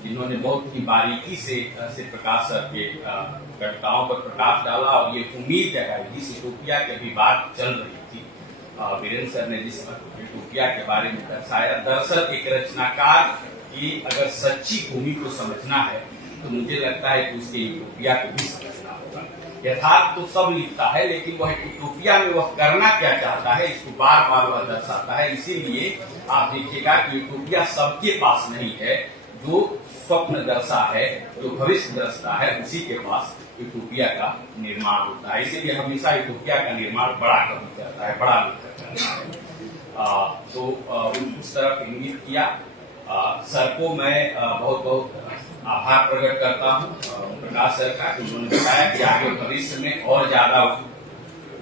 जिन्होंने बहुत ही बारीकी से प्रकाश सर के कविताओं पर प्रकाश डाला और ये उम्मीद जगाई जिस यूटोपिया की अभी बात चल रही थी, वीरेंद्र सर ने जिस यूटोपिया के बारे में दर्शाया, दरअसल एक रचनाकार की अगर सच्ची भूमि को समझना है तो मुझे लगता है कि उसके यूटोपिया को भी समझना होगा। यथार्थ तो सब लिखता है लेकिन वह यूटोपिया में वह करना क्या चाहता है इसको बार बार वह दर्शाता है। इसीलिए आप देखिएगा कि यूटोपिया सबके पास नहीं है, जो स्वप्न दर्शा है, जो भविष्य दर्शता है, उसी के पास यूटोपिया का निर्माण होता है। इसीलिए हमेशा यूटोपिया का निर्माण बड़ा कवि करता है, बड़ा लेखक करता है। तो उस तरफ इंगित किया। सर को मैं बहुत बहुत आभार प्रकट करता हूँ प्रकाश सर का, उन्होंने बताया कि आगे भविष्य में और ज्यादा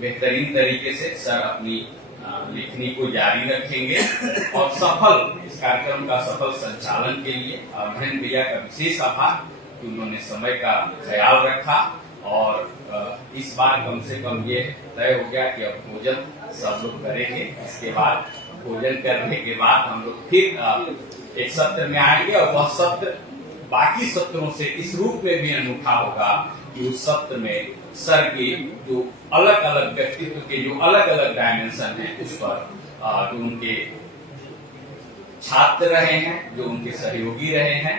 बेहतरीन तरीके से सर अपनी लेखनी को जारी रखेंगे और सफल इस कार्यक्रम का सफल संचालन के लिए महेंद्र भैया का विशेष आभार कि उन्होंने समय का ख्याल रखा और इस बार कम से कम ये तय हो गया कि अब भोजन सब लोग करेंगे। इसके बाद भोजन करने के बाद हम लोग फिर एक सत्र में आएंगे और वह सत्र बाकी सत्रों से इस रूप में भी अनूठा होगा कि उस सत्र में सर के जो अलग अलग व्यक्तित्व के जो अलग अलग डायमेंशन हैं उस पर जो उनके छात्र रहे हैं, जो उनके सहयोगी रहे हैं,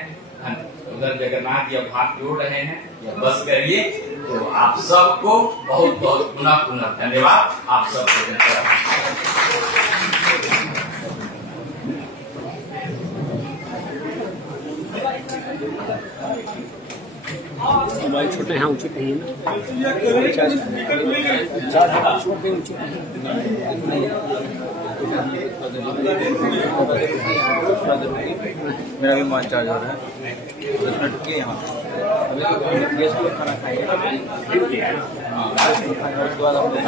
उधर जगन्नाथ जी अब हाथ जोड़ रहे हैं या बस करिए, तो आप सबको बहुत बहुत पुनः पुनः धन्यवाद। आप सबको मोबाइल छोटे हैं, ऊंचे कहीं मेरा भी मोबाइल चार्ज हो रहा है 10 मिनट के यहाँ अभी तो गेस्ट लोग खाना खाएंगे। हाँ उसके बाद हम लोग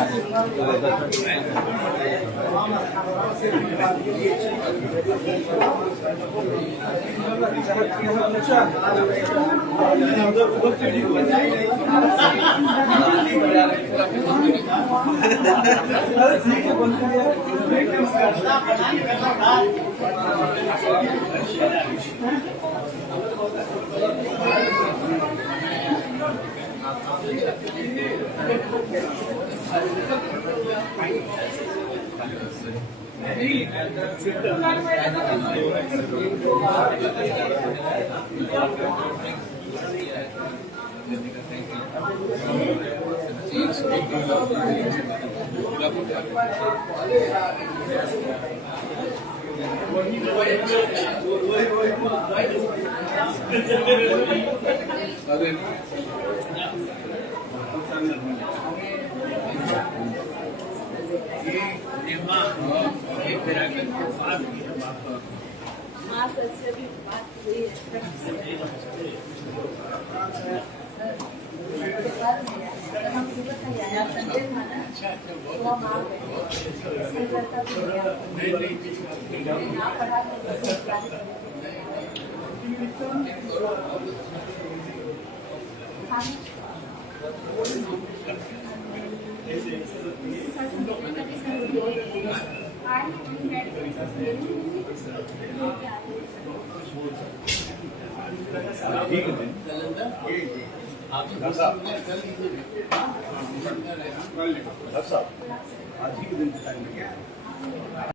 हाँ सर से भी बात हुई है सर हम सुबह था आया संडे था ना तो हम आ गए लड़का भी यहाँ पढ़ा आज ही के दिन